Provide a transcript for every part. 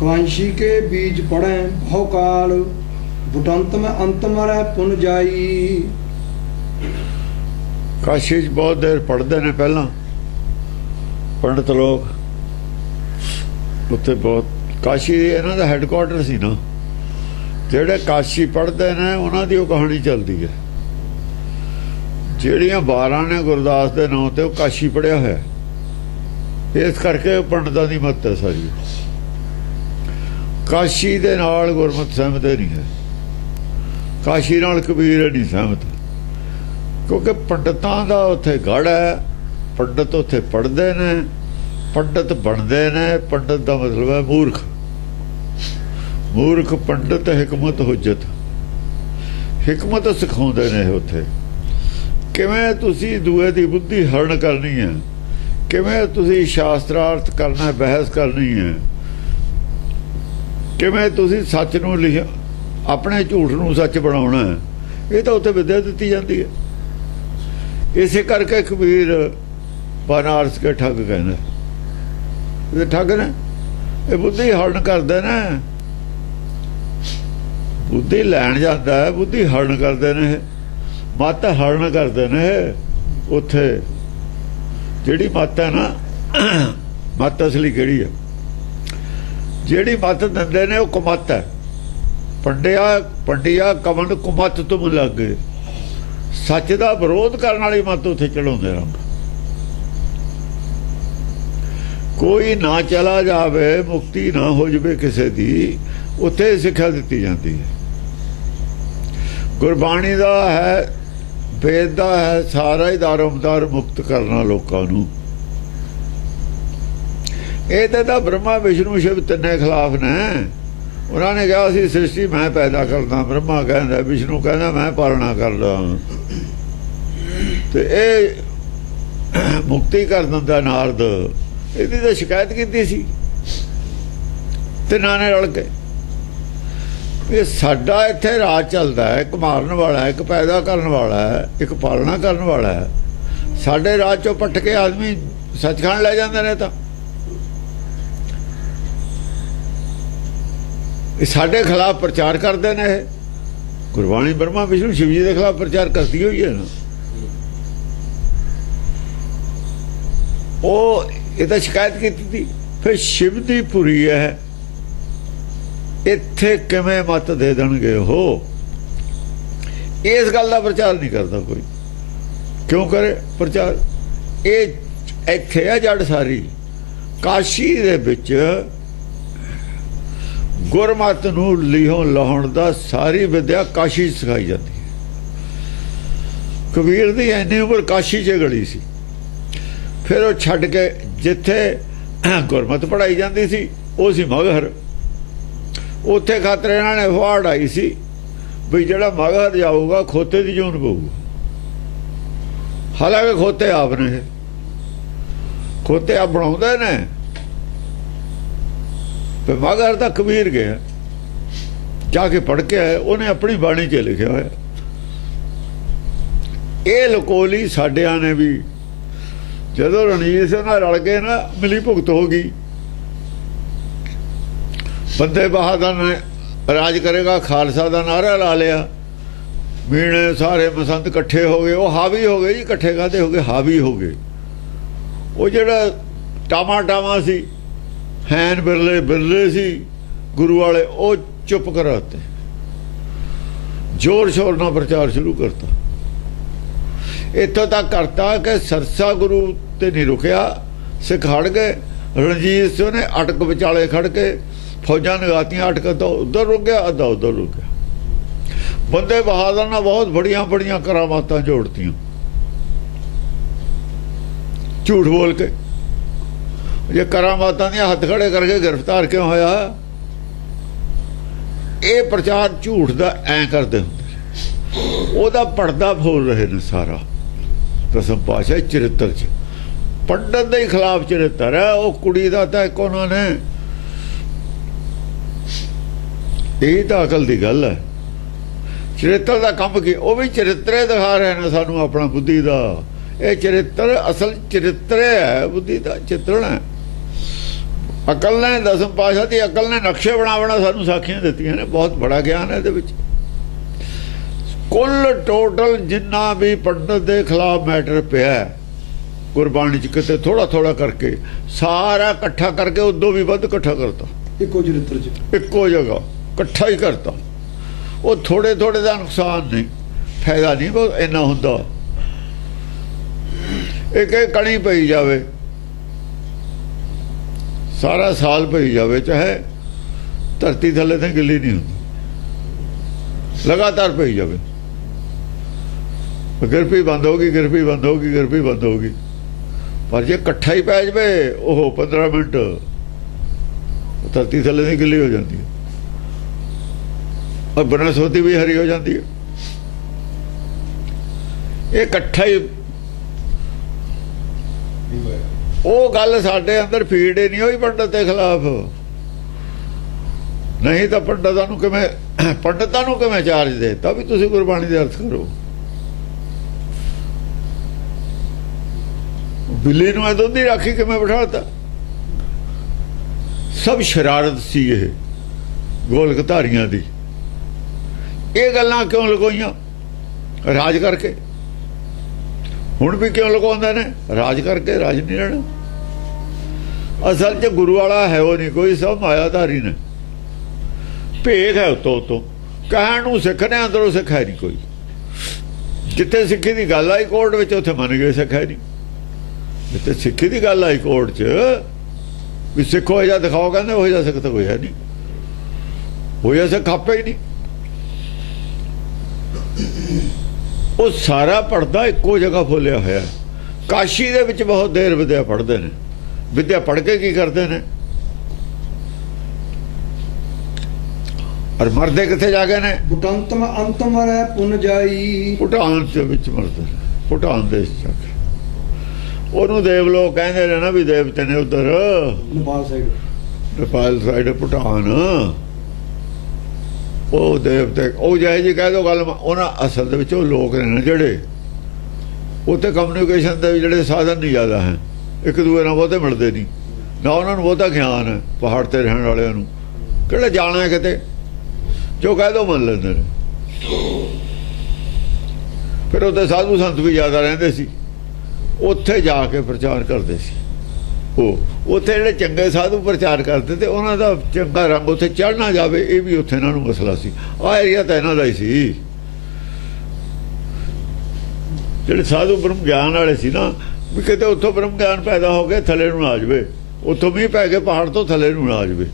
कवंशी के बीज पड़े बहुकाल, बुटंत में अंत मरै पुन जाई। काशी च बहुत देर पढ़ते ने पहला पंडित लोग, उत्थे बहुत काशी इन्हां दा हैडकुआटर सी ना, ਜਿਹੜੇ काशी पढ़ते ने उन्हां दी कहानी चलती है। ਜਿਹੜੀਆਂ 12 ने गुरदास के नाम ते काशी पढ़िया होया, इस करके पंडितां दी मत है सारी। काशी दे नाल गुरमत सहमत नहीं है, काशी नाल कबीर नहीं सहमत, क्योंकि पंडितां दा उत्थे गढ़ है। पंडित उत्थे पढ़ते ने, पंडित बनते ने। पंडित का मतलब है मूर्ख। मूर्ख पंडित हिकमत हुज्जत, हिकमत सिखाउंदे ने उत्थे। किवें तुसी दूए दी बुद्धि हरण करनी है, किवें तुसी शास्त्रार्थ करना, बहस करनी है, किवें तुसी सच नूं लिख अपने झूठ नूं सच बनाउणा है, ये तो उत्थे विद्या दित्ती जाती है। इसे करके कबीर बनारस के ठग कहने, ये ठग ने, ये बुद्धि हरण करते ने। बुद्धि लैण जाता है, बुद्धि हरण करते ने, मत हरण करते ने। उत्थे जिहड़ी मत है ना, मत असली किहड़ी है, जिहड़ी मत दिंदे ने वो कुमत है। पंडिया पंडिया कमन कुमत तुम लग गए, सच का विरोध करने वाली मत उत्थे चढ़ाउंदे रंग। कोई ना चला जावे, मुक्ति ना हो जाए किसी दी, उत्थे सिक्ख्या दित्ती जाती है। गुरबाणी दा है, वेद दा है, सारा ही दारोमदार मुक्त करना लोकां नूं। ये तो ब्रह्मा विष्णु शिव तिन्ने खिलाफ ने। उन्होंने कहा असी सृष्टि मैं पैदा करदा, ब्रह्मा कहता, विष्णु कहना मैं पालना करदा, तो ये मुक्ति कर दिंदा नारद। इसकी तो शिकायत की सी तिन्हां ने रल के। ये साडा इत्थे राज चलता है, एक मारन वाला है, एक पैदा करने वाला है, एक पालना करने वाला है। साडे राज चों पट के आदमी सचखंड ले जाते ने। तो साडे खिलाफ प्रचार करते हैं। गुरबाणी ब्रह्मा विष्णु शिव जी के खिलाफ प्रचार करती हुई है ना। वो ये तो शिकायत की थी। फिर शिव दी पुरी है, इत्थे किवें मत दे देणगे हो, इस गल का प्रचार नहीं करता कोई। क्यों करे प्रचार? ये इत्थे है जड़ सारी। काशी दे विच गुरमत नूं लीहों लाउण दा सारी विद्या काशी सिखाई जाती है। कबीर दी इन्नी उम्र काशी च गली सी। फिर वो छड्ड के जिथे गुरमत पढ़ाई जाती सी वो सी मगहर। उत्थे खातर इन्हां ने फवाड़ आई सी भी जिहड़ा मगहर जाऊगा खोते दी जून पऊगा। हालांकि खोते आप ने, खोते आप बनाउंदे ने, मगहर दा कबीर गया जाके पढ़ के आया, उन्हें अपनी बाणी च लिखिया होया। ये लकोली साडियां ने भी जदों रणजीत सिंह नाल रल के ना मिली भुगत हो गई। बंदे बहादुर ने राज करेगा खालसा का नारा ला लिया, मीणे सारे बसंत इकट्ठे हो गए। वो हावी हो गए जी, इकट्ठे काहदे हो गए, हावी हो गए। वो जिहड़ा टामा टामा सी, हैन बिरले बिरले सी गुरु वाले, वो चुप कराते, जोर शोर ना प्रचार शुरू करता। इत्थों तक करता कि सरसा गुरु ते नहीं रुकिया, सिख हट गए। रणजीत सिंह ने अटक विचाले खड़ के फौजा लगातियां, अटक तो उधर रुक गया, अद्धा उधर रुक गया। बंदे बहादुर ने बहुत बड़िया बड़िया करामातां जोड़तियां झूठ बोल के। जे करामातां दियां हथ खड़े करके गिरफ्तार क्यों होया? ये प्रचार झूठ का ऐ करते होंगे, ओहदा पर्दा फोल रहे ने सारा। दसम पातशाह चरित्र च पंडित के खिलाफ चरित्र है। वो कुड़ी का तो एक उन्होंने, यही तो अकल की गल है। चरित्र का काम की, वो भी चरित्र दिखा रहे हैं सानू अपना बुद्धि का। ये चरित्र असल चरित्र है, बुद्धि का चित्रण है। ਅਕਲ ਨੇ ਦਸਮ ਪਾਤਸ਼ਾਹ ਦੀ ਅਕਲ ਨੇ ਨਕਸ਼ੇ ਬਣਾ ਸਾਨੂੰ ਸਾਖੀਆਂ ਦਿੱਤੀਆਂ ਨੇ। ਬਹੁਤ ਬੜਾ ਗਿਆਨ ਹੈ ਇਹਦੇ ਵਿੱਚ। ਕੁੱਲ ਟੋਟਲ ਜਿੰਨਾ ਵੀ ਪੰਡਤ ਦੇ ਖਿਲਾਫ ਮੈਟਰ ਪਿਆ ਗੁਰਬਾਣੀ ਚ, ਕਿਤੇ ਥੋੜਾ ਥੋੜਾ ਕਰਕੇ ਸਾਰਾ ਇਕੱਠਾ ਕਰਕੇ ਉਦੋਂ ਵੀ ਵੱਧ ਇਕੱਠਾ ਕਰਤਾ, ਇੱਕੋ ਚਰਿੱਤਰ ਚ ਇੱਕੋ ਜਗ੍ਹਾ ਇਕੱਠਾ ਹੀ ਕਰਤਾ। ਉਹ ਥੋੜੇ ਥੋੜੇ ਦਾ ਨੁਕਸਾਨ ਨਹੀਂ, ਫਾਇਦਾ ਨਹੀਂ ਬਹੁਤ ਇੰਨਾ ਹੁੰਦਾ। ਇੱਕ ਕਣੀ ਪਈ ਜਾਵੇ, ਸਾਰਾ ਸਾਲ ਪਈ ਜਾਵੇ, ਚਾਹੇ ਧਰਤੀ ਥੱਲੇ ਤੇ ਗਿੱਲੀ ਨਹੀਂ ਹੁੰਦੀ, ਲਗਾਤਾਰ ਪਈ ਜਾਵੇ। ਗਿਰਪੀ ਬੰਦ ਹੋਗੀ, ਗਿਰਪੀ ਬੰਦ ਹੋਗੀ, ਗਿਰਪੀ ਬੰਦ ਹੋਗੀ। ਪਰ ਜੇ ਇਕੱਠਾ ਹੀ ਪੈ ਜਾਵੇ ਉਹ 15 ਮਿੰਟ ਧਰਤੀ ਥੱਲੇ ਦੀ ਗਿੱਲੀ ਹੋ ਜਾਂਦੀ ਹੈ, ਔਰ ਬਨਸਪਤੀ ਵੀ ਹਰੀ ਹੋ ਜਾਂਦੀ ਹੈ। ਇਹ ਇਕੱਠਾ ਹੀ ਉਹ ਗੱਲ ਸਾਡੇ ਅੰਦਰ ਫੀਡ ਹੀ ਨਹੀਂ ਹੋਈ ਪੰਡਤ ਦੇ ਖਿਲਾਫ। ਨਹੀਂ ਤਾਂ ਪੰਡਤਾਂ ਨੂੰ ਕਿਵੇਂ ਚਾਰਜ ਦੇ ਤਾਂ ਵੀ ਤੁਸੀਂ ਗੁਰਬਾਣੀ ਦੇ ਅਰਥ ਕਰੋ। ਬਿੱਲੀ ਨੂੰ ਦੁੱਧ ਦੀ ਰਾਖੀ ਕਿਵੇਂ ਬਿਠਾਤਾ? ਸਭ ਸ਼ਰਾਰਤ ਸੀ ਇਹ ਗੋਲਕ ਧਾਰੀਆਂ ਦੀ। ਇਹ ਗੱਲਾਂ ਕਿਉਂ ਲਗਾਈਆਂ? ਰਾਜ ਕਰਕੇ। ਹੁਣ ਵੀ ਕਿਉਂ ਲਗਾਉਂਦੇ ਨੇ? ਰਾਜ ਕਰਕੇ। ਰਾਜ ਨਹੀਂ ਰਹਿਣਾ। ਅਸਲ 'ਚ ਗੁਰੂ ਵਾਲਾ ਹੈ ਉਹ ਨਹੀਂ ਕੋਈ, ਸਭ ਮਾਇਆਧਾਰੀ ਨੇ। ਭੇਦ ਹੈ ਉਤੋਂ ਕਹਿਣ ਨੂੰ ਸਿੱਖ ਨੇ, ਅੰਦਰੋਂ ਸਿੱਖ ਹੈ ਨਹੀਂ ਕੋਈ। ਜਿੱਥੇ ਸਿੱਖੀ ਦੀ ਗੱਲ ਆਈ ਕੋਰਟ ਵਿੱਚ, ਉੱਥੇ ਮੰਨ ਗਏ ਸਿੱਖ ਹੈ ਨਹੀਂ। ਜਿੱਥੇ ਸਿੱਖੀ ਦੀ ਗੱਲ ਆਈ ਕੋਰਟ 'ਚ ਵੀ ਸਿੱਖ ਹੋ ਜਾ ਦਿਖਾਓ, ਕਹਿੰਦੇ ਹੋ ਜਾ ਸਿੱਖ ਤਾਂ ਕੋਈ ਹੈ ਨਹੀਂ, ਹੋ ਜਾ ਸਿੱਖ ਆਪੇ ਹੀ ਨਹੀਂ। ਉਹ ਸਾਰਾ ਪੜਦਾ ਇੱਕੋ ਜਗ੍ਹਾ ਫੋਲਿਆ ਹੋਇਆ। ਕਾਸ਼ੀ ਦੇ ਵਿੱਚ ਬਹੁਤ ਦੇਰ ਵਿਦਿਆ ਪੜ੍ਹਦੇ ਨੇ। ਵਿਦਿਆ ਪੜ੍ਹ ਕੇ ਕੀ ਕਰਦੇ ਨੇ? ਔਰ ਮਰਦੇ ਕਿੱਥੇ ਜਾ ਗਏ ਨੇ? ਭੁਟੰਤਮ ਅੰਤਮ ਮਰੈ ਪੁਨ ਜਾਈ। ਭੂਟਾਨ ਦੇ ਵਿੱਚ ਮਰਦੇ ਨੇ, ਭੂਟਾਨ ਦੇਸ਼ ਜਾ ਕੇ। ਉਹਨੂੰ ਦੇਵਲੋਕ ਕਹਿੰਦੇ ਨੇ ਨਾ, ਵੀ ਦੇਵਤੇ ਨੇ ਉਧਰ ਨੇਪਾਲ ਸਾਈਡ ਭੂਟਾਨ। ਉਹ ਦੇਵਤੇ ਉਹ ਜਿਹੇ ਜੀ ਕਹਿ ਦੋ ਗੱਲ। ਉਹਨਾਂ ਅਸਲ ਦੇ ਵਿੱਚ ਉਹ ਲੋਕ ਨੇ ਨਾ ਜਿਹੜੇ ਉੱਥੇ ਕਮਿਊਨੀਕੇਸ਼ਨ ਦੇ ਜਿਹੜੇ ਸਾਧਨ ਨਹੀਂ ਜ਼ਿਆਦਾ ਹੈ, ਇੱਕ ਦੂਏ ਨਾਲ ਬਹੁਤੇ ਮਿਲਦੇ ਨਹੀਂ ਨਾ, ਉਹਨਾਂ ਨੂੰ ਬਹੁਤਾ ਗਿਆਨ ਹੈ। ਪਹਾੜ ਤੇ ਰਹਿਣ ਵਾਲਿਆਂ ਨੂੰ ਕਿਹੜਾ ਜਾਣਾ ਕਿਤੇ, ਜੋ ਕਹਿ ਦੋ ਮੰਨ ਲੈਂਦੇ ਨੇ। ਫਿਰ ਉੱਥੇ ਸਾਧੂ ਸੰਤ ਵੀ ਜ਼ਿਆਦਾ ਰਹਿੰਦੇ ਸੀ, ਉੱਥੇ ਜਾ ਕੇ ਪ੍ਰਚਾਰ ਕਰਦੇ ਸੀ। ਉਹ ਉੱਥੇ ਜਿਹੜੇ ਚੰਗੇ ਸਾਧੂ ਪ੍ਰਚਾਰ ਕਰਦੇ ਤੇ ਉਹਨਾਂ ਦਾ ਚੰਗਾ ਰੰਗ ਉੱਥੇ ਚੜ੍ਹ ਨਾ ਜਾਵੇ, ਇਹ ਵੀ ਉੱਥੇ ਇਹਨਾਂ ਨੂੰ ਮਸਲਾ ਸੀ। ਆਹ ਏਰੀਆ ਤਾਂ ਇਹਨਾਂ ਦਾ ਹੀ ਸੀ। ਜਿਹੜੇ ਸਾਧੂ ਬ੍ਰਹਮ ਗਿਆਨ ਵਾਲੇ ਸੀ ਨਾ, ਵੀ ਕਿਤੇ ਉੱਥੋਂ ਬ੍ਰਹਮ ਗਿਆਨ ਪੈਦਾ ਹੋ ਕੇ ਥੱਲੇ ਨੂੰ ਆ ਜਾਵੇ, ਉੱਥੋਂ ਮੀਂਹ ਪੈ ਕੇ ਪਹਾੜ ਤੋਂ ਥੱਲੇ ਨੂੰ ਆ ਜਾਵੇ।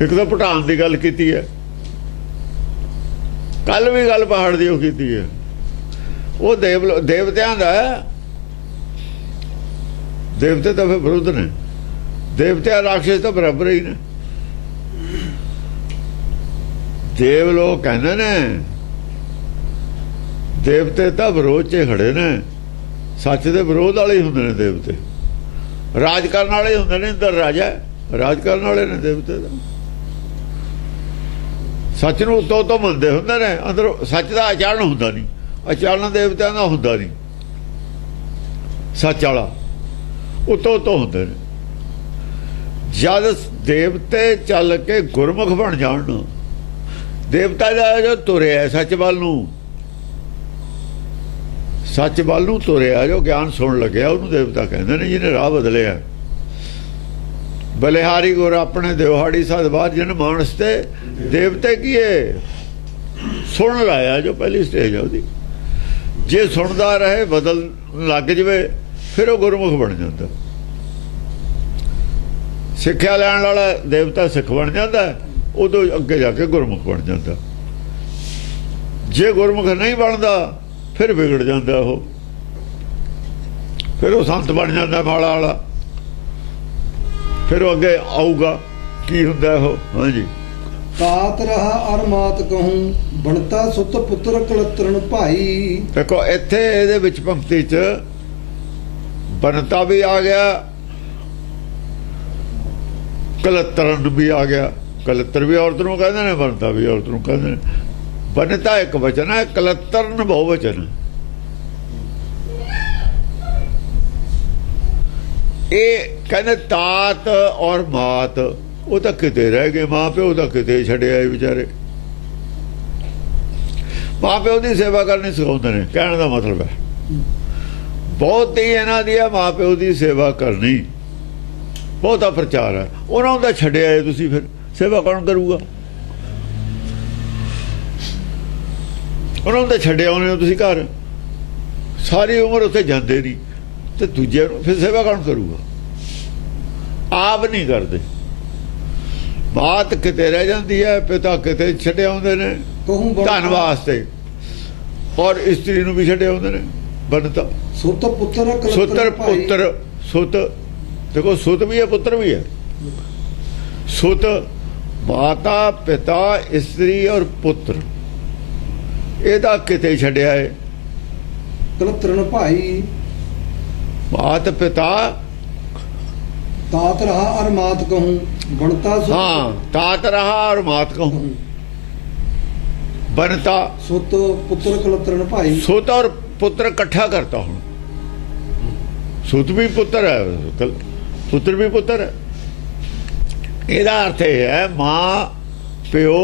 ਇੱਕ ਤਾਂ ਭੂਟਾਨ ਦੀ ਗੱਲ ਕੀਤੀ ਹੈ, ਕੱਲ ਵੀ ਗੱਲ ਪਹਾੜ ਦੀ ਉਹ ਕੀਤੀ ਹੈ। ਉਹ ਦੇਵਤਿਆਂ ਦਾ, ਦੇਵਤੇ ਤਾਂ ਫਿਰ ਵਿਰੁੱਧ ਨੇ। ਦੇਵਤੇ ਰਾਖਸ਼ ਤਾਂ ਬਰਾਬਰ ਹੀ ਨੇ। ਦੇਵ ਲੋਕ ਕਹਿੰਦੇ ਨੇ ਦੇਵਤੇ ਤਾਂ ਵਿਰੋਧ 'ਚ ਖੜੇ ਨੇ, ਸੱਚ ਦੇ ਵਿਰੋਧ ਵਾਲੇ ਹੀ ਹੁੰਦੇ ਨੇ ਦੇਵਤੇ। ਰਾਜ ਕਰਨ ਵਾਲੇ ਹੁੰਦੇ ਨੇ, ਅੰਦਰ ਰਾਜਾ ਰਾਜ ਕਰਨ ਵਾਲੇ ਨੇ ਦੇਵਤੇ ਦਾ। ਸੱਚ ਨੂੰ ਉੱਤੋਂ ਮੰਨਦੇ ਹੁੰਦੇ ਨੇ, ਅੰਦਰ ਸੱਚ ਦਾ ਆਚਰਣ ਹੁੰਦਾ ਨਹੀਂ। ਆਚਰਣ ਦੇਵਤਿਆਂ ਦਾ ਹੁੰਦਾ ਨਹੀਂ, ਸੱਚ ਵਾਲਾ ਉੱਤੋਂ ਹੁੰਦੇ ਨੇ। ਜਦ ਦੇਵਤੇ ਚੱਲ ਕੇ ਗੁਰਮੁਖ ਬਣ ਜਾਣ, ਦੇਵਤਾ ਦਾ ਜੋ ਤੁਰਿਆ ਸੱਚ ਵੱਲ ਨੂੰ, ਸੱਚ ਵੱਲ ਨੂੰ ਤੁਰਿਆ, ਜੋ ਗਿਆਨ ਸੁਣ ਲੱਗਿਆ, ਉਹਨੂੰ ਦੇਵਤਾ ਕਹਿੰਦੇ ਨੇ। ਜਿਹਨੇ ਰਾਹ ਬਦਲਿਆ, ਬਲਿਹਾਰੀ ਗੁਰ ਆਪਣੇ ਦਿਵਹਾੜੀ ਸਦਬਾਰ ਜਨ ਮਾਨਸ ਤੇ ਦੇਵਤੇ ਕੀਏ ਸੁਣ ਲਾਇਆ, ਜੋ ਪਹਿਲੀ ਸਟੇਜ ਆ ਉਹਦੀ। ਜੇ ਸੁਣਦਾ ਰਹੇ, ਬਦਲ ਲੱਗ ਜਵੇ, ਫਿਰ ਉਹ ਗੁਰਮੁਖ ਬਣ ਜਾਂਦਾ। ਸਿੱਖਿਆ ਲੈਣ ਵਾਲਾ ਦੇਵਤਾ ਸਿੱਖ ਬਣ ਜਾਂਦਾ, ਉਦੋਂ ਅੱਗੇ ਜਾ ਕੇ ਗੁਰਮੁਖ ਬਣ ਜਾਂਦਾ। ਜੇ ਗੁਰਮੁਖ ਨਹੀਂ ਬਣਦਾ, ਫਿਰ ਵਿਗੜ ਜਾਂਦਾ ਉਹ, ਫਿਰ ਉਹ ਸੰਤ ਬਣ ਜਾਂਦਾ ਮਾਲਾ ਵਾਲਾ। ਫਿਰ ਉਹ ਅੱਗੇ ਆਊਗਾ ਕੀ ਹੁੰਦਾ ਉਹ। ਹਾਂਜੀ, ਤਾਤ ਰਹਾ ਅਰ ਮਾਤ ਕਹੂੰ ਬਣਤਾ ਸੁਤ ਪੁੱਤਰ ਕਲਤਰਨ ਭਾਈ। ਦੇਖੋ ਇੱਥੇ ਇਹਦੇ ਵਿੱਚ ਪੰਕਤੀ 'ਚ ਬਣਤਾ ਵੀ ਆ ਗਿਆ, ਕਲਤਰਨ ਵੀ ਆ ਗਿਆ। ਕਲਤਰ ਵੀ ਔਰਤ ਨੂੰ ਕਹਿੰਦੇ ਨੇ, ਬਣਤਾ ਵੀ ਔਰਤ ਨੂੰ ਕਹਿੰਦੇ ਨੇ। ਬਣਤਾ ਇੱਕ ਵਚਨ ਹੈ, ਕਲਤਰਨ ਬਹੁ ਵਚਨ। ਇਹ ਕਹਿੰਦੇ ਤਾਤ ਔਰ ਮਾਤ ਉਹ ਤਾਂ ਕਿਤੇ ਰਹਿ ਗਏ, ਮਾਂ ਪਿਓ ਤਾਂ ਕਿਤੇ ਛੱਡਿਆ ਇਹ ਵਿਚਾਰੇ। ਮਾਂ ਪਿਓ ਦੀ ਸੇਵਾ ਕਰਨੀ ਸਿਖਾਉਂਦੇ ਨੇ, ਕਹਿਣ ਦਾ ਮਤਲਬ ਹੈ ਬਹੁਤ ਹੀ ਇਹਨਾਂ ਦੀ ਆ ਮਾਂ ਪਿਓ ਦੀ ਸੇਵਾ ਕਰਨੀ, ਬਹੁਤਾ ਪ੍ਰਚਾਰ ਹੈ। ਉਹਨਾਂ ਦਾ ਛੱਡਿਆ ਹੈ ਤੁਸੀਂ, ਫਿਰ ਸੇਵਾ ਕੌਣ ਕਰੂਗਾ? ਉਹਨਾਂ ਦਾ ਛੱਡਿਆ ਉਹਨੇ ਤੁਸੀਂ ਘਰ, ਸਾਰੀ ਉਮਰ ਉੱਥੇ ਜਾਂਦੇ ਨਹੀਂ, ਤੇ ਦੂਜਿਆਂ ਨੂੰ ਫਿਰ ਸੇਵਾ ਕੌਣ ਕਰੂਗਾ? ਆਪ ਨਹੀਂ ਕਰਦੇ। ਬਾਤ ਕਿਤੇ ਰਹਿ ਜਾਂਦੀ ਹੈ, ਪਿਤਾ ਕਿਤੇ ਛੱਡੇ ਆਉਂਦੇ ਨੇ ਧਨ ਵਾਸਤੇ, ਔਰ ਇਸਤਰੀ ਨੂੰ ਵੀ ਛੱਡੇ ਆਉਂਦੇ ਨੇ ਬੰਨਤਾ। ਸੁੱਤ ਪੁੱਤਰ ਸੁੱਤਰ ਪੁੱਤਰ, ਸੁੱਤ ਦੇਖੋ, ਸੁੱਤ ਵੀ ਹੈ ਪੁੱਤਰ ਵੀ ਹੈ। ਸੁੱਤ ਮਾਤਾ ਪਿਤਾ ਇਸਤਰੀ ਔਰ ਪੁੱਤਰ, ਇਹਦਾ ਕਿਤੇ ਛੱਡਿਆ ਹੈ। ਕਲਤਰਨ ਭਾਈ ਮਾਤ ਪਿਤਾ तात रहा और मात कहूँ बनता सुत। हाँ, तात रहा और मात कहूँ बनता। सुत पुत्र कलतरण भाई, सुत और पुत्र इकट्ठा करता हूँ। सुत भी पुत्र है, पुत्र भी पुत्र है। ਇਹਦਾ अर्थ है माँ प्यो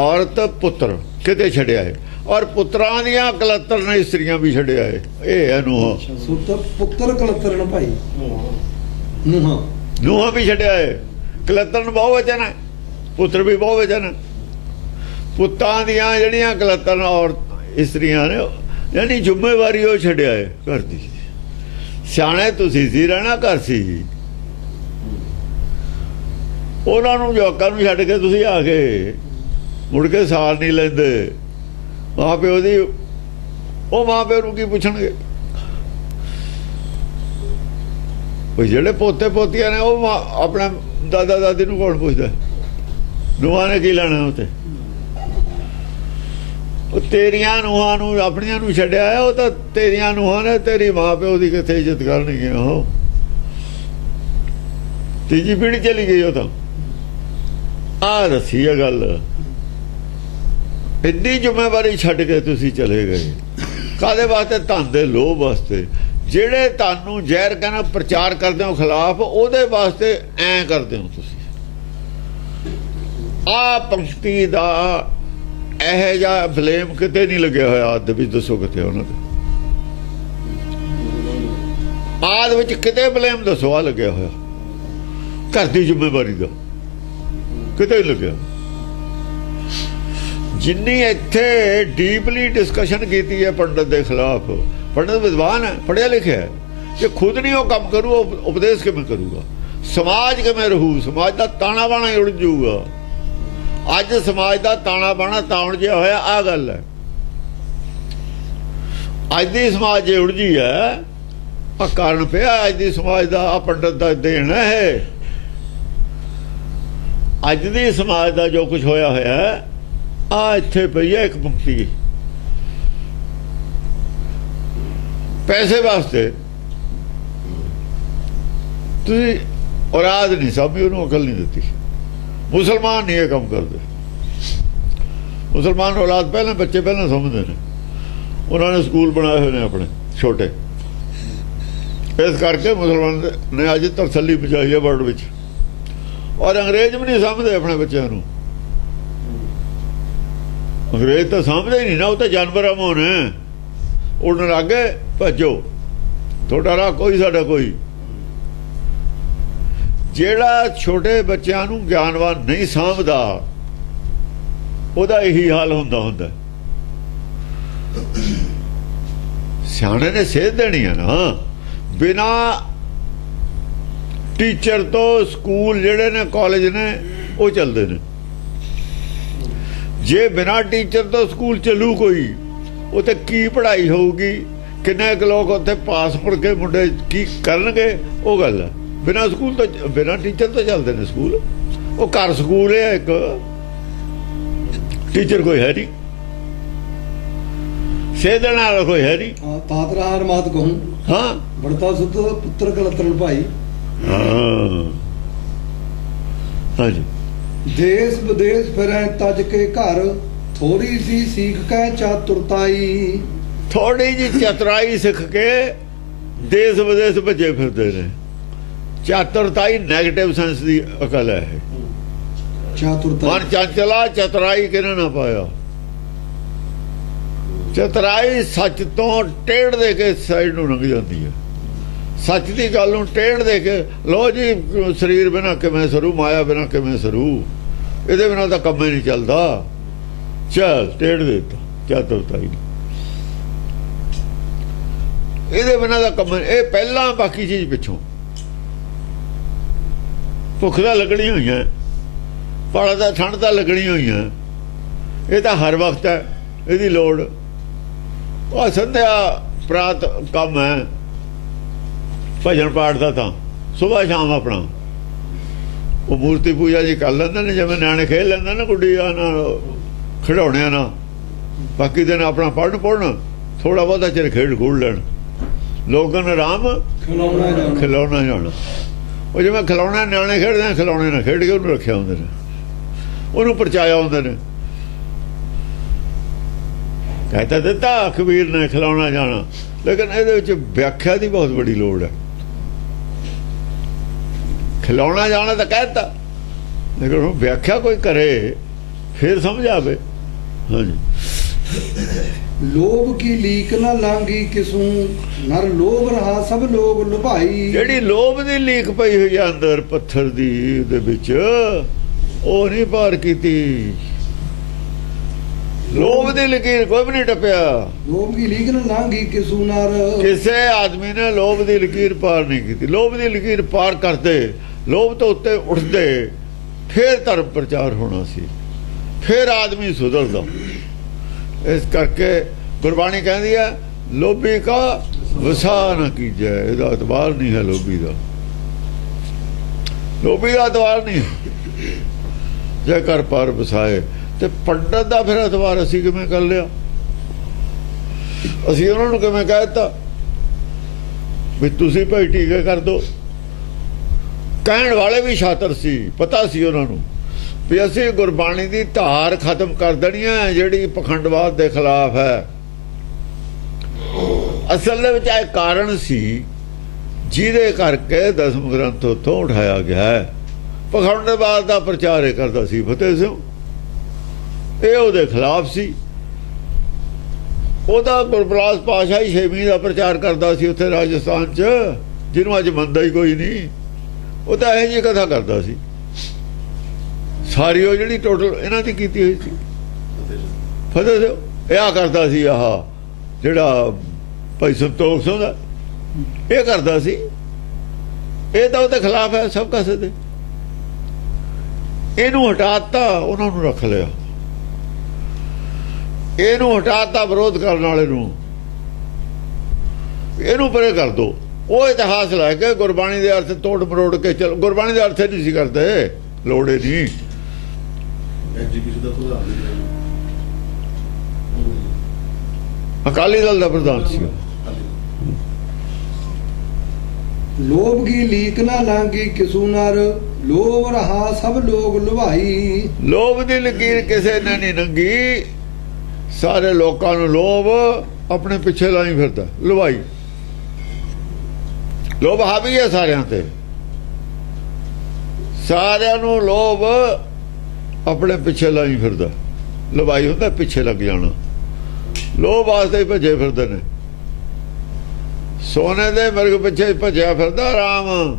औरत पुत्र किते छड़िया है, और पुत्रां दियां कलतर ने स्त्रियां भी छड़िया है। ये है नूहा। सुत पुत्र कलतरण भाई, नूहा नूहा भी छड़िया है। कलतरन बहुवचन है, पुत्र भी बहुवचन है। पुत्तां दियां जड़ियां कलतरन और स्त्रियां ने, यानी जिम्मेवारी वो छड़िया है घर दी। सियाणे तुसीं सी, रहना घर सी। ਉਹਨਾਂ ਨੂੰ ਜਵਾਕਾਂ ਨੂੰ ਛੱਡ ਕੇ ਤੁਸੀਂ ਆ ਗਏ, ਮੁੜ ਕੇ ਸਾਰ ਨਹੀਂ ਲੈਂਦੇ ਮਾਂ ਪਿਓ ਦੀ। ਉਹ ਮਾਂ ਪਿਓ ਨੂੰ ਕੀ ਪੁੱਛਣਗੇ? ਉਹ ਜਿਹੜੇ ਪੋਤੇ ਪੋਤੀਆਂ ਨੇ ਉਹ ਆਪਣੇ ਦਾਦਾ ਦਾਦੀ ਨੂੰ ਕੌਣ ਪੁੱਛਦਾ? ਨੂੰਹਾਂ ਨੇ ਕੀ ਲੈਣਾ ਉੱਥੇ? ਉਹ ਤੇਰੀਆਂ ਨੂੰਹਾਂ ਨੂੰ ਆਪਣੀਆਂ ਨੂੰ ਛੱਡਿਆ ਹੈ, ਉਹ ਤਾਂ ਤੇਰੀਆਂ ਨੂੰਹਾਂ ਨੇ ਤੇਰੀ ਮਾਂ ਪਿਓ ਦੀ ਕਿੱਥੇ ਇੱਜ਼ਤ ਕਰਨਗੀਆਂ? ਉਹ ਤੀਜੀ ਪੀੜ੍ਹੀ ਚਲੀ ਗਈ। ਉਹ ਤਾਂ ਆ ਦੱਸੀ ਹੈ ਗੱਲ। ਇੰਨੀ ਜ਼ਿੰਮੇਵਾਰੀ ਛੱਡ ਕੇ ਤੁਸੀਂ ਚਲੇ ਗਏ ਕਾਹਦੇ ਵਾਸਤੇ? ਧਨ ਦੇ ਲੋਭ ਵਾਸਤੇ। ਜਿਹੜੇ ਤੁਹਾਨੂੰ ਜ਼ਹਿਰ ਕਹਿਣਾ ਪ੍ਰਚਾਰ ਕਰਦੇ ਹੋ ਖਿਲਾਫ, ਉਹਦੇ ਵਾਸਤੇ ਐਂ ਕਰਦੇ ਹੋ ਤੁਸੀਂ। ਆ ਪੰਕਤੀ ਦਾ ਇਹ ਜਿਹਾ ਬਲੇਮ ਕਿਤੇ ਨਹੀਂ ਲੱਗਿਆ ਹੋਇਆ ਆਦ ਵਿੱਚ, ਦੱਸੋ ਕਿਤੇ ਉਹਨਾਂ ਦੇ ਆਦ ਵਿੱਚ ਕਿਤੇ ਬਲੇਮ ਦੱਸੋ ਆ ਲੱਗਿਆ ਹੋਇਆ? ਘਰ ਦੀ ਜ਼ਿੰਮੇਵਾਰੀ ਦਾ ਕਿਤੇ ਨਹੀਂ ਲੱਗਿਆ। ਜਿੰਨੀ ਇੱਥੇ ਡੀਪਲੀ ਡਿਸਕਸ਼ਨ ਕੀਤੀ ਹੈ ਪੰਡਤ ਦੇ ਖਿਲਾਫ, ਪੰਡਤ ਵਿਦਵਾਨ ਹੈ, ਪੜ੍ਹਿਆ ਲਿਖਿਆ ਹੈ, ਜੇ ਖੁਦ ਨਹੀਂ ਉਹ ਕੰਮ ਕਰੂ ਉਪਦੇਸ਼ ਕਿਵੇਂ ਕਰੂਗਾ? ਸਮਾਜ ਕਿਵੇਂ ਰਹੂ? ਸਮਾਜ ਦਾ ਤਾਣਾ ਬਾਣਾ ਉੜ ਜਾਊਗਾ। ਅੱਜ ਸਮਾਜ ਦਾ ਤਾਣਾ ਬਾਣਾ ਤਾਉਣ ਜਿਹਾ ਹੋਇਆ, ਆ ਗੱਲ ਹੈ। ਅੱਜ ਦੀ ਸਮਾਜ ਜੇ ਉੜ ਜੀ ਹੈ, ਆ ਕਾਰਨ ਪਿਆ ਅੱਜ ਦੀ ਸਮਾਜ ਦਾ, ਆ ਪੰਡਤ ਦਾ ਦੇਣ ਹੈ। ਅੱਜ ਦੀ ਸਮਾਜ ਦਾ ਜੋ ਕੁਝ ਹੋਇਆ ਹੋਇਆ, ਆ ਇੱਥੇ ਪਈ ਹੈ ਇੱਕ ਪੰਕਤੀ। ਪੈਸੇ ਵਾਸਤੇ ਤੁਸੀਂ ਔਲਾਦ ਨਹੀਂ ਸਾਂਭੀ, ਉਹਨੂੰ ਅਕਲ ਨਹੀਂ ਦਿੱਤੀ। ਮੁਸਲਮਾਨ ਨਹੀਂ ਇਹ ਕੰਮ ਕਰਦੇ। ਮੁਸਲਮਾਨ ਔਲਾਦ ਪਹਿਲਾਂ, ਬੱਚੇ ਪਹਿਲਾਂ ਸਮਝਦੇ ਨੇ। ਉਹਨਾਂ ਨੇ ਸਕੂਲ ਬਣਾਏ ਹੋਏ ਨੇ ਆਪਣੇ ਛੋਟੇ, ਇਸ ਕਰਕੇ ਮੁਸਲਮਾਨ ਨੇ ਅੱਜ ਤਸੱਲੀ ਪਹੁੰਚਾਈ ਹੈ ਵਰਲਡ ਵਿੱਚ। ਔਰ ਅੰਗਰੇਜ਼ ਵੀ ਨਹੀਂ ਸਮਝਦੇ ਆਪਣੇ ਬੱਚਿਆਂ ਨੂੰ। ਅੰਗਰੇਜ਼ ਤਾਂ ਸਮਝਦੇ ਹੀ ਨਹੀਂ ਨਾ, ਉਹ ਤਾਂ ਜਾਨਵਰ ਮੋਹ ਨੇ। ਉੜਨ ਲੱਗੇ ਭੱਜੋ, ਤੁਹਾਡਾ ਰਾਹ ਕੋਈ ਸਾਡਾ ਕੋਈ। ਜਿਹੜਾ ਛੋਟੇ ਬੱਚਿਆਂ ਨੂੰ ਗਿਆਨਵਾਨ ਨਹੀਂ ਸਮਝਦਾ, ਉਹਦਾ ਇਹੀ ਹਾਲ ਹੁੰਦਾ। ਸਿਆਣੇ ਨੇ ਸੇਧ ਦੇਣੀ ਹੈ ਨਾ। ਬਿਨਾ ਟੀਚਰ ਤੋਂ ਸਕੂਲ ਜਿਹੜੇ ਨੇ, ਕਾਲਜ ਨੇ, ਉਹ ਚੱਲਦੇ ਨੇ। ਜੇ ਬਿਨਾ ਟੀਚਰ ਤੋਂ ਸਕੂਲ ਚੱਲੂ ਕੋਈ, ਉੱਥੇ ਕੀ ਪੜ੍ਹਾਈ ਹੋਊਗੀ? ਕਿੰਨੇ ਕੁ ਲੋਕ ਉੱਥੇ ਪਾਸ ਪੜ ਕੇ ਮੁੰਡੇ ਕੀ ਕਰਨਗੇ? ਉਹ ਗੱਲ ਹੈ। ਬਿਨਾ ਸਕੂਲ ਤੋਂ, ਬਿਨਾ ਟੀਚਰ ਤੋਂ ਚੱਲਦੇ ਨੇ ਸਕੂਲ। ਉਹ ਘਰ ਸਕੂਲ ਹੈ ਇੱਕ, ਟੀਚਰ ਕੋਈ ਹੈ ਨਹੀਂ, ਸੇਧਣ ਵਾਲਾ ਕੋਈ ਹੈ ਨਹੀਂ। तात रहा और मात कहूँ, हाँ, बनता सुत पुत्र कलतरण भाई। हाँ जी। देश विदेश फिरें तज के घर, थोड़ी सी सीख के चातुरताई। थोड़ी जी चतुराई सिख के देश विदेश भजे फिरते ने। ਚਾਤੁਰਤਾਈ ਨੈਗੇਟਿਵ ਸੈਂਸ ਦੀ ਅਕਲ ਹੈ ਇਹ। ਚਾਤੁਰਤਾ ਮਨ ਚੰਚਲਾ ਚਤੁਰਾਈ ਕਿਹਨੇ ਨਾ ਪਾਇਆ। ਚਤੁਰਾਈ ਸੱਚ ਤੋਂ ਟੇਢ ਦੇ ਕੇ ਸਾਈਡ ਨੂੰ ਲੰਘ ਜਾਂਦੀ ਹੈ। ਸੱਚ ਦੀ ਗੱਲ ਨੂੰ ਟੇਢ ਦੇ ਕੇ ਲੋ ਜੀ ਸਰੀਰ ਬਿਨਾਂ ਕਿਵੇਂ ਸਰੂ, ਮਾਇਆ ਬਿਨਾਂ ਕਿਵੇਂ ਸਰੂ, ਇਹਦੇ ਬਿਨਾਂ ਤਾਂ ਕੰਮ ਹੀ ਨਹੀਂ ਚੱਲਦਾ, ਚੱਲ ਟੇਢ ਦੇ ਦਿੱਤਾ ਚਾਤੁਰਤਾਈ। ਇਹਦੇ ਬਿਨਾਂ ਦਾ ਕੰਮ ਇਹ ਪਹਿਲਾਂ, ਬਾਕੀ ਚੀਜ਼ ਪਿੱਛੋਂ। ਭੁੱਖ ਤਾਂ ਲੱਗਣੀ ਹੋਈਆਂ, ਪਾਲਾ ਦਾ ਠੰਡ ਤਾਂ ਲੱਗਣੀ ਹੋਈਆਂ, ਇਹ ਤਾਂ ਹਰ ਵਕਤ ਹੈ ਇਹਦੀ ਲੋੜ। ਉਹ ਸੰਧਿਆ ਪ੍ਰਾਤ ਕੰਮ ਹੈ ਭਜਨ ਪਾਠ ਦਾ, ਤਾਂ ਸੁਬਾਹ ਸ਼ਾਮ ਆਪਣਾ ਉਹ ਮੂਰਤੀ ਪੂਜਾ ਜੀ ਕਰ ਲੈਂਦੇ ਨੇ, ਜਿਵੇਂ ਨਿਆਣੇ ਖੇਡ ਲੈਂਦੇ ਨੇ ਗੁੱਡੀਆਂ ਨਾਲ, ਖਿਡੌਣਿਆਂ ਨਾਲ। ਬਾਕੀ ਦਿਨ ਆਪਣਾ ਪੜ੍ਹਨ ਥੋੜਾ ਬਹੁਤਾ ਚਿਰ ਖੇਡ ਖੂਡ ਲੈਣ। ਲੋਕਾਂ ਨੂੰ ਆਰਾਮ ਖਿਲਾਉਣਾ ਜਾਣਾ। ਉਹ ਜਿਵੇਂ ਖਿਲਾਉਣਾ ਨਿਆਣੇ ਖੇਡਦੇ ਆ, ਖਿਲਾਉਣੇ ਨਾਲ ਖੇਡ ਕੇ ਉਹਨੂੰ ਰੱਖਿਆ ਹੁੰਦੇ ਨੇ, ਉਹਨੂੰ ਪਰਚਾਇਆ ਹੁੰਦੇ ਨੇ। ਕਹਿਤਾ ਦਿੱਤਾ ਕਬੀਰ ਨੇ ਖਿਲਾਉਣਾ ਜਾਣਾ, ਲੇਕਿਨ ਇਹਦੇ ਵਿੱਚ ਵਿਆਖਿਆ ਦੀ ਬਹੁਤ ਬੜੀ ਲੋੜ ਹੈ। ਖਿਲਾਉਣਾ ਜਾਣਾ ਤਾਂ ਕਹਿਤਾ, ਲੇਕਿਨ ਉਹ ਵਿਆਖਿਆ ਕੋਈ ਕਰੇ ਫਿਰ ਸਮਝ ਆਵੇ। ਹਾਂਜੀ। ਲੋਭ ਕੀ ਲੀਕ ਨਾ ਲਾਂਗੀ ਕਿਸੂ, ਨਰ ਲੋਭ ਰਹਾ ਸਭ ਲੋਗ ਲੁਭਾਈ। ਜਿਹੜੀ ਲੋਭ ਦੀ ਲੀਕ ਪਈ ਹੋਈ ਹੈ ਅੰਦਰ ਪੱਥਰ ਦੀ, ਉਹਦੇ ਵਿੱਚ ਉਹ ਨਹੀਂ ਪਾਰ ਕੀਤੀ। ਲੋਭ ਦੀ ਲਕੀਰ ਕੋਈ ਵੀ ਨਹੀਂ ਟੱਪਿਆ। ਲੋਭ ਕੀ ਲੀਕ ਨਾ ਲਾਂਗੀ ਕਿਸੂ, ਨਰ ਕਿਸੇ ਆਦਮੀ ਨੇ ਲੋਭ ਦੀ ਲਕੀਰ ਪਾਰ ਨਹੀਂ ਕੀਤੀ। ਲੋਭ ਦੀ ਲਕੀਰ ਪਾਰ ਕਰਦੇ, ਲੋਭ ਤੋਂ ਉੱਤੇ ਉੱਠਦੇ, ਫਿਰ ਧਰਮ ਪ੍ਰਚਾਰ ਹੋਣਾ ਸੀ, ਫਿਰ ਆਦਮੀ ਸੁਧਰਦਾ। ਇਸ ਕਰਕੇ ਗੁਰਬਾਣੀ ਕਹਿੰਦੀ ਹੈ ਲੋਭੀ ਕਾ ਵਸਾ ਨਾ ਕੀਜੈ। ਇਹਦਾ ਇਤਬਾਰ ਨਹੀਂ ਹੈ ਲੋਭੀ ਦਾ, ਲੋਭੀ ਦਾ ਇਤਬਾਰ ਨਹੀਂ। ਜੇ ਕਰ ਪਰ ਵਸਾਏ ਤੇ ਪੰਡਤ ਦਾ ਫਿਰ ਇਤਬਾਰ ਅਸੀਂ ਕਿਵੇਂ ਕਰ ਲਿਆ? ਅਸੀਂ ਉਹਨਾਂ ਨੂੰ ਕਿਵੇਂ ਕਹਿ ਦਿੱਤਾ ਵੀ ਤੁਸੀਂ ਭਾਈ ਟੀਕੇ ਕਰ ਦੋ? ਕਹਿਣ ਵਾਲੇ ਵੀ ਸ਼ਾਤਰ ਸੀ, ਪਤਾ ਸੀ ਉਹਨਾਂ ਨੂੰ ਵੀ ਅਸੀਂ ਗੁਰਬਾਣੀ ਦੀ ਧਾਰ ਖਤਮ ਕਰ ਦੇਣੀ ਹੈ ਜਿਹੜੀ ਪਖੰਡਵਾਦ ਦੇ ਖਿਲਾਫ ਹੈ। ਅਸਲ ਦੇ ਵਿੱਚ ਇਹ ਕਾਰਨ ਸੀ ਜਿਹਦੇ ਕਰਕੇ ਦਸਮ ਗ੍ਰੰਥ ਉੱਥੋਂ ਉਠਾਇਆ ਗਿਆ ਹੈ। ਪਖੰਡਵਾਦ ਦਾ ਪ੍ਰਚਾਰ ਇਹ ਕਰਦਾ ਸੀ ਫਤਿਹ ਸਿੰਘ, ਇਹ ਉਹਦੇ ਖਿਲਾਫ ਸੀ। ਉਹਦਾ ਗੁਰਬਲਾਸ ਪਾਤਸ਼ਾਹੀ ਛੇਵੀਂ ਦਾ ਪ੍ਰਚਾਰ ਕਰਦਾ ਸੀ ਉੱਥੇ ਰਾਜਸਥਾਨ 'ਚ, ਜਿਹਨੂੰ ਅੱਜ ਮੰਨਦਾ ਹੀ ਕੋਈ ਨਹੀਂ। ਉਹ ਤਾਂ ਇਹੋ ਜਿਹੀ ਕਥਾ ਕਰਦਾ ਸੀ ਸਾਰੀ, ਉਹ ਜਿਹੜੀ ਟੋਟਲ ਇਹਨਾਂ ਦੀ ਕੀਤੀ ਹੋਈ ਸੀ। ਫਤਿਹ ਸਿੰਘ ਇਹ ਆ ਕਰਦਾ ਸੀ, ਆਹ ਜਿਹੜਾ ਭਾਈ ਸੰਤੋਖ ਸਿੰਘ ਦਾ ਇਹ ਕਰਦਾ ਸੀ। ਇਹ ਤਾਂ ਉਹਦੇ ਖਿਲਾਫ ਹੈ ਸਭ ਕਾਸੇ ਦੇ। ਇਹਨੂੰ ਹਟਾਤਾ, ਉਹਨਾਂ ਨੂੰ ਰੱਖ ਲਿਆ। ਇਹਨੂੰ ਹਟਾਤਾ ਵਿਰੋਧ ਕਰਨ ਵਾਲੇ ਨੂੰ, ਇਹਨੂੰ ਪਰੇ ਕਰ ਦੋ। ਉਹ ਇਤਿਹਾਸ ਲੈ ਕੇ ਗੁਰਬਾਣੀ ਦੇ ਅਰਥ ਤੋੜ ਮਰੋੜ ਕੇ ਚਲ, ਗੁਰਬਾਣੀ ਦੇ ਅਰਥ ਨਹੀਂ ਸੀ ਕਰਦੇ, ਲੋੜੇ ਨਹੀਂ। ਅਕਾਲੀ ਦਲ ਦਾ ਪ੍ਰਧਾਨ ਸੀ। ਲੋਭ ਕੀ ਲੀਕ ਨਾ ਲਾਂਗੀ ਕਿਸੂ, ਨਰ ਲੋਭ ਰਹਾ ਸਭ ਲੋਗ ਲੁਭਾਈ। ਲੋਭ ਦੀ ਲਕੀਰ ਕਿਸੇ ਨੇ ਨਹੀਂ ਲੰਗੀ, ਸਾਰੇ ਲੋਕਾਂ ਨੂੰ ਲੋਭ ਆਪਣੇ ਪਿੱਛੇ ਲਾਈ ਫਿਰਦਾ। ਲੁਭਾਈ, ਲੋਭ ਹਾਵੀ ਹੈ ਸਾਰਿਆਂ ਤੇ, ਸਾਰਿਆਂ ਨੂੰ ਲੋਭ ਆਪਣੇ ਪਿੱਛੇ ਲਾਈ ਫਿਰਦਾ। ਲੁਭਾਈ ਹੁੰਦਾ ਪਿੱਛੇ ਲੱਗ ਜਾਣਾ, ਲੋਭ ਵਾਸਤੇ ਹੀ ਭੱਜੇ ਫਿਰਦੇ ਨੇ। ਸੋਨੇ ਦੇ ਮਿਰਗ ਪਿੱਛੇ ਭੱਜਿਆ ਫਿਰਦਾ ਰਾਮ।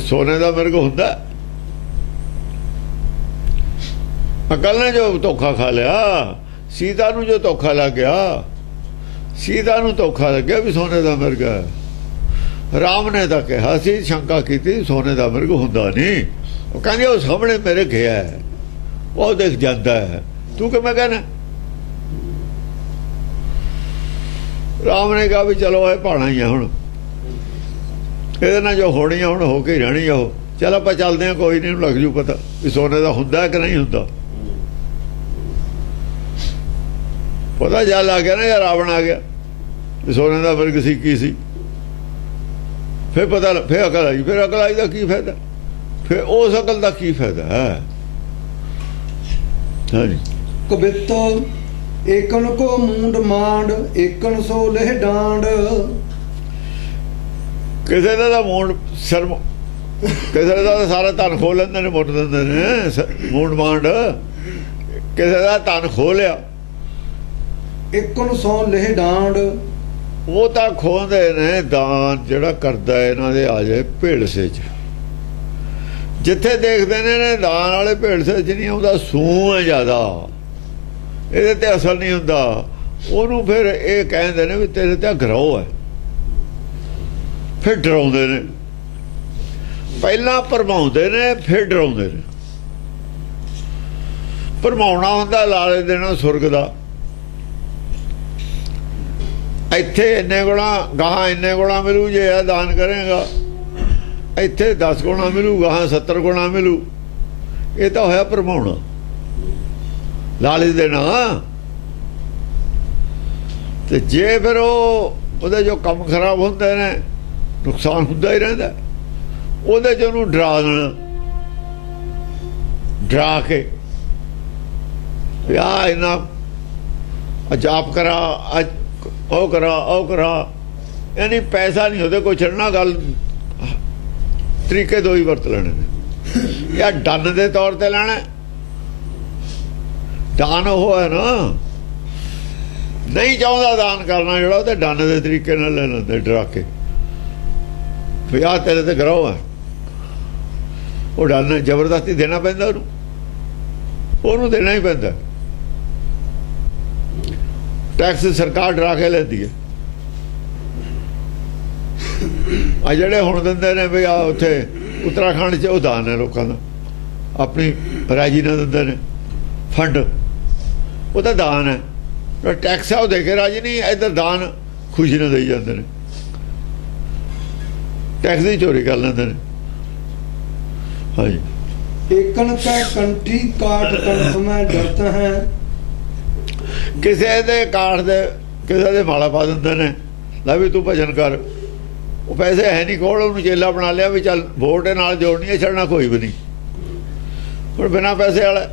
ਸੋਨੇ ਦਾ ਮਿਰਗ ਹੁੰਦਾ। ਅਕਲ ਨੇ ਜੋ ਧੋਖਾ ਖਾ ਲਿਆ, ਸੀਤਾ ਨੂੰ ਜੋ ਧੋਖਾ ਲੱਗ ਗਿਆ, ਸੀਤਾ ਨੂੰ ਧੋਖਾ ਲੱਗਿਆ ਵੀ ਸੋਨੇ ਦਾ ਮਿਰਗ ਹੈ। ਰਾਮ ਨੇ ਤਾਂ ਕਿਹਾ ਸੀ, ਸ਼ੰਕਾ ਕੀਤੀ ਸੋਨੇ ਦਾ ਮਿਰਗ ਹੁੰਦਾ ਨਹੀਂ। ਉਹ ਕਹਿੰਦੇ ਉਹ ਸਾਹਮਣੇ ਮੇਰੇ ਗਿਆ ਹੈ, ਉਹ ਦੇਖ ਜਾਂਦਾ ਹੈ, ਤੂੰ ਕਿਵੇਂ ਕਹਿਣਾ? ਰਾਮ ਨੇ ਕਿਹਾ ਵੀ ਚਲੋ ਇਹ ਪਾਣਾ ਹੀ ਆ, ਹੁਣ ਇਹਦੇ ਨਾਲ ਜੋ ਹੋਣੀ ਆ ਹੁਣ ਹੋ ਕੇ ਰਹਿਣੀ ਆ। ਉਹ ਚੱਲ ਆਪਾਂ ਚੱਲਦੇ ਆ, ਕੋਈ ਨਹੀਂ, ਲੱਗ ਜੂ ਪਤਾ ਵੀ ਸੋਨੇ ਦਾ ਹੁੰਦਾ ਕਿ ਨਹੀਂ ਹੁੰਦਾ। ਪਤਾ ਜਲ ਆ ਗਿਆ ਨਾ, ਯਾਰ ਰਾਵਣ ਆ ਗਿਆ ਵੀ ਸੋਨੇ ਦਾ ਮਿਰਗ ਸੀ ਕੀ ਸੀ। ਫਿਰ ਪਤਾ, ਫਿਰ ਅਕਲ ਆਈ। ਫਿਰ ਅਕਲ ਆਈ ਦਾ ਕੀ ਫਾਇਦਾ? ਫਿਰ ਉਸ ਅਕਲ ਦਾ ਕੀ ਫਾਇਦਾ ਹੈ? ਹਾਂਜੀ। ਕਬਿੱਤ ਏਕਨ ਕੋ ਮੂੰਡ ਮਾਂਡ, ਏਕਨ ਸੋ ਲਹਿ ਡਾਂਡ। ਕਿਸੇ ਦਾ ਤਾਂ ਮੂੰਡ ਸ਼ਰਮ, ਕਿਸੇ ਦਾ ਤਾਂ ਸਾਰਾ ਧਨ ਖੋਹ ਲੈਂਦੇ ਨੇ, ਮੁੱਟ ਦਿੰਦੇ ਨੇ ਮੂੰਡ ਮਾਂਡ, ਕਿਸੇ ਦਾ ਧਨ ਖੋਹ ਲਿਆ। ਇਕਨ ਸੌ ਲਹਿ ਡਾਂਡ, ਉਹ ਤਾਂ ਖੋਹਦੇ ਨੇ। ਦਾਨ ਜਿਹੜਾ ਕਰਦਾ ਇਹਨਾਂ ਦੇ ਆ ਜਾਏ ਭੇਲਸੇ 'ਚ, ਜਿੱਥੇ ਦੇਖਦੇ ਨੇ ਦਾਨ ਵਾਲੇ ਭੇਲਸੇ 'ਚ ਨਹੀਂ ਆਉਂਦਾ, ਸੂਹ ਹੈ ਜ਼ਿਆਦਾ, ਇਹਦੇ ਤੇ ਅਸਰ ਨਹੀਂ ਹੁੰਦਾ। ਉਹਨੂੰ ਫਿਰ ਇਹ ਕਹਿੰਦੇ ਨੇ ਵੀ ਤੇਰੇ ਤੇ ਗਰੋਹ ਹੈ, ਫਿਰ ਡਰਾਉਂਦੇ ਨੇ। ਪਹਿਲਾਂ ਭਰਮਾਉਂਦੇ ਨੇ, ਫਿਰ ਡਰਾਉਂਦੇ ਨੇ। ਭਰਮਾਉਣਾ ਹੁੰਦਾ ਲਾਲੇ ਦੇਣਾ ਸੁਰਗ ਦਾ, ਇੱਥੇ ਇੰਨੇ ਗੁਣਾ, ਗਾਹਾਂ ਇੰਨੇ ਗੁਣਾ ਮਿਲੂ ਜੇ ਇਹ ਦਾਨ ਕਰੇਗਾ, ਇੱਥੇ 10 ਗੁਣਾ ਮਿਲੂ, ਗਾਹਾਂ 70 ਗੁਣਾ ਮਿਲੂ। ਇਹ ਤਾਂ ਹੋਇਆ ਭਰਮਾਉਣਾ, ਲਾਲਚ ਦੇਣਾ। ਤੇ ਜੇ ਫਿਰ ਉਹਦੇ ਜੋ ਕੰਮ ਖਰਾਬ ਹੁੰਦੇ ਨੇ, ਨੁਕਸਾਨ ਹੁੰਦਾ ਹੀ ਰਹਿੰਦਾ, ਉਹਦੇ 'ਚ ਉਹਨੂੰ ਡਰਾ ਦੇਣਾ, ਡਰਾ ਕੇ ਆ ਇਹਨਾਂ ਜਾਪ ਕਰਾ, ਅੱਜ ਉਹ ਕਰਾ, ਉਹ ਕਰਾ। ਯਾਨੀ ਪੈਸਾ ਨਹੀਂ ਉਹਦੇ ਕੋਈ ਛੱਡਣਾ, ਗੱਲ ਤਰੀਕੇ ਦੋ ਹੀ ਵਰਤ ਲੈਣੇ ਨੇ। ਜਾਂ ਡੰਨ ਦੇ ਤੌਰ ਤੇ ਲੈਣਾ, ਦਾਨ ਉਹ ਹੈ ਨਾ, ਨਹੀਂ ਚਾਹੁੰਦਾ ਦਾਨ ਕਰਨਾ ਜਿਹੜਾ, ਉਹ ਤੇ ਡੰਨ ਦੇ ਤਰੀਕੇ ਨਾਲ ਲੈ ਲੈਂਦੇ, ਡਰਾ ਕੇ ਵੀ ਆਹ ਤੇਰੇ ਤੇ ਗਰੋਹ ਹੈ। ਉਹ ਡੰਨ ਜ਼ਬਰਦਸਤੀ ਦੇਣਾ ਪੈਂਦਾ, ਉਹਨੂੰ ਦੇਣਾ ਹੀ ਪੈਂਦਾ। ਟੈਕਸ ਸਰਕਾਰ ਡਰਾ ਕੇ ਲੈਂਦੀ ਹੈ। ਆ ਜਿਹੜੇ ਹੁਣ ਦਿੰਦੇ ਨੇ ਵੀ ਆ ਉੱਥੇ ਉੱਤਰਾਖੰਡ 'ਚ, ਉਹ ਦਾਨ ਹੈ ਲੋਕਾਂ ਦਾ, ਆਪਣੀ ਰਾਜੀ ਨਾਲ ਦਿੰਦੇ ਨੇ ਫੰਡ, ਉਹ ਤਾਂ ਦਾਨ ਹੈ। ਟੈਕਸ ਆ ਉਹ ਦੇ ਕੇ ਰਾਜੀ ਨਹੀਂ, ਇੱਧਰ ਦਾਨ ਖੁਸ਼ੀ ਨਾਲ ਦੇਈ ਜਾਂਦੇ ਨੇ, ਟੈਕਸ ਦੀ ਚੋਰੀ ਕਰ ਲੈਂਦੇ ਨੇ। ਹਾਂਜੀ। ਏਕਨ ਕੈ ਕੰਠੀ ਕਾਟ ਕੰਠ ਮੈਂ ਡਰਤ ਹੈ, ਕਿਸੇ ਦੇ ਕਾਠ ਦੇ, ਕਿਸੇ ਦੇ ਮਾਲਾ ਪਾ ਦਿੰਦੇ ਨੇ, ਲੈ ਵੀ ਤੂੰ ਭਜਨ ਕਰ। ਉਹ ਪੈਸੇ ਹੈ ਨਹੀਂ ਕੋਲ, ਉਹਨੂੰ ਚੇਲਾ ਬਣਾ ਲਿਆ ਵੀ ਚੱਲ ਵੋਟ ਨਾਲ ਜੋੜਨੀ ਹੈ, ਛੱਡਣਾ ਕੋਈ ਵੀ ਨਹੀਂ। ਹੁਣ ਬਿਨਾਂ ਪੈਸੇ ਵਾਲਾ,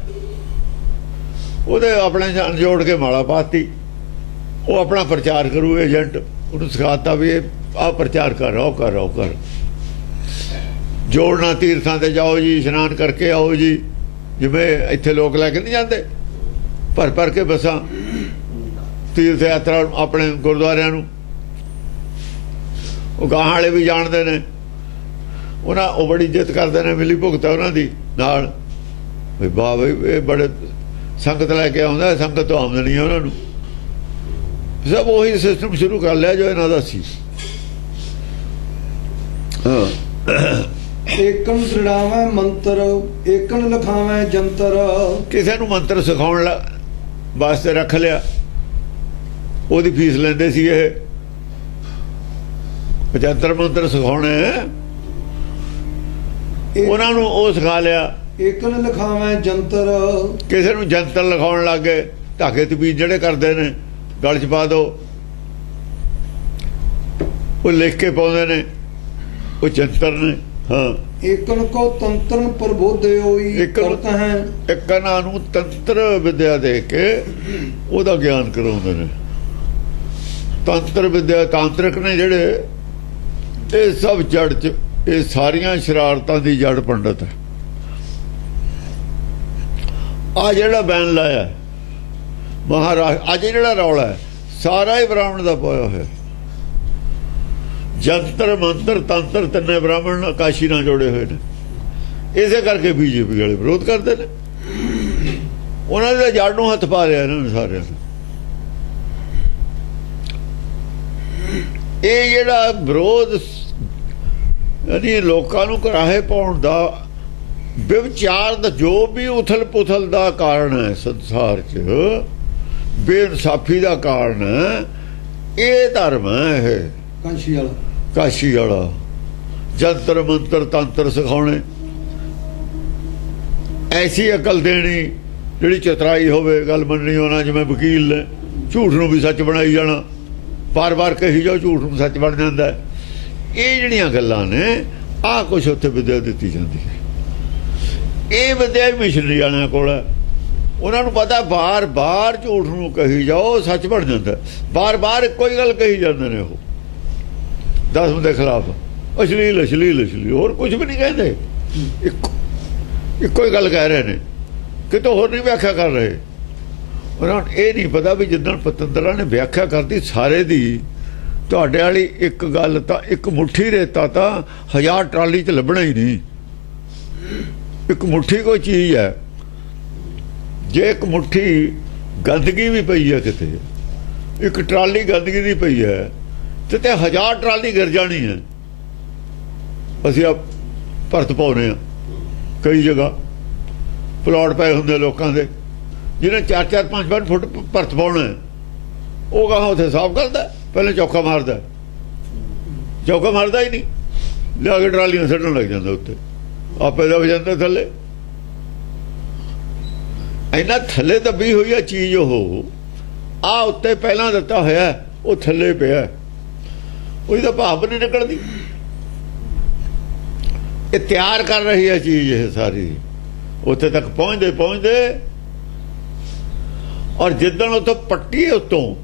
ਉਹਦੇ ਆਪਣੇ ਜੋੜ ਕੇ ਮਾਲਾ ਪਾਤੀ, ਉਹ ਆਪਣਾ ਪ੍ਰਚਾਰ ਕਰੂ। ਏਜੰਟ ਉਹਨੂੰ ਸਿਖਾਤਾ ਵੀ ਇਹ ਆਹ ਪ੍ਰਚਾਰ ਕਰ, ਉਹ ਕਰ, ਉਹ ਕਰ। ਜੋੜਨਾ, ਤੀਰਥਾਂ ਤੇ ਜਾਓ ਜੀ, ਇਸ਼ਨਾਨ ਕਰਕੇ ਆਓ ਜੀ, ਜਿਵੇਂ ਇੱਥੇ ਲੋਕ ਲੈ ਕੇ ਨਹੀਂ ਜਾਂਦੇ ਭਰ ਭਰ ਕੇ ਬੱਸਾਂ ਤੀਰਥ ਯਾਤਰਾ ਆਪਣੇ ਗੁਰਦੁਆਰਿਆਂ ਨੂੰ। ਉਹ ਗਾਹਾਂ ਵਾਲੇ ਵੀ ਜਾਣਦੇ ਨੇ, ਉਹ ਬੜੀ ਇੱਜ਼ਤ ਕਰਦੇ ਨੇ, ਮਿਲੀ ਭੁਗਤ ਉਹਨਾਂ ਦੀ ਨਾਲ ਵੀ ਵਾਹ ਬਈ ਇਹ ਬੜੇ ਸੰਗਤ ਲੈ ਕੇ ਆਉਂਦਾ, ਸੰਗਤ ਤੋਂ ਆਮਦਨੀ ਹੈ ਉਹਨਾਂ ਨੂੰ। ਸਭ ਉਹੀ ਸਿਸਟਮ ਸ਼ੁਰੂ ਕਰ ਲਿਆ ਜੋ ਇਹਨਾਂ ਦਾ ਸੀ। ਏਕਨ ਦ੍ਰਿੜਾਵੇਂ ਮੰਤਰ, ਏਕਨ ਲਿਖਾਵੇਂ ਜੰਤਰ। ਕਿਸੇ ਨੂੰ ਮੰਤਰ ਸਿਖਾਉਣ ਵਾਸਤੇ ਰੱਖ ਲਿਆ, ਉਹਦੀ ਫੀਸ ਲੈਂਦੇ ਸੀ ਇਹ, ਜੰਤਰ ਮੰਤਰ ਸਿਖਾਉਣੇ, ਉਹਨਾਂ ਨੂੰ ਉਹ ਸਿਖਾ ਲਿਆ। ਏਕਨ ਲਿਖਾਵੇਂ ਜੰਤਰ, ਕਿਸੇ ਨੂੰ ਜੰਤਰ ਲਿਖਾਉਣ ਲੱਗ ਗਏ, ਧਾਗੇ ਤਬੀਜ ਜਿਹੜੇ ਕਰਦੇ ਨੇ, ਗਲ 'ਚ ਪਾ ਦੋ, ਉਹ ਲਿਖ ਕੇ ਪਾਉਂਦੇ ਨੇ, ਉਹ ਜੰਤਰ ਨੇ। ਹਾਂ। ਏਕਨ ਕੋ ਤੰਤਰਨ ਪ੍ਰਬੋਧੇ ਹੋਈ ਕਰਤ ਹੈ, ਇਕਨਾਂ ਨੂੰ ਤੰਤਰ ਵਿਦਿਆ ਦੇ ਕੇ ਉਹਦਾ ਗਿਆਨ ਕਰਾਉਂਦੇ ਨੇ। ਤੰਤਰ ਵਿਦਿਆ, ਤਾਂਤਰਿਕ ਨੇ ਜਿਹੜੇ, ਇਹ ਸਭ ਜੜ 'ਚ, ਇਹ ਸਾਰੀਆਂ ਸ਼ਰਾਰਤਾਂ ਦੀ ਜੜ ਪੰਡਤ ਹੈ। ਆ ਜਿਹੜਾ ਬੈਨ ਲਾਇਆ ਮਹਾਰਾਜ, ਅੱਜ ਜਿਹੜਾ ਰੌਲਾ ਹੈ ਸਾਰਾ ਹੀ ਬ੍ਰਾਹਮਣ ਦਾ ਪਾਇਆ ਹੋਇਆ। ਜੰਤਰ ਮੰਤਰ ਤੰਤਰ ਤਿੰਨੇ ਬ੍ਰਾਹਮਣ ਨਾਲ ਕਾਸ਼ੀ ਨਾਲ ਜੋੜੇ ਹੋਏ ਨੇ। ਇਸੇ ਕਰਕੇ ਬੀਜੇਪੀ ਵਾਲੇ ਵਿਰੋਧ ਕਰਦੇ ਨੇ, ਉਹਨਾਂ ਦੇ ਜੜ ਨੂੰ ਹੱਥ ਪਾ ਲਿਆ ਇਹਨਾਂ ਨੇ ਸਾਰਿਆਂ ਨੇ। ਇਹ ਜਿਹੜਾ ਵਿਰੋਧ ਯਾਨੀ ਲੋਕਾਂ ਨੂੰ ਕਰਾਹੇ ਪਾਉਣ ਦਾ, ਵਿਵਚਾਰ ਦਾ, ਜੋ ਵੀ ਉਥਲ ਪੁਥਲ ਦਾ ਕਾਰਨ ਹੈ ਸੰਸਾਰ 'ਚ, ਬੇਇਨਸਾਫੀ ਦਾ ਕਾਰਨ ਹੈ, ਇਹ ਧਰਮ ਹੈ। ਇਹ ਕਾਸ਼ੀ ਵਾਲਾ, ਕਾਸ਼ੀ ਵਾਲਾ ਜੰਤਰ ਮੰਤਰ ਤੰਤਰ ਸਿਖਾਉਣੇ, ਐਸੀ ਅਕਲ ਦੇਣੀ ਜਿਹੜੀ ਚਤਰਾਈ ਹੋਵੇ, ਗੱਲ ਮੰਨਣੀ ਉਹਨਾਂ, ਜਿਵੇਂ ਵਕੀਲ ਨੇ ਝੂਠ ਨੂੰ ਵੀ ਸੱਚ ਬਣਾਈ ਜਾਣਾ, ਬਾਰ-ਬਾਰ ਕਹੀ ਜਾਓ ਝੂਠ ਨੂੰ ਸੱਚ ਬਣ ਜਾਂਦਾ। ਇਹ ਜਿਹੜੀਆਂ ਗੱਲਾਂ ਨੇ, ਆਹ ਕੁਛ ਉੱਥੇ ਵਿਦਿਆ ਦਿੱਤੀ ਜਾਂਦੀ ਹੈ। ਇਹ ਵਿਦਿਆ ਮਿਸ਼ਨਰੀ ਵਾਲਿਆਂ ਕੋਲ ਹੈ, ਉਹਨਾਂ ਨੂੰ ਪਤਾ ਬਾਰ-ਬਾਰ ਝੂਠ ਨੂੰ ਕਹੀ ਜਾਓ ਸੱਚ ਬਣ ਜਾਂਦਾ, ਬਾਰ-ਬਾਰ ਇੱਕੋ ਹੀ ਗੱਲ ਕਹੀ ਜਾਂਦੇ ਨੇ ਉਹ, ਦਸਮ ਦੇ ਖਿਲਾਫ। ਅਸ਼ਲੀਲ ਅਸ਼ਲੀਲ ਅਸ਼ਲੀਲ, ਹੋਰ ਕੁਝ ਵੀ ਨਹੀਂ ਕਹਿੰਦੇ। ਇੱਕੋ ਹੀ ਗੱਲ ਕਹਿ ਰਹੇ ਨੇ, ਕਿਤੋਂ ਹੋਰ ਨਹੀਂ ਵਿਆਖਿਆ ਕਰ ਰਹੇ। ਉਹਨਾਂ ਨੂੰ ਇਹ ਨਹੀਂ ਪਤਾ ਵੀ ਜਿੱਦਣ ਪਤੰਦਰਾਂ ਨੇ ਵਿਆਖਿਆ ਕਰਤੀ ਸਾਰੇ ਦੀ, ਤੁਹਾਡੇ ਵਾਲੀ ਇੱਕ ਗੱਲ ਤਾਂ, ਇੱਕ ਮੁੱਠੀ ਰੇਤਾ ਤਾਂ 1000 ਟਰਾਲੀ 'ਚ ਲੱਭਣਾ ਹੀ ਨਹੀਂ। ਇੱਕ ਮੁੱਠੀ ਕੋਈ ਚੀਜ਼ ਹੈ, ਜੇ ਇੱਕ ਮੁੱਠੀ ਗੰਦਗੀ ਵੀ ਪਈ ਹੈ ਕਿਤੇ, ਇੱਕ ਟਰਾਲੀ ਗੰਦਗੀ ਦੀ ਪਈ ਹੈ ਤੇ 1000 ਟਰਾਲੀ ਗਿਰ ਜਾਣੀ ਹੈ। ਅਸੀਂ ਆ ਭਰਤ ਪਾਉਨੇ ਆ, ਕਈ ਜਗ੍ਹਾ ਪਲਾਟ ਪਏ ਹੁੰਦੇ ਲੋਕਾਂ ਦੇ, ਜਿਹਨੇ 4-4 5-5 ਫੁੱਟ ਭਰਤ ਪਾਉਣਾ, ਉਹ ਕਹਾਂ ਉੱਥੇ ਸਾਫ਼ ਕਰਦਾ, ਪਹਿਲੇ ਚੌਕਾ ਮਾਰਦਾ, ਚੌਕਾ ਮਾਰਦਾ ਹੀ ਨਹੀਂ, ਲਿਆ ਕੇ ਟਰਾਲੀਆਂ ਸੱਟਣ ਲੱਗ ਜਾਂਦਾ ਉੱਤੇ, ਆਪੇ ਦਬ ਜਾਂਦਾ ਥੱਲੇ। ਇੰਨਾ ਥੱਲੇ ਦੱਬੀ ਹੋਈ ਆ ਚੀਜ਼, ਉਹ ਆ ਉੱਤੇ ਪਹਿਲਾਂ ਦਿੱਤਾ ਹੋਇਆ, ਉਹ ਥੱਲੇ ਪਿਆ, ਉਹਦੀ ਤਾਂ ਭਾਪ ਨਹੀਂ ਨਿਕਲਦੀ। ਇਹ ਤਿਆਰ ਕਰ ਰਹੀ ਹੈ ਚੀਜ਼ ਇਹ ਸਾਰੀ, ਉੱਥੇ ਤੱਕ ਪਹੁੰਚਦੇ ਪਹੁੰਚਦੇ। ਔਰ ਜਿੱਦਣ ਉੱਥੋਂ ਪੱਟੀਏ, ਉੱਤੋਂ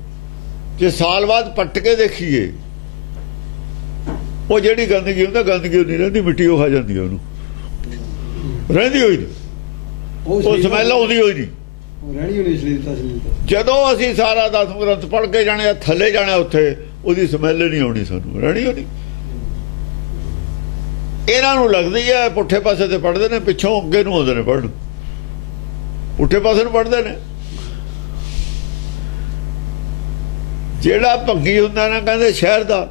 ਜੇ ਸਾਲ ਬਾਅਦ ਪੱਟ ਕੇ ਦੇਖੀਏ, ਉਹ ਜਿਹੜੀ ਗੰਦਗੀ ਹੁੰਦਾ, ਗੰਦਗੀ ਨਹੀਂ ਰਹਿੰਦੀ, ਮਿੱਟੀ ਉਹ ਖਾ ਜਾਂਦੀ ਉਹਨੂੰ, ਰਹਿੰਦੀ ਹੋਈ ਨਹੀਂ, ਉਹ ਸਮੈਲ ਆਉਂਦੀ ਹੋਈ ਨਹੀਂ, ਰਹਿਣੀ ਹੋਣੀ ਅਸ਼ਲੀਲਤਾ। ਜਦੋਂ ਅਸੀਂ ਸਾਰਾ 10 ਗ੍ਰੰਥ ਪੜ੍ਹ ਕੇ ਜਾਣੇ, ਥੱਲੇ ਜਾਣਾ, ਉੱਥੇ ਉਹਦੀ ਸਮੈਲ ਨਹੀਂ ਆਉਣੀ, ਸਾਨੂੰ ਰਹਿਣੀ ਹੋਣੀ। ਇਹਨਾਂ ਨੂੰ ਲੱਗਦੀ ਹੈ ਪੁੱਠੇ ਪਾਸੇ ਤੇ ਪੜ੍ਹਦੇ ਨੇ, ਪਿੱਛੋਂ ਅੱਗੇ ਨੂੰ ਆਉਂਦੇ ਨੇ ਪੜ੍ਹਨ, ਪੁੱਠੇ ਪਾਸੇ ਨੂੰ ਪੜ੍ਹਦੇ ਨੇ। ਜਿਹੜਾ ਭੱਗੀ ਹੁੰਦਾ ਨਾ, ਕਹਿੰਦੇ ਸ਼ਹਿਰ ਦਾ,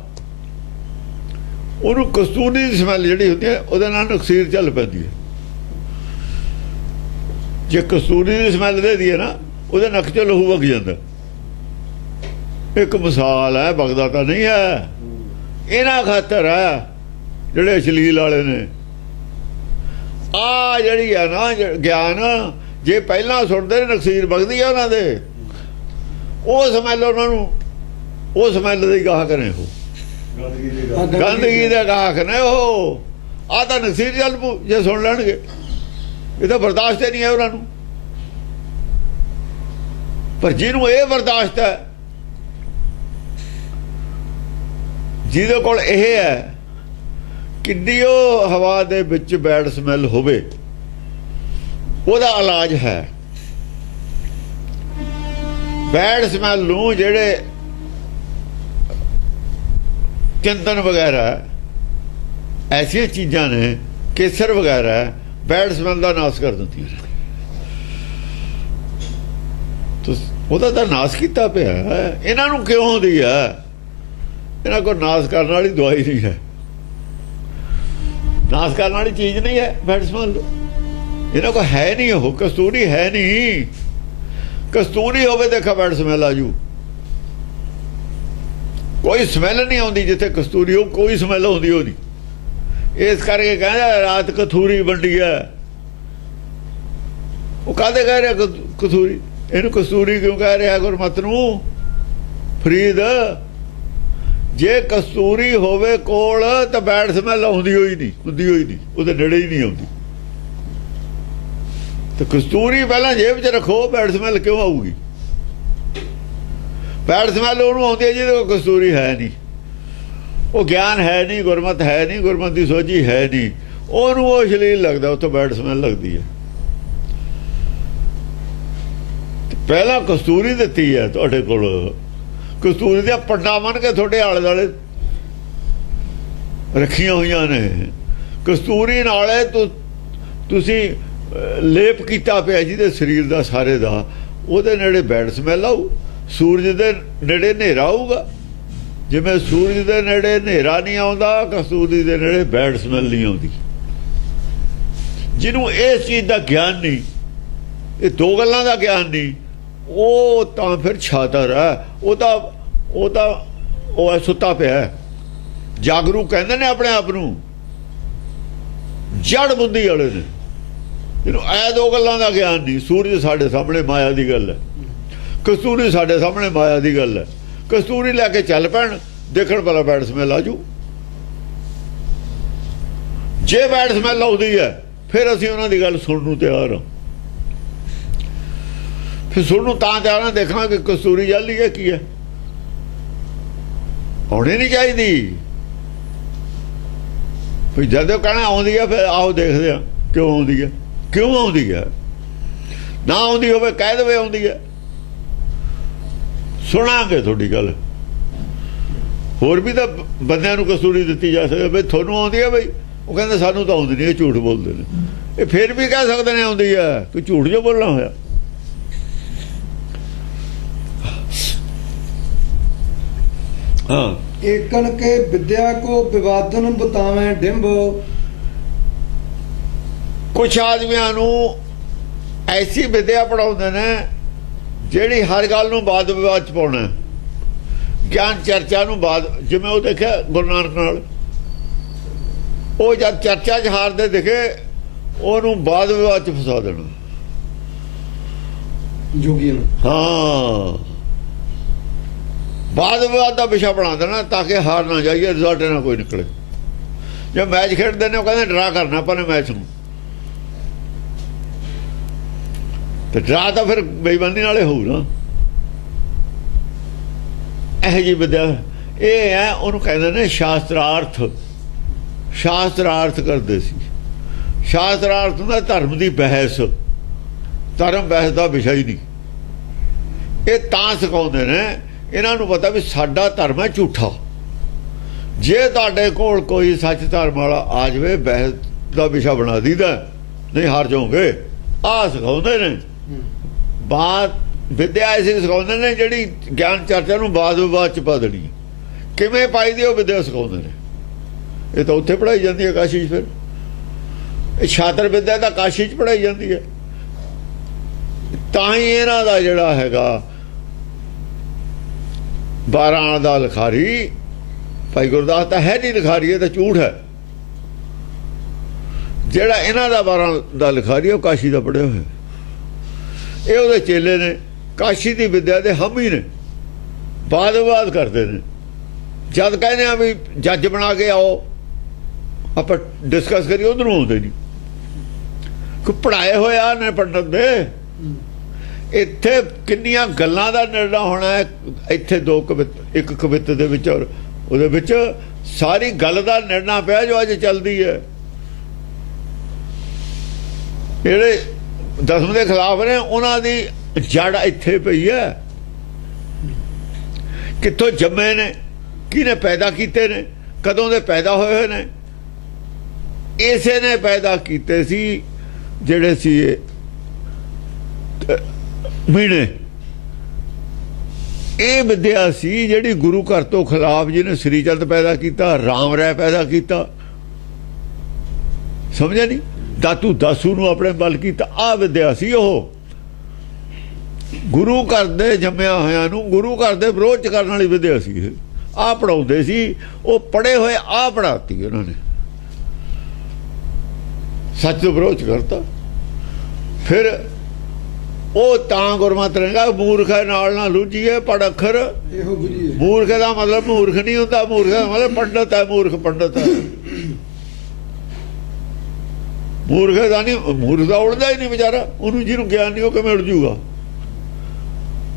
ਉਹਨੂੰ ਕਸਤੂਰੀ ਦੀ ਸਮੈਲ ਜਿਹੜੀ ਹੁੰਦੀ ਹੈ, ਉਹਦੇ ਨਾਲ ਨਕਸੀਰ ਚੱਲ ਪੈਂਦੀ ਹੈ। ਜੇ ਕਸਤੂਰੀ ਦੀ ਸਮੈਲ ਦੇ ਦੀਏ ਨਾ, ਉਹਦੇ ਨੱਕ 'ਚ ਲਹੂ ਵਗ ਜਾਂਦਾ। ਇੱਕ ਮਿਸਾਲ ਹੈ, ਵਗਦਾ ਤਾਂ ਨਹੀਂ ਹੈ। ਇਹਨਾਂ ਖਾਤਰ ਹੈ ਜਿਹੜੇ ਅਸ਼ਲੀਲ ਵਾਲੇ ਨੇ, ਆ ਜਿਹੜੀ ਹੈ ਨਾ ਗਿਆਨ, ਜੇ ਪਹਿਲਾਂ ਸੁਣਦੇ ਨੇ ਨਕਸੀਰ ਵਗਦੀ ਆ ਉਹਨਾਂ ਦੇ, ਉਹ ਸਮੈਲ ਉਹਨਾਂ ਨੂੰ, ਉਹ ਸਮੈਲ ਦੇ ਗਾਹਕ ਨੇ, ਉਹ ਗੰਦਗੀ ਦੇ ਗਾਹਕ ਨੇ। ਉਹ ਆ ਤਾਂ ਨਕਸੀਰ ਚੱਲ ਪੂ ਜੇ ਸੁਣ ਲੈਣਗੇ, ਇਹ ਤਾਂ ਬਰਦਾਸ਼ਤ ਹੀ ਨਹੀਂ ਹੈ ਉਹਨਾਂ ਨੂੰ। ਪਰ ਜਿਹਨੂੰ ਇਹ ਬਰਦਾਸ਼ਤ ਹੈ, ਜਿਹਦੇ ਕੋਲ ਇਹ ਹੈ, ਕਿੰਨੀ ਉਹ ਹਵਾ ਦੇ ਵਿੱਚ ਬੈਡ ਸਮੈਲ ਹੋਵੇ, ਉਹਦਾ ਇਲਾਜ ਹੈ। ਬੈਡ ਸਮੈਲ ਨੂੰ ਜਿਹੜੇ ਚੰਦਨ ਵਗੈਰਾ ਐਸੀਆਂ ਚੀਜ਼ਾਂ ਨੇ, ਕੇਸਰ ਵਗੈਰਾ, ਬੈਡ ਸਮੈਲ ਦਾ ਨਾਸ਼ ਕਰ ਦਿੰਦੀਆਂ ਨੇ। ਉਹਦਾ ਤਾਂ ਨਾਸ਼ ਕੀਤਾ ਪਿਆ। ਇਹਨਾਂ ਨੂੰ ਕਿਉਂ ਹੁੰਦੀ ਹੈ? ਇਹਨਾਂ ਕੋਲ ਨਾਸ਼ ਕਰਨ ਵਾਲੀ ਦਵਾਈ ਨਹੀਂ ਹੈ, ਨਾਸ਼ ਕਰਨ ਵਾਲੀ ਚੀਜ਼ ਨਹੀਂ ਹੈ ਬੈਡ ਸਮੈਲ। ਇਹਨਾਂ ਕੋਲ ਹੈ ਨਹੀਂ, ਉਹ ਕਸਤੂਰੀ ਹੈ ਨਹੀਂ। ਕਸਤੂਰੀ ਹੋਵੇ ਦੇਖਾ ਬੈਡ ਸਮੈਲ ਆਜੂ। ਕੋਈ ਸਮੈਲ ਨਹੀਂ ਆਉਂਦੀ ਜਿੱਥੇ ਕਸਤੂਰੀ ਹੋ, ਕੋਈ ਸਮੈਲ ਆਉਂਦੀ ਹੋ ਨਹੀਂ। ਇਸ ਕਰਕੇ ਕਹਿੰਦਾ ਰਾਤ ਕਥੂਰੀ ਵੰਡੀ ਹੈ। ਉਹ ਕਾਹਦੇ ਕਹਿ ਰਿਹਾ ਕਥੂਰੀ? ਇਹਨੂੰ ਕਸਤੂਰੀ ਕਿਉਂ ਕਹਿ ਰਿਹਾ ਗੁਰਮਤ ਨੂੰ? ਫਰੀਦ, ਜੇ ਕਸਤੂਰੀ ਹੋਵੇ ਕੋਲ ਤਾਂ ਬੈਡ ਸਮੈਲ ਆਉਂਦੀ ਹੋਈ ਨਹੀਂ, ਹੁੰਦੀ ਹੋਈ ਨਹੀਂ, ਉਹਦੇ ਨੇੜੇ ਹੀ ਨਹੀਂ ਆਉਂਦੀ। ਤੇ ਕਸਤੂਰੀ ਪਹਿਲਾਂ ਜੇਬ 'ਚ ਰੱਖੋ, ਬੈਡ ਸਮੈਲ ਕਿਉਂ ਆਊਗੀ? ਬੈਡ ਸਮੈਲ ਉਹਨੂੰ ਆਉਂਦੀ ਹੈ ਜਿਹਦੇ ਕੋਲ ਕਸਤੂਰੀ ਹੈ ਨਹੀਂ, ਉਹ ਗਿਆਨ ਹੈ ਨਹੀਂ, ਗੁਰਮਤ ਹੈ ਨਹੀਂ, ਗੁਰਮਤ ਦੀ ਸੋਝੀ ਹੈ ਨਹੀਂ, ਉਹਨੂੰ ਉਹ ਅਸ਼ਲੀਲ ਲੱਗਦਾ, ਉੱਥੋਂ ਬੈਡ ਸਮੈਲ ਲੱਗਦੀ ਹੈ। ਪਹਿਲਾਂ ਕਸਤੂਰੀ ਦਿੱਤੀ ਹੈ ਤੁਹਾਡੇ ਕੋਲ, ਕਸਤੂਰੀ ਦੀਆਂ ਪੱਡਾਂ ਮੰਨ ਕੇ ਤੁਹਾਡੇ ਆਲੇ ਦੁਆਲੇ ਰੱਖੀਆਂ ਹੋਈਆਂ ਨੇ। ਕਸਤੂਰੀ ਨਾਲੇ ਤੁਸੀਂ ਲੇਪ ਕੀਤਾ ਪਿਆ ਜਿਹਦੇ ਸਰੀਰ ਦਾ ਸਾਰੇ ਦਾ, ਉਹਦੇ ਨੇੜੇ ਬੈਡ ਸਮੈਲ ਆਊ। ਸੂਰਜ ਦੇ ਨੇੜੇ ਹਨੇਰਾ ਆਊਗਾ, ਜਿਵੇਂ ਸੂਰਜ ਦੇ ਨੇੜੇ ਹਨੇਰਾ ਨਹੀਂ ਆਉਂਦਾ, ਕਸਤੂਰੀ ਦੇ ਨੇੜੇ ਬੈਡ ਸਮੈਲ ਨਹੀਂ ਆਉਂਦੀ। ਜਿਹਨੂੰ ਇਸ ਚੀਜ਼ ਦਾ ਗਿਆਨ ਨਹੀਂ, ਇਹ ਦੋ ਗੱਲਾਂ ਦਾ ਗਿਆਨ ਨਹੀਂ, ਉਹ ਤਾਂ ਫਿਰ ਛਾਤਰ ਹੈ। ਉਹ ਸੁੱਤਾ ਪਿਆ। ਜਾਗਰੂਕ ਕਹਿੰਦੇ ਨੇ ਆਪਣੇ ਆਪ ਨੂੰ, ਜੜ ਬੁੱਧੀ ਵਾਲੇ ਨੇ। ਜਿਹਨੂੰ ਇਹ ਦੋ ਗੱਲਾਂ ਦਾ ਗਿਆਨ ਨਹੀਂ, ਸੂਰਜ ਸਾਡੇ ਸਾਹਮਣੇ ਮਾਇਆ ਦੀ ਗੱਲ ਹੈ, ਕਸਤੂਰੀ ਸਾਡੇ ਸਾਹਮਣੇ ਮਾਇਆ ਦੀ ਗੱਲ ਹੈ। ਕਸਤੂਰੀ ਲੈ ਕੇ ਚੱਲ ਪੈਣ, ਦੇਖਣ ਵਾਲਾ ਬੈਡ ਸਮੈਲ ਆਜੂ। ਜੇ ਬੈਡ ਸਮੈਲ ਆਉਂਦੀ ਹੈ ਫਿਰ ਅਸੀਂ ਉਹਨਾਂ ਦੀ ਗੱਲ ਸੁਣਨ ਨੂੰ ਤਿਆਰ ਹਾਂ। ਫਿਰ ਸੁਣਨ ਨੂੰ ਤਾਂ ਤਿਆਰ ਹਾਂ, ਦੇਖਾਂਗੇ ਕਸਤੂਰੀ ਜਾਲੀ ਹੈ ਕੀ ਹੈ। ਆਉਣੀ ਨਹੀਂ ਚਾਹੀਦੀ। ਵੀ ਜਦੋਂ ਕਹਿਣਾ ਆਉਂਦੀ ਆ ਫਿਰ ਆਓ ਦੇਖਦੇ ਆ ਕਿਉਂ ਆਉਂਦੀ ਆ, ਕਿਉਂ ਆਉਂਦੀ ਆ। ਨਾ ਆਉਂਦੀ ਹੋਵੇ ਕਹਿ ਦੇਵੇ ਆਉਂਦੀ ਆ, ਸੁਣਾਂਗੇ ਤੁਹਾਡੀ ਗੱਲ। ਹੋਰ ਵੀ ਤਾਂ ਬੰਦਿਆਂ ਨੂੰ ਕਸੂਰੀ ਦਿੱਤੀ ਜਾ ਸਕਦੀ ਬਈ ਤੁਹਾਨੂੰ ਆਉਂਦੀ ਆ ਬਈ, ਉਹ ਕਹਿੰਦੇ ਸਾਨੂੰ ਤਾਂ ਆਉਂਦੀ ਨਹੀਂ, ਇਹ ਝੂਠ ਬੋਲਦੇ ਨੇ। ਇਹ ਫਿਰ ਵੀ ਕਹਿ ਸਕਦੇ ਨੇ ਆਉਂਦੀ ਆ, ਕੋਈ ਝੂਠ ਜੋ ਬੋਲਣਾ ਹੋਇਆ। हाँ, ਏਕਨ ਕੇ ਵਿਦਿਆ ਕੋ ਵਿਵਾਦਨ ਬਤਾਵੇਂ ਡਿੰਬ। कुछ आदमियों ਨੂੰ ऐसी विद्या पढ़ाਉਂਦੇ ਨੇ ਜਿਹੜੀ ਹਰ ਗੱਲ ਨੂੰ ਬਾਦ ਵਿਵਾਦ ਚ ਪਾਉਣਾ, ਗਿਆਨ ਚਰਚਾ ਨੂੰ ਬਾਦ। ਜਿਵੇਂ ਉਹ ਦੇਖਿਆ ਗੁਰੂ ਨਾਨਕ ਨਾਲ, ਉਹ ਜਦ ਚਰਚਾ ਚ ਹਾਰਦੇ ਦਿਖੇ ਉਹਨੂੰ ਬਾਦ ਵਿਵਾਦ ਚ ਫਸਾ ਦੇਣਾ ਜੋਗੀਆਂ ਨੂੰ। ਹਾਂ, ਬਾਦ ਵਿਵਾਦ ਦਾ ਵਿਸ਼ਾ ਬਣਾ ਦੇਣਾ ਤਾਂ ਕਿ ਹਾਰ ਨਾ ਜਾਈਏ, ਰਿਜ਼ਲਟ ਨਾ ਕੋਈ ਨਿਕਲੇ। ਜੇ ਮੈਚ ਖੇਡਦੇ ਨੇ ਉਹ ਕਹਿੰਦੇ ਡਰਾ ਕਰਨਾ ਪਹਿਲੇ ਮੈਚ ਨੂੰ, ਤੇ ਡਰਾ ਤਾਂ ਫਿਰ ਬੇਈਮਾਨੀ ਨਾਲੇ ਹੋਊ ਨਾ। ਇਹੋ ਜਿਹੀ ਵਿਦਿਆ ਇਹ ਹੈ, ਉਹਨੂੰ ਕਹਿੰਦੇ ਨੇ ਸ਼ਾਸਤਰਾਰਥ। ਸ਼ਾਸਤਰਾਰਥ ਕਰਦੇ ਸੀ। ਸ਼ਾਸਤਰਾਰਥ ਹੁੰਦਾ ਧਰਮ ਦੀ ਬਹਿਸ, ਧਰਮ ਬਹਿਸ ਦਾ ਵਿਸ਼ਾ ਹੀ ਨਹੀਂ। ਇਹ ਤਾਂ ਸਿਖਾਉਂਦੇ ਨੇ, ਇਹਨਾਂ ਨੂੰ ਪਤਾ ਵੀ ਸਾਡਾ ਧਰਮ ਹੈ ਝੂਠਾ। ਜੇ ਤੁਹਾਡੇ ਕੋਲ ਕੋਈ ਸੱਚ ਧਰਮ ਵਾਲਾ ਆ ਜਾਵੇ, ਬਹਿਸ ਦਾ ਵਿਸ਼ਾ ਬਣਾ ਦੀਦਾ, ਨਹੀਂ ਹਾਰ ਜਾਓਗੇ। ਆਹ ਸਿਖਾਉਂਦੇ ਨੇ। ਬਾਤ ਵਿਦਿਆ ਐਸੀ ਸਿਖਾਉਂਦੇ ਨੇ ਜਿਹੜੀ ਗਿਆਨ ਚਰਚਾ ਨੂੰ ਬਾਦ ਵਿਵਾਦ ਚ ਪਾ ਦੇਣੀ। ਕਿਵੇਂ ਪਾਈ ਦੀ ਉਹ ਵਿਦਿਆ ਸਿਖਾਉਂਦੇ ਨੇ। ਇਹ ਤਾਂ ਉੱਥੇ ਪੜ੍ਹਾਈ ਜਾਂਦੀ ਹੈ ਕਾਸ਼ੀ 'ਚ। ਫਿਰ ਇਹ ਛਾਤਰ ਵਿਦਿਆ ਤਾਂ ਕਾਸ਼ੀ 'ਚ ਪੜ੍ਹਾਈ ਜਾਂਦੀ ਹੈ। ਤਾਂ ਹੀ ਇਹਨਾਂ ਦਾ ਜਿਹੜਾ ਹੈਗਾ 12 ਦਾ ਲਿਖਾਰੀ ਭਾਈ ਗੁਰਦਾਸ ਤਾਂ ਹੈ ਨਹੀਂ ਲਿਖਾਰੀ, ਇਹ ਤਾਂ ਝੂਠ ਹੈ। ਜਿਹੜਾ ਇਹਨਾਂ ਦਾ 12 ਦਾ ਲਿਖਾਰੀ ਉਹ ਕਾਸ਼ੀ ਦਾ ਪੜ੍ਹਿਆ ਹੋਇਆ, ਇਹ ਉਹਦੇ ਚੇਲੇ ਨੇ। ਕਾਸ਼ੀ ਦੀ ਵਿਦਿਆ ਦੇ ਹਾਮੀ ਨੇ, ਬਾਦ ਵਿਵਾਦ ਕਰਦੇ ਨੇ। ਜਦ ਕਹਿੰਦੇ ਆ ਵੀ ਜੱਜ ਬਣਾ ਕੇ ਆਓ ਆਪਾਂ ਡਿਸਕਸ ਕਰੀਏ, ਉਧਰੋਂ ਆਉਂਦੇ ਨਹੀਂ। ਕੋਈ ਪੜ੍ਹਾਏ ਹੋਇਆ ਨੇ ਪੰਡਤ ਦੇ। ਇੱਥੇ ਕਿੰਨੀਆਂ ਗੱਲਾਂ ਦਾ ਨਿਰਣਾ ਹੋਣਾ ਹੈ। ਇੱਥੇ ਦੋ ਕਵਿਤ, ਇੱਕ ਕਵਿਤ ਦੇ ਵਿੱਚ ਔਰ ਉਹਦੇ ਵਿੱਚ ਸਾਰੀ ਗੱਲ ਦਾ ਨਿਰਣਾ ਪਿਆ ਜੋ ਅੱਜ ਚੱਲਦੀ ਹੈ। ਜਿਹੜੇ ਦਸਮ ਦੇ ਖਿਲਾਫ ਨੇ ਉਹਨਾਂ ਦੀ ਜੜ ਇੱਥੇ ਪਈ ਹੈ। ਕਿੱਥੋਂ ਜੰਮੇ ਨੇ, ਕਿਹਨੇ ਪੈਦਾ ਕੀਤੇ ਨੇ, ਕਦੋਂ ਦੇ ਪੈਦਾ ਹੋਏ ਹੋਏ ਨੇ। ਇਸੇ ਨੇ ਪੈਦਾ ਕੀਤੇ ਸੀ ਜਿਹੜੇ ਸੀ ਮੀਣੇ। ਇਹ ਵਿਦਿਆ ਸੀ ਜਿਹੜੀ ਗੁਰੂ ਘਰ ਤੋਂ ਖਿਲਾਫ ਜਿਹਨੇ ਸ੍ਰੀ ਚੰਦ ਪੈਦਾ ਕੀਤਾ, ਰਾਮ ਰਾਏ ਪੈਦਾ ਕੀਤਾ। ਸਮਝਿਆ ਨਹੀਂ? ਦਾਤੂ ਦਾਸੂ ਨੂੰ ਆਪਣੇ ਬਲ ਕੀਤਾ। ਆਹ ਵਿਦਿਆ ਸੀ ਉਹ ਗੁਰੂ ਘਰ ਦੇ ਜੰਮਿਆ ਹੋਇਆਂ ਨੂੰ ਗੁਰੂ ਘਰ ਦੇ ਵਿਰੋਧ ਕਰਨ ਵਾਲੀ ਵਿਦਿਆ ਸੀ। ਇਹ ਆਹ ਪੜਾਉਂਦੇ ਸੀ। ਉਹ ਪੜ੍ਹੇ ਹੋਏ ਆਹ ਪੜਾਤੀ ਉਹਨਾਂ ਨੇ, ਸੱਚ ਤੋਂ ਵਿਰੋਧ ਕਰਤਾ। ਫਿਰ ਉਹ ਤਾਂ ਗੁਰਮਤਿ ਰਹੇਗਾ ਮੂਰਖ ਨਾਲ ਨਾ ਲੁੱਝੀਏ ਪੜ ਅੱਖਰ ਇਹੋ ਬੁਝੀਏ। ਮੂਰਖ ਦਾ ਮਤਲਬ ਮੂਰਖ ਨਹੀਂ ਹੁੰਦਾ, ਮੂਰਖ ਦਾ ਮਤਲਬ ਪੰਡਤ ਹੈ। ਮੂਰਖ ਪੰਡਤ ਹੈ। ਮੂਰਖ ਦਾ ਨਹੀਂ, ਮੂਰਖ ਦਾ ਉੜਦਾ ਹੀ ਨਹੀਂ ਵਿਚਾਰਾ। ਉਹਨੂੰ ਜਿਹਨੂੰ ਗਿਆਨ ਨਹੀਂ ਉਹ ਕਿਵੇਂ ਉੜ ਜੂਗਾ।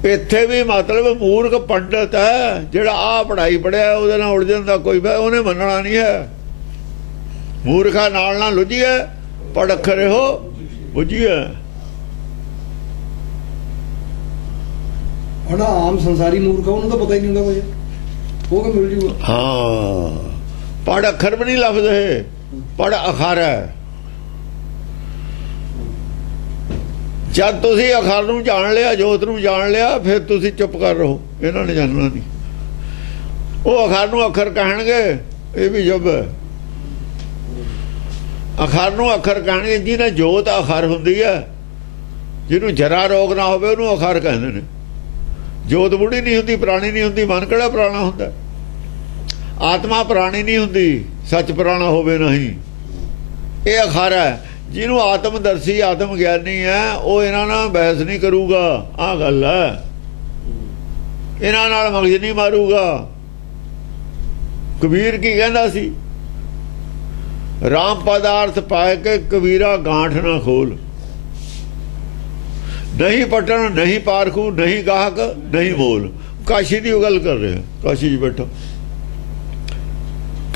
ਇੱਥੇ ਵੀ ਮਤਲਬ ਮੂਰਖ ਪੰਡਤ ਹੈ ਜਿਹੜਾ ਆਹ ਪੜ੍ਹਾਈ ਪੜਿਆ ਉਹਦੇ ਨਾਲ ਉੜ ਜਾਂਦਾ ਕੋਈ, ਉਹਨੇ ਮੰਨਣਾ ਨਹੀਂ ਹੈ। ਮੂਰਖਾ ਨਾਲ ਨਾ ਲੁੱਝੀਏ ਪੜ ਅੱਖਰ ਇਹੋ ਬੁਝੀਏ। ਹੁਣ ਆਮ ਸੰਸਾਰੀ ਮੂਰਖ ਉਹਨੂੰ ਤਾਂ ਪਤਾ ਹੀ ਨਹੀਂ ਹੁੰਦਾ ਕੁਝ, ਉਹ ਕਿ ਮਿਲ ਜੂਗਾ। ਹਾਂ, ਪੜ ਅੱਖਰ ਵੀ ਨਹੀਂ ਲਫ਼ਜ਼ ਹੈ, ਪੜ ਅਖਰ ਹੈ। ਜਦ ਤੁਸੀਂ ਅਖਰ ਨੂੰ ਜਾਣ ਲਿਆ, ਜੋਤ ਨੂੰ ਜਾਣ ਲਿਆ, ਫਿਰ ਤੁਸੀਂ ਚੁੱਪ ਕਰ ਰਹੋ। ਇਹਨਾਂ ਨੇ ਜਾਣਨਾ ਨਹੀਂ। ਉਹ ਅਖਰ ਨੂੰ ਅੱਖਰ ਕਹਿਣਗੇ, ਇਹ ਵੀ ਜਬ ਅਖਰ ਨੂੰ ਅੱਖਰ ਕਹਿਣਗੇ। ਜਿਹਨੇ ਜੋਤ ਅਖਰ ਹੁੰਦੀ ਹੈ, ਜਿਹਨੂੰ ਜਰਾ ਰੋਗ ਨਾ ਹੋਵੇ ਉਹਨੂੰ ਅਖਰ ਕਹਿੰਦੇ ਨੇ। ਜੋਤ ਬੁੜੀ ਨਹੀਂ ਹੁੰਦੀ, ਪੁਰਾਣੀ ਨਹੀਂ ਹੁੰਦੀ। ਮਨ ਕਿਹੜਾ ਪੁਰਾਣਾ ਹੁੰਦਾ? ਆਤਮਾ ਪੁਰਾਣੀ ਨਹੀਂ ਹੁੰਦੀ, ਸੱਚ ਪੁਰਾਣਾ ਹੋਵੇ ਨਹੀਂ। ਇਹ ਅਖਰ ਹੈ। ਜਿਹਨੂੰ ਆਤਮਦਰਸ਼ੀ ਆਤਮ ਗਿਆਨੀ ਹੈ ਉਹ ਇਹਨਾਂ ਨਾਲ ਬਹਿਸ ਨਹੀਂ ਕਰੂਗਾ। ਆਹ ਗੱਲ ਹੈ। ਇਹਨਾਂ ਨਾਲ ਮਗਜ ਨਹੀਂ ਮਾਰੂਗਾ। ਕਬੀਰ ਕੀ ਕਹਿੰਦਾ ਸੀ? ਰਾਮ ਪਦਾਰਥ ਪਾਏ ਕੇ ਕਬੀਰਾ ਗਾਂਠ ਨਾ ਖੋਲ। ਨਹੀਂ ਪਟਣ ਨਹੀਂ ਪਾਰਖੂ ਨਹੀਂ ਗਾਹਕ ਨਹੀਂ ਬੋਲ। ਕਾਸ਼ੀ ਦੀ ਗੱਲ ਕਰ ਰਹੇ, ਕਾਸ਼ੀ 'ਚ ਬੈਠਾ।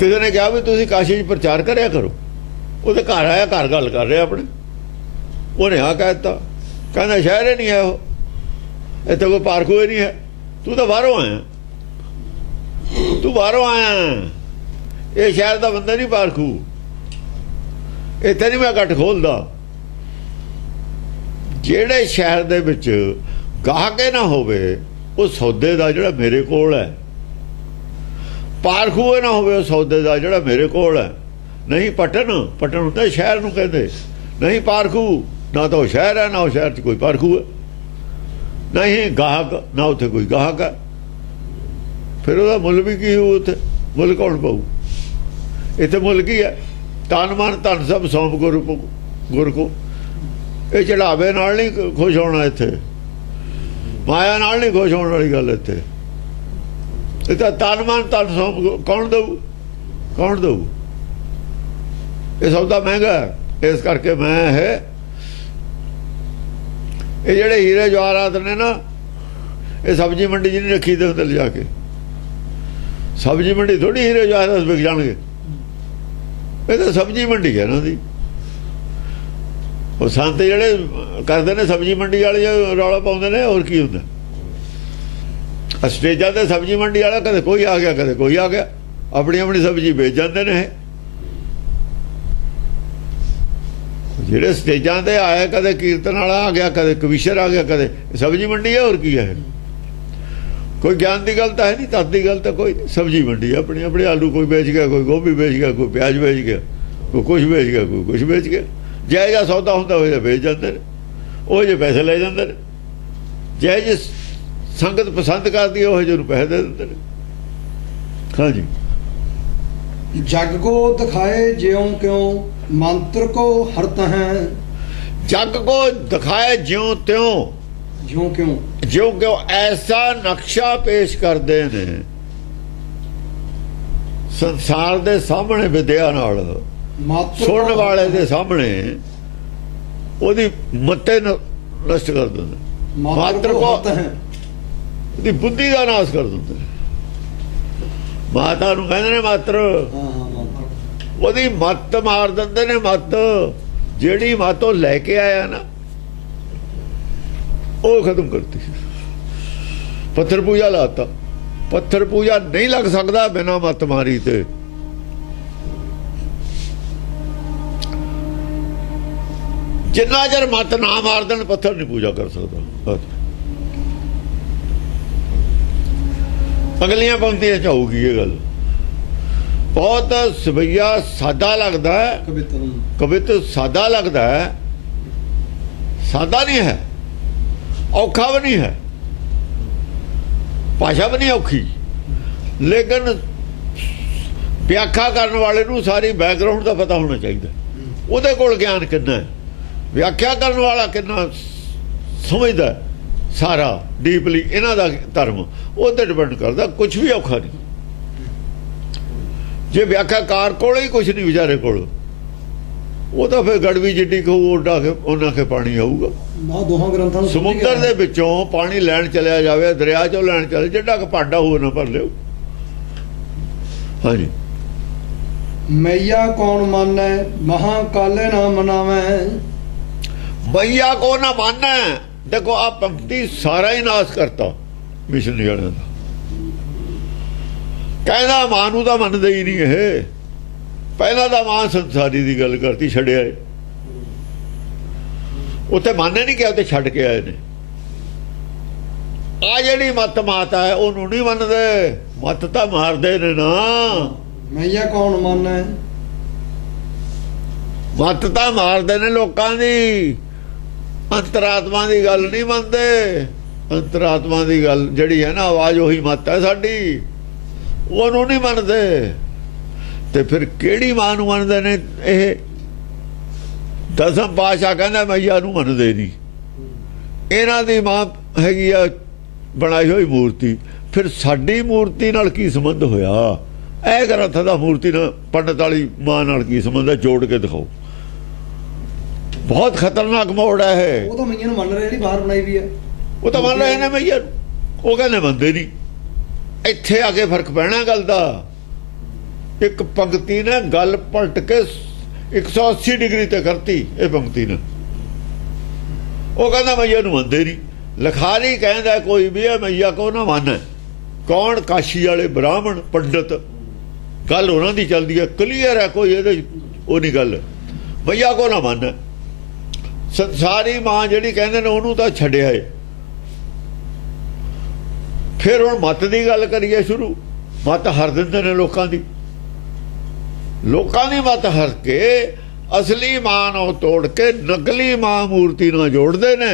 ਕਿਸੇ ਨੇ ਕਿਹਾ ਵੀ ਤੁਸੀਂ ਕਾਸ਼ੀ 'ਚ ਪ੍ਰਚਾਰ ਕਰਿਆ ਕਰੋ, ਉਹਦੇ ਘਰ ਆਇਆ, ਘਰ ਗੱਲ ਕਰ ਰਿਹਾ ਆਪਣੇ, ਉਹਨੇ ਆ ਕਹਿ ਦਿੱਤਾ, ਕਹਿੰਦਾ ਸ਼ਹਿਰ ਹੀ ਨਹੀਂ ਹੈ ਉਹ, ਇੱਥੇ ਕੋਈ ਪਾਰਖੂ ਹੀ ਨਹੀਂ ਹੈ, ਤੂੰ ਤਾਂ ਬਾਹਰੋਂ ਆਇਆ, ਤੂੰ ਬਾਹਰੋਂ ਆਇਆ, ਇਹ ਸ਼ਹਿਰ ਦਾ ਬੰਦਾ ਨਹੀਂ ਪਾਰਖੂ, ਇੱਥੇ ਨਹੀਂ ਮੈਂ ਗੱਠ ਖੋਲਦਾ। ਜਿਹੜੇ ਸ਼ਹਿਰ ਦੇ ਵਿੱਚ ਗਾਹਕੇ ਨਾ ਹੋਵੇ ਉਹ ਸੌਦੇ ਦਾ ਜਿਹੜਾ ਮੇਰੇ ਕੋਲ ਹੈ, ਪਾਰਖੂ ਨਾ ਹੋਵੇ ਉਹ ਸੌਦੇ ਦਾ ਜਿਹੜਾ ਮੇਰੇ ਕੋਲ ਹੈ, ਨਹੀਂ ਪਟਨ ਹੁੰਦਾ ਸ਼ਹਿਰ ਨੂੰ ਕਹਿੰਦੇ, ਨਹੀਂ ਪਾਰਖੂ, ਨਾ ਤਾਂ ਉਹ ਸ਼ਹਿਰ ਹੈ, ਨਾ ਉਹ ਸ਼ਹਿਰ 'ਚ ਕੋਈ ਪਾਰਖੂ ਹੈ, ਨਹੀਂ ਗਾਹਕ, ਨਾ ਉੱਥੇ ਕੋਈ ਗਾਹਕ ਹੈ, ਫਿਰ ਉਹਦਾ ਮੁੱਲ ਵੀ ਕੀ ਹੋਊ, ਉੱਥੇ ਮੁੱਲ ਕੌਣ ਪਾਊ? ਇੱਥੇ ਮੁੱਲ ਕੀ ਹੈ? ਤਨ ਮਨ ਧਨ ਸਭ ਸੌਂਪ ਗੁਰ ਕੋ। ਇਹ ਚੜਾਵੇ ਨਾਲ ਨਹੀਂ ਖੁਸ਼ ਹੋਣਾ, ਇੱਥੇ ਮਾਇਆ ਨਾਲ ਨਹੀਂ ਖੁਸ਼ ਹੋਣ ਵਾਲੀ ਗੱਲ, ਇੱਥੇ ਇਹ ਤਾਂ ਤਨ ਮਨ ਧਨ ਸੌਂਪ ਕੌਣ ਦਊ, ਕੌਣ ਦਊ? ਇਹ ਸੌਦਾ ਮਹਿੰਗਾ ਹੈ, ਇਸ ਕਰਕੇ ਮੈਂ ਇਹ ਜਿਹੜੇ ਹੀਰੇ ਜਵਾਹਰਾਤ ਨੇ ਨਾ, ਇਹ ਸਬਜ਼ੀ ਮੰਡੀ 'ਚ ਨਹੀਂ ਰੱਖੀ ਦੇ ਹੁੰਦੇ ਲਿਜਾ ਕੇ, ਸਬਜ਼ੀ ਮੰਡੀ ਥੋੜੀ ਹੀਰੇ ਜਵਾਹਰਾਤ ਵਿਕ ਜਾਣਗੇ, ਇਹ ਤਾਂ ਸਬਜ਼ੀ ਮੰਡੀ ਹੈ ਇਹਨਾਂ ਦੀ। ਉਹ ਸੰਤ ਜਿਹੜੇ ਕਰਦੇ ਨੇ ਸਬਜ਼ੀ ਮੰਡੀ ਵਾਲੇ ਰੌਲਾ ਪਾਉਂਦੇ ਨੇ, ਹੋਰ ਕੀ ਹੁੰਦਾ? ਸਟੇਜਾਂ ਤੇ ਸਬਜ਼ੀ ਮੰਡੀ ਵਾਲਾ ਕਦੇ ਕੋਈ ਆ ਗਿਆ, ਕਦੇ ਕੋਈ ਆ ਗਿਆ, ਆਪਣੀ ਆਪਣੀ ਸਬਜ਼ੀ ਵੇਚ ਜਾਂਦੇ ਨੇ। ਜਿਹੜੇ ਸਟੇਜਾਂ ਤੇ ਆਏ, ਕਦੇ ਕੀਰਤਨ ਵਾਲਾ ਆ ਗਿਆ, ਕਦੇ ਕਵੀਸ਼ਰ ਆ ਗਿਆ, ਕਦੇ ਸਬਜ਼ੀ ਮੰਡੀ ਹੈ, ਹੋਰ ਕੀ ਹੈ? ਕੋਈ ਗਿਆਨ ਦੀ ਗੱਲ ਤਾਂ ਹੈ ਨਹੀਂ, ਤਤ ਦੀ ਗੱਲ ਤਾਂ ਕੋਈ ਨਹੀਂ। ਸਬਜ਼ੀ ਮੰਡੀ ਆਪਣੀ ਆਪਣੀ, ਆਲੂ ਕੋਈ ਵੇਚ ਗਿਆ, ਕੋਈ ਗੋਭੀ ਵੇਚ ਗਿਆ, ਕੋਈ ਪਿਆਜ਼ ਵੇਚ ਗਿਆ, ਕੋਈ ਕੁਛ ਵੇਚ ਗਿਆ, ਕੋਈ ਕੁਛ ਵੇਚ ਗਿਆ। ਜੈ ਜਿਹਾ ਸੌਦਾ ਹੁੰਦਾ ਉਹ ਜਿਹਾ ਵੇਚ ਜਾਂਦੇ ਨੇ, ਉਹ ਜਿਹੇ ਪੈਸੇ ਲੈ ਜਾਂਦੇ ਨੇ, ਜੈ ਜੇ ਸੰਗਤ ਪਸੰਦ ਕਰਦੀ ਹੈ ਉਹ ਜਿਹੇ ਨੂੰ ਪੈਸੇ ਦੇ ਦਿੰਦੇ ਨੇ। ਹਾਂਜੀ, ਜਗ ਕੋ ਦਿਖਾਏ ਜਿਉਂ ਕਿਉਂ, ਮੰਤਰ ਕੋ ਹਰਤ ਹੈ। ਜਗ ਕੋ ਦਿਖਾਏ ਜਿਉਂ ਤਿਉਂ, ਜਿਉਂ ਕਿਉਂ, ਜਿਉਂ ਕਿਉਂ ਐਸਾ ਨਕਸ਼ਾ ਪੇਸ਼ ਕਰਦੇ ਨੇ ਸੰਸਾਰ ਦੇ ਸਾਹਮਣੇ ਵਿਦਿਆ ਨਾਲ, ਸੁਣਨ ਵਾਲੇ ਦੇ ਸਾਹਮਣੇ ਉਹਦੀ ਮੱਤੇ ਨਸ਼ਟ ਕਰ ਦਿੰਦੇ, ਮਾਤਰ ਕੋ ਉਹਦੀ ਬੁੱਧੀ ਦਾ ਨਾਸ਼ ਕਰ ਦਿੰਦੇ। ਮਾਤਾ ਨੂੰ ਕਹਿੰਦੇ ਨੇ ਮਾਤਰ, ਉਹਦੀ ਮੱਤ ਮਾਰ ਦਿੰਦੇ ਨੇ। ਮੱਤ ਜਿਹੜੀ ਮੱਤ ਉਹ ਲੈ ਕੇ ਆਇਆ ਨਾ, ਉਹ ਖਤਮ ਕਰਤੀ। ਪੱਥਰ ਪੂਜਾ ਲਾਤਾ, ਪੱਥਰ ਪੂਜਾ ਨਹੀਂ ਲੱਗ ਸਕਦਾ ਬਿਨਾਂ ਮੱਤ ਮਾਰੀ ਤੇ। ਜਿੰਨਾ ਚਿਰ ਮੱਤ ਨਾ ਮਾਰ ਦੇਣ ਪੱਥਰ ਨਹੀਂ ਪੂਜਾ ਕਰ ਸਕਦਾ। ਅਗਲੀਆਂ ਪੰਕਤੀਆਂ ਚ ਆਊਗੀ ਇਹ ਗੱਲ। ਬਹੁਤ ਸਵਈਆ ਸਾਦਾ ਲੱਗਦਾ ਹੈ, ਕਵਿਤ ਸਾਦਾ ਲੱਗਦਾ ਹੈ, ਸਾਦਾ ਨਹੀਂ ਹੈ, ਔਖਾ ਵੀ ਨਹੀਂ ਹੈ, ਭਾਸ਼ਾ ਵੀ ਨਹੀਂ ਔਖੀ, ਲੇਕਿਨ ਵਿਆਖਿਆ ਕਰਨ ਵਾਲੇ ਨੂੰ ਸਾਰੀ ਬੈਕਗਰਾਉਂਡ ਦਾ ਪਤਾ ਹੋਣਾ ਚਾਹੀਦਾ, ਉਹਦੇ ਕੋਲ ਗਿਆਨ ਕਿੰਨਾ ਹੈ, ਵਿਆਖਿਆ ਕਰਨ ਵਾਲਾ ਕਿੰਨਾ ਸਮਝਦਾ ਸਾਰਾ ਡੀਪਲੀ ਇਹਨਾਂ ਦਾ ਧਰਮ, ਉਹਦੇ ਡਿਪੈਂਡ ਕਰਦਾ। ਕੁਝ ਵੀ ਔਖਾ ਨਹੀਂ, ਜੇ ਵਿਆਖਿਆਕਾਰ ਕੋਲ ਹੀ ਕੁਝ ਨਹੀਂ ਵਿਚਾਰੇ ਕੋਲ, ਉਹ ਤਾਂ ਫਿਰ ਗੜਵੀ ਜਿੱਡੀ ਕੋ ਉਹਨਾਂ ਕੇ ਪਾਣੀ ਆਊਗਾ। ਦੋਹਾਂ ਗ੍ਰੰਥਾਂ ਨੂੰ ਸਮੁੰਦਰ ਦੇ ਵਿੱਚੋਂ ਪਾਣੀ ਲੈਣ ਚਲਿਆ ਜਾਵੇ, ਦਰਿਆ ਚੋਂ ਲੈਣ ਚਲੇ, ਜਿੱਡਾ ਕ ਭਾਂਡਾ ਹੋ ਨਾ ਭਰ ਲਿਓ। ਹਾਂਜੀ, ਮਈਆ ਕੌਣ ਮੰਨੈ ਮਹਾ ਕਾਲੇ ਨਾ ਮਨਾਵੈ। ਮਈਆ ਕੋ ਨਾ ਮੰਨੈ, ਦੇਖੋ ਆ ਪੰਕਤੀ ਸਾਰਾ ਹੀ ਨਾਸ ਕਰਤਾ ਮਿਸ਼ਨ ਵਾਲਿਆਂ ਦਾ। ਕਹਿੰਦਾ ਮਾਂ ਨੂੰ ਤਾਂ ਮੰਨਦੇ ਹੀ ਨਹੀਂ ਇਹ, ਪਹਿਲਾਂ ਤਾਂ ਮਾਂ ਸੰਸਾਰੀ ਦੀ ਗੱਲ ਕਰਤੀ, ਛੱਡਿਆ ਏ ਉੱਥੇ ਮੰਨੇ ਨਹੀਂ ਕਿਹਾ, ਉੱਥੇ ਛੱਡ ਕੇ ਆਏ ਨੇ। ਆ ਜਿਹੜੀ ਮੱਤ ਮਾਤਾ ਹੈ ਉਹਨੂੰ ਨਹੀਂ ਮੰਨਦੇ, ਮੱਤ ਤਾਂ ਮਾਰਦੇ ਨੇ ਨਾ। ਮਈਆ ਕੌਣ ਮੰਨੈ, ਮੱਤ ਤਾਂ ਮਾਰਦੇ ਨੇ ਲੋਕਾਂ ਦੀ, ਅੰਤਰਾਤਮਾ ਦੀ ਗੱਲ ਨਹੀਂ ਮੰਨਦੇ। ਅੰਤਰਾਤਮਾ ਦੀ ਗੱਲ ਜਿਹੜੀ ਹੈ ਨਾ, ਆਵਾਜ਼ ਉਹੀ ਮੱਤ ਹੈ ਸਾਡੀ, ਉਹਨੂੰ ਨਹੀਂ ਮੰਨਦੇ। ਤੇ ਫਿਰ ਕਿਹੜੀ ਮਾਂ ਨੂੰ ਮੰਨਦੇ ਨੇ ਇਹ? ਦਸਮ ਪਾਤਸ਼ਾਹ ਕਹਿੰਦਾ ਮਈਆ ਨੂੰ ਮੰਨਦੇ ਨਹੀਂ, ਇਹਨਾਂ ਦੀ ਮਾਂ ਹੈਗੀ ਆ ਬਣਾਈ ਹੋਈ ਮੂਰਤੀ। ਫਿਰ ਸਾਡੀ ਮੂਰਤੀ ਨਾਲ ਕੀ ਸੰਬੰਧ ਹੋਇਆ? ਇਹ ਗ੍ਰੰਥ ਦਾ ਮੂਰਤੀ ਨਾਲ, ਪੰਡਤ ਵਾਲੀ ਮਾਂ ਨਾਲ ਕੀ ਸੰਬੰਧ ਹੈ? ਜੋੜ ਕੇ ਦਿਖਾਓ। ਬਹੁਤ ਖਤਰਨਾਕ ਮੋੜ ਹੈ ਇਹ। ਉਹ ਤਾਂ ਮਈਆ ਨੂੰ ਮੰਨ ਰਹੇ, ਜਿਹੜੀ ਬਾਹਰ ਬਣਾਈ ਵੀ ਹੈ ਉਹ ਤਾਂ ਮੰਨ ਰਹੇ ਨੇ ਮਈਆ ਨੂੰ, ਉਹ ਕਹਿੰਦੇ ਮੰਨਦੇ ਨਹੀਂ। ਇੱਥੇ ਆ ਕੇ ਫਰਕ ਪੈਣਾ ਗੱਲ ਦਾ। ਇੱਕ ਪੰਕਤੀ ਨੇ ਗੱਲ ਪਲਟ ਕੇ 180 ਡਿਗਰੀ ਤੇ ਕਰਤੀ। ਇਹ ਪੰਕਤੀ ਨੇ ਉਹ ਕਹਿੰਦਾ ਮਈਆ ਨੂੰ ਮੰਨਦੇ ਨਹੀਂ। ਲਖਾਰੀ ਕਹਿੰਦਾ ਕੋਈ ਵੀ ਹੈ ਮਈਆ ਕੋ ਨਾ ਮੰਨ। ਕੌਣ? ਕਾਸ਼ੀ ਵਾਲੇ ਬ੍ਰਾਹਮਣ ਪੰਡਤ। ਗੱਲ ਉਹਨਾਂ ਦੀ ਚੱਲਦੀ ਹੈ, ਕਲੀਅਰ ਹੈ, ਕੋਈ ਇਹਦੇ ਉਹ ਨਹੀਂ ਗੱਲ। ਮਈਆ ਕੋ ਨਾ ਮੰਨ। ਸੰਸਾਰੀ ਮਾਂ ਜਿਹੜੀ ਕਹਿੰਦੇ ਨੇ ਉਹਨੂੰ ਤਾਂ ਛੱਡਿਆ ਏ। ਫਿਰ ਹੁਣ ਮੱਤ ਦੀ ਗੱਲ ਕਰੀਏ ਸ਼ੁਰੂ। ਮੱਤ ਹਰ ਦਿੰਦੇ ਨੇ ਲੋਕਾਂ ਦੀ ਮੱਤ ਹਰ ਕੇ ਅਸਲੀ ਮਾਂ ਨੂੰ ਤੋੜ ਕੇ ਨਕਲੀ ਮਾਂ ਮੂਰਤੀ ਨਾਲ ਜੋੜਦੇ ਨੇ।